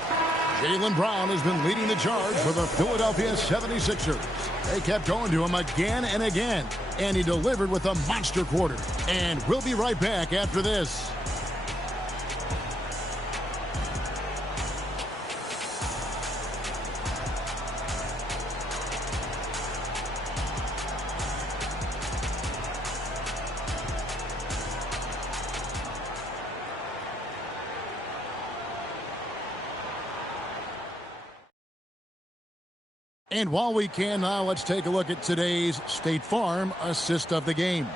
Jaylen Brown has been leading the charge for the Philadelphia 76ers. They kept going to him again and again, and he delivered with a monster quarter. And we'll be right back after this. And while we can now, let's take a look at today's State Farm assist of the game.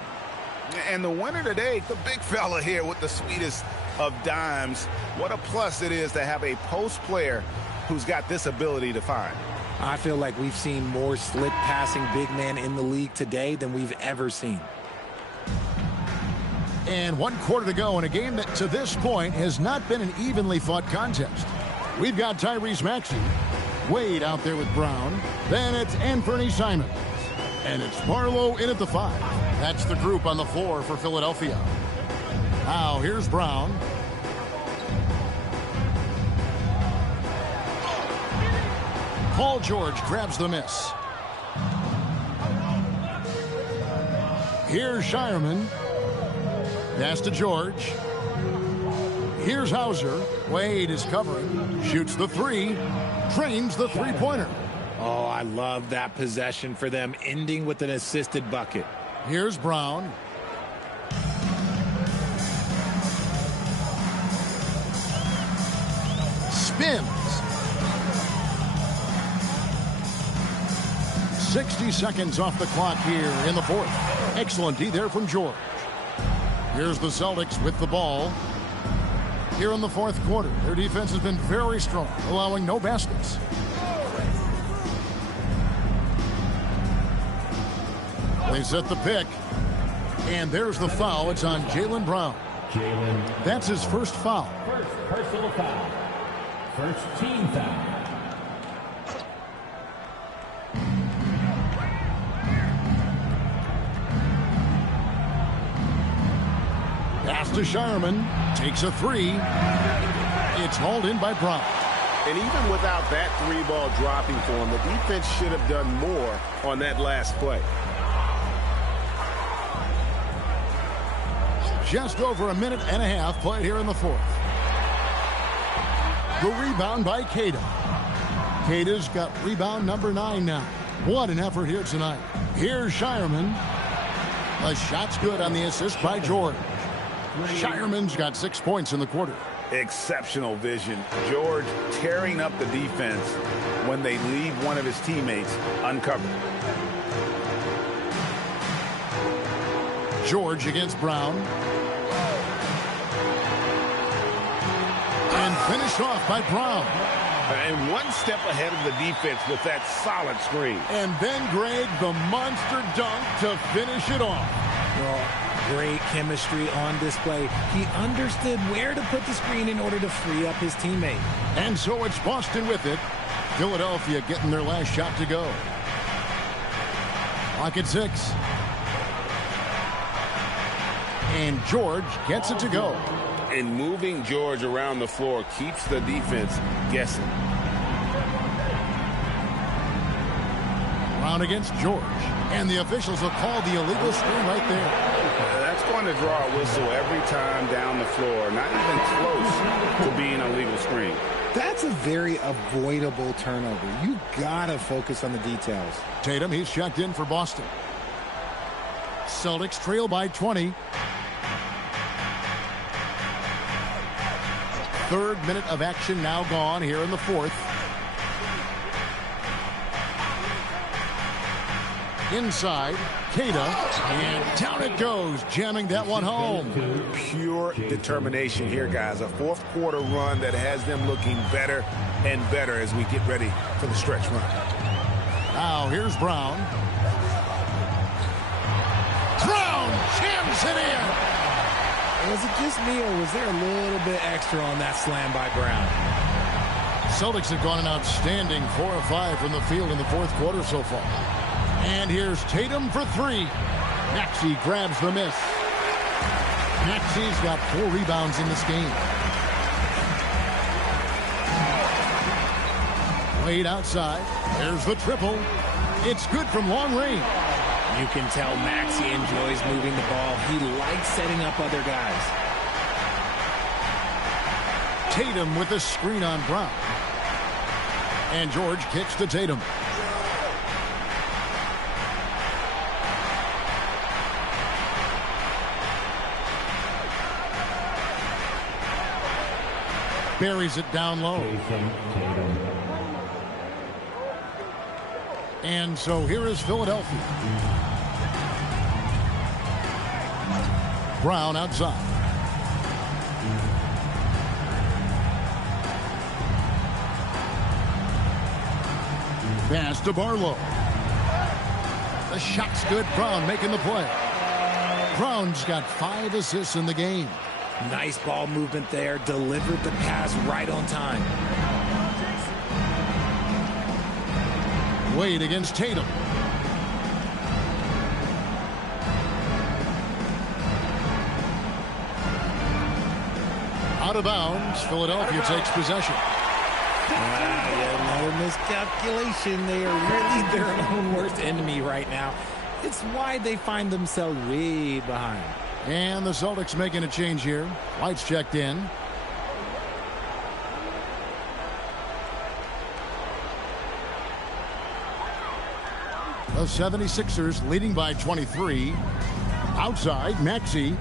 And the winner today, the big fella here with the sweetest of dimes. What a plus it is to have a post player who's got this ability to find. I feel like we've seen more slick passing big man in the league today than we've ever seen. And 1 quarter to go in a game that to this point has not been an evenly fought contest. We've got Tyrese Maxey. Wade out there with Brown. Then it's Anthony Simons. And it's Barlow in at the 5. That's the group on the floor for Philadelphia. Now here's Brown. Paul George grabs the miss. Here's Shireman. Pass to George. Here's Hauser. Wade is covering. Shoots the 3. Drains the three-pointer. Oh, I love that possession for them, ending with an assisted bucket. Here's Brown. Spins. 60 seconds off the clock here in the fourth. Excellent D there from George. Here's the Celtics with the ball. Here in the fourth quarter, their defense has been very strong, allowing no baskets. They set the pick, and there's the foul. It's on Jaylen Brown. That's his first foul. First personal foul. First team foul. Pass to Shireman. Takes a 3. It's hauled in by Brown. And even without that 3-ball dropping for him, the defense should have done more on that last play. Just over a minute and a half played here in the fourth. The rebound by Queta. Queta's got rebound number 9 now. What an effort here tonight. Here's Shireman. The shot's good on the assist by George. Shireman's got 6 points in the quarter. Exceptional vision. George tearing up the defense when they leave one of his teammates uncovered. George against Brown. And finished off by Brown. And one step ahead of the defense with that solid screen. And then Greg, the monster dunk to finish it off. Well, great chemistry on display. He understood where to put the screen in order to free up his teammate. And so it's Boston with it. Philadelphia getting their last shot to go. Clock at 6. And George gets it to go. And moving George around the floor keeps the defense guessing. Brown against George. And the officials will call the illegal screen right there. That's going to draw a whistle every time down the floor. Not even close to being a legal screen. That's a very avoidable turnover. You gotta focus on the details. Tatum, he's checked in for Boston. Celtics trail by 20. third minute of action now gone here in the fourth. Inside, Keita, and down it goes, jamming that one home. Pure determination here, guys. A fourth quarter run that has them looking better and better as we get ready for the stretch run. Now here's Brown. Brown jams it in. Was it just me, or was there a little bit extra on that slam by Brown? Celtics have gone an outstanding 4 of 5 from the field in the fourth quarter so far. And here's Tatum for three. Maxey grabs the miss. Maxey's got 4 rebounds in this game. Wade outside. There's the triple. It's good from long range. You can tell Maxey enjoys moving the ball. He likes setting up other guys. Tatum with the screen on Brown. And George kicks to Tatum. Buries it down low. And so here is Philadelphia. Brown outside. Pass to Barlow. The shot's good. Brown making the play. Brown's got 5 assists in the game. Nice ball movement there. Delivered the pass right on time. Wade against Tatum. Out of bounds. Philadelphia takes possession. Another miscalculation. They are really their own worst enemy right now. It's why they find themselves way behind. And the Celtics making a change here. White's checked in. The 76ers leading by 23. Outside, Maxey.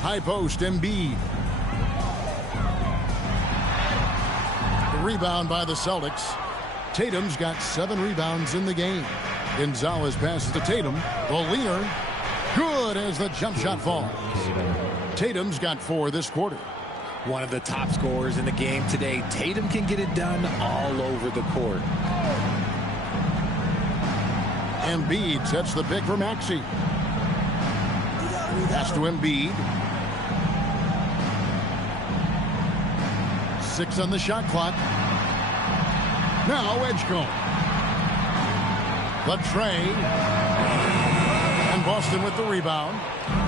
High post, Embiid. The rebound by the Celtics. Tatum's got 7 rebounds in the game. Gonzalez passes to Tatum. The leaner. Good as the jump shot falls. Tatum's got 4 this quarter. One of the top scorers in the game today. Tatum can get it done all over the court. Embiid sets the pick for Maxey. Pass to Embiid. 6 on the shot clock. Now Edgecombe. The tray. And Boston with the rebound.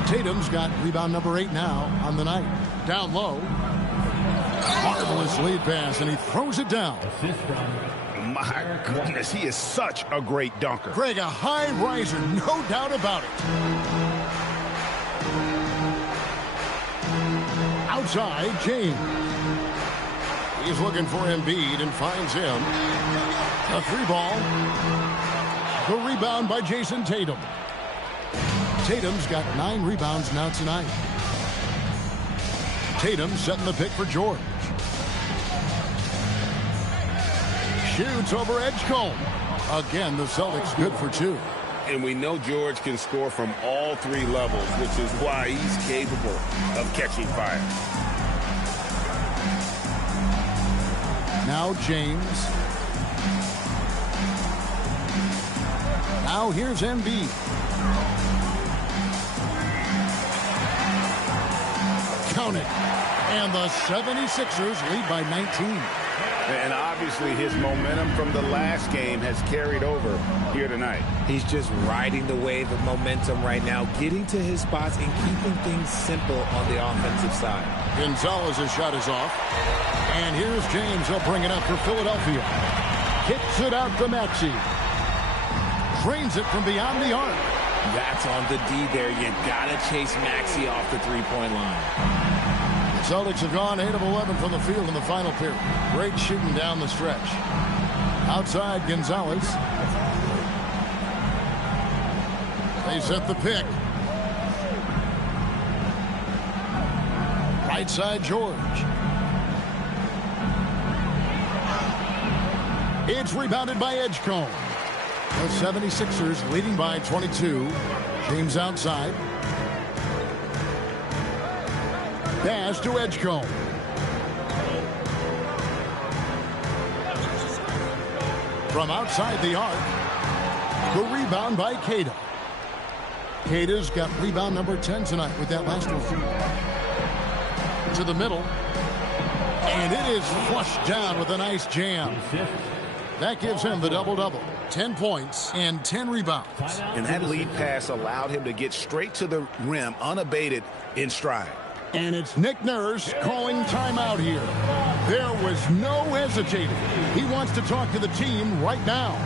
Tatum's got rebound number 8 now on the night. Down low. Marvelous lead pass, and he throws it down. My goodness, he is such a great dunker. Greg, a high riser, no doubt about it. Outside, James. He's looking for Embiid and finds him. A 3-ball. The rebound by Jason Tatum. Tatum's got 9 rebounds now tonight. Tatum setting the pick for George. Shoots over Edgecombe. Again, the Celtics good for 2. And we know George can score from all 3 levels, which is why he's capable of catching fire. Now James. Now here's Embiid. Count it. And the 76ers lead by 19. And obviously his momentum from the last game has carried over here tonight. He's just riding the wave of momentum right now, getting to his spots and keeping things simple on the offensive side. Gonzalez's shot is off. And here's James. He'll bring it up for Philadelphia. Kicks it out to Maxey. Drains it from beyond the arc. That's on the D there. You gotta chase Maxey off the three-point line. Celtics have gone 8 of 11 from the field in the final period. Great shooting down the stretch. Outside, Gonzalez. They set the pick. Right side, George. It's rebounded by Edgecombe. The 76ers leading by 22. James outside. Pass to Edgecombe. From outside the arc. The rebound by Cada. Cada's got rebound number 10 tonight with that last one. To the middle. And it is flushed down with a nice jam. That gives him the double-double. 10 points and 10 rebounds. And that lead pass allowed him to get straight to the rim unabated in stride. And it's Nick Nurse calling timeout here. There was no hesitating. He wants to talk to the team right now.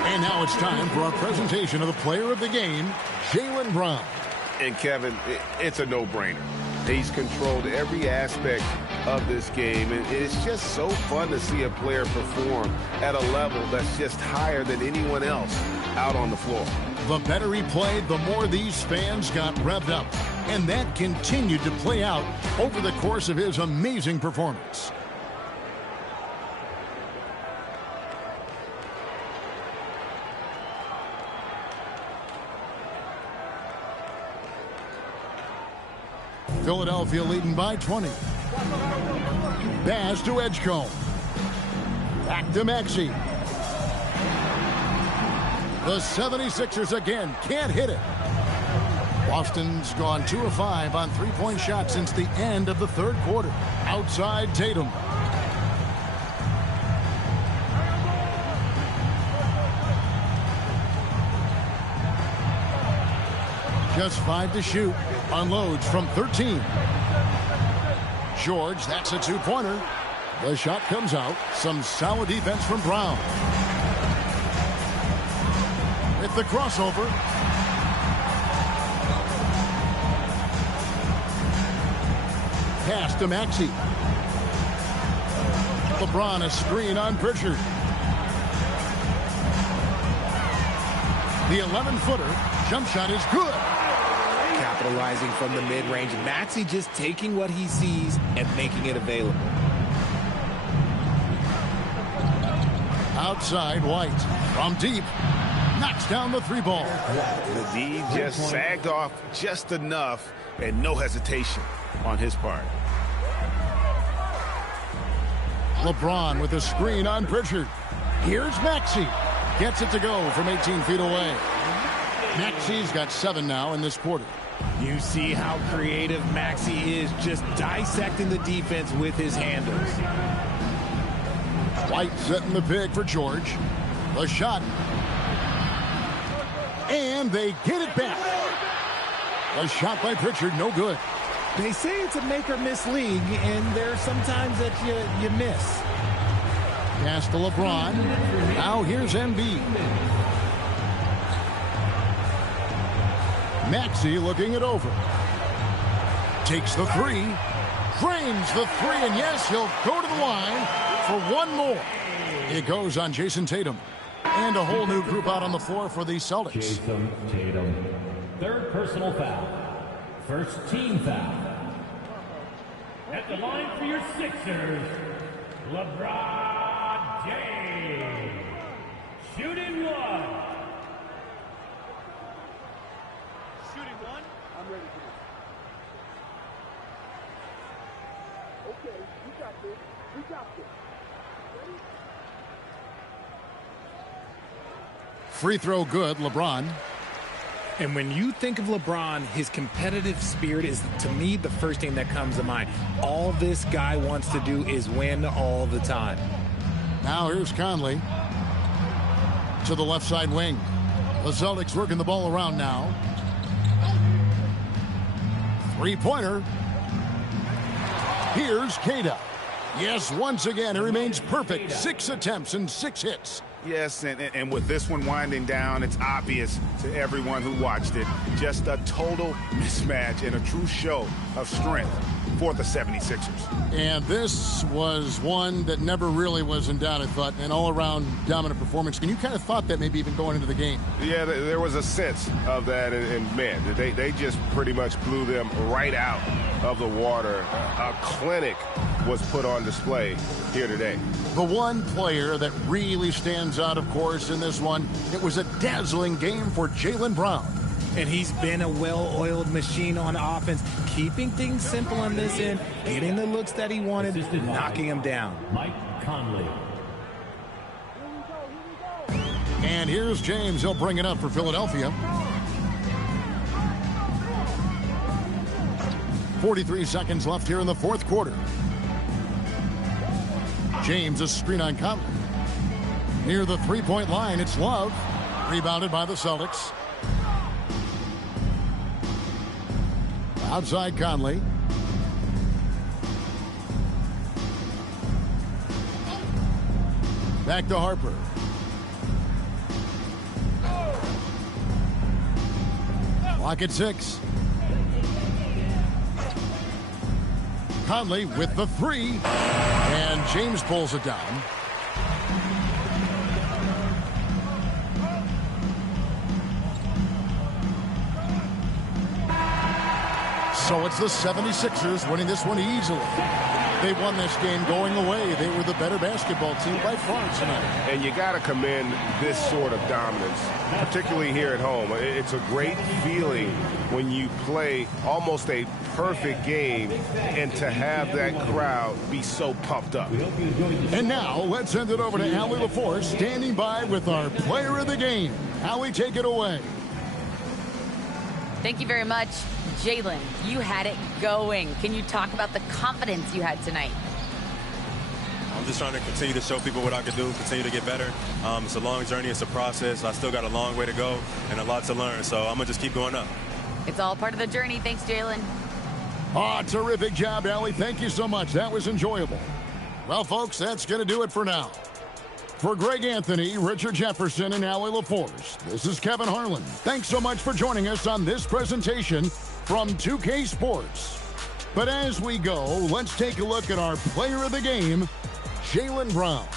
And now it's time for our presentation of the player of the game, Jaylen Brown. And Kevin, it's a no-brainer. He's controlled every aspect of this game, and it's just so fun to see a player perform at a level that's just higher than anyone else out on the floor. The better he played, the more these fans got revved up. And that continued to play out over the course of his amazing performance. Philadelphia leading by 20. Pass to Edgecombe. Back to Maxey. The 76ers again can't hit it. Boston's gone 2 of 5 on three-point shots since the end of the third quarter. Outside Tatum. Just 5 to shoot. Unloads from 13. George, that's a two-pointer. The shot comes out. Some solid defense from Brown. With the crossover. Pass to Maxey. LeBron a screen on Pritchard. The 11-footer jump shot is good. Capitalizing from the mid-range. Maxey just taking what he sees and making it available. Outside White from deep. Knocks down the three ball. The D just sagged off just enough and no hesitation on his part. LeBron with a screen on Pritchard. Here's Maxey. Gets it to go from 18 feet away. Maxey's got 7 now in this quarter. You see how creative Maxey is, just dissecting the defense with his handles. White setting the pick for George. The shot. And they get it back. A shot by Pritchard, no good. They say it's a make-or-miss league, and there's sometimes that you miss. Pass to LeBron. Now here's Embiid. Maxey looking it over. Takes the three. Frames the three, and yes, he'll go to the line for one more. It goes on Jason Tatum. And a whole new group out on the floor for the Celtics. Jason Tatum. Third personal foul. First team foul. At the line for your Sixers, LeBron James. Shooting one. Shooting one. I'm ready for this. Okay, you got this. You got this. Ready? Free throw good, LeBron. And when you think of LeBron, his competitive spirit is, to me, the first thing that comes to mind. All this guy wants to do is win all the time. Now here's Conley to the left side wing. The Celtics working the ball around now. Three-pointer. Here's Queta. Yes, once again, he remains perfect. 6 attempts and 6 hits. Yes, and with this one winding down, it's obvious to everyone who watched it. Just a total mismatch and a true show of strength for the 76ers. And this was one that never really was in doubt, I thought, an all-around dominant performance. And you kind of thought that maybe even going into the game. Yeah, there was a sense of that, and man, they just pretty much blew them right out of the water. A clinic was put on display here today. The one player that really stands out, of course, in this one, it was a dazzling game for Jaylen Brown. And he's been a well-oiled machine on offense, keeping things simple on this end, getting the looks that he wanted, knocking him down. Mike Conley. And here's James. He'll bring it up for Philadelphia. 43 seconds left here in the fourth quarter. James, a screen on Conley. Near the three-point line, it's Love. Rebounded by the Celtics. Outside Conley. Back to Harper. Clock at 6. Conley with the 3. And James pulls it down. So it's the 76ers winning this one easily. They won this game going away. They were the better basketball team by far tonight. And you got to commend this sort of dominance, particularly here at home. It's a great feeling when you play almost a perfect game and to have that crowd be so pumped up. And now let's send it over to Allie LaForce, standing by with our player of the game. Allie, take it away. Thank you very much. Jaylen, you had it going. Can you talk about the confidence you had tonight? I'm just trying to continue to show people what I can do, continue to get better. It's a long journey. It's a process. I still got a long way to go and a lot to learn, so I'm going to just keep going up. It's all part of the journey. Thanks, Jaylen. Oh, terrific job, Allie. Thank you so much. That was enjoyable. Well, folks, that's going to do it for now. For Greg Anthony, Richard Jefferson, and Allie LaForce, this is Kevin Harlan. Thanks so much for joining us on this presentation from 2K Sports. But as we go, let's take a look at our player of the game, Jaylen Brown.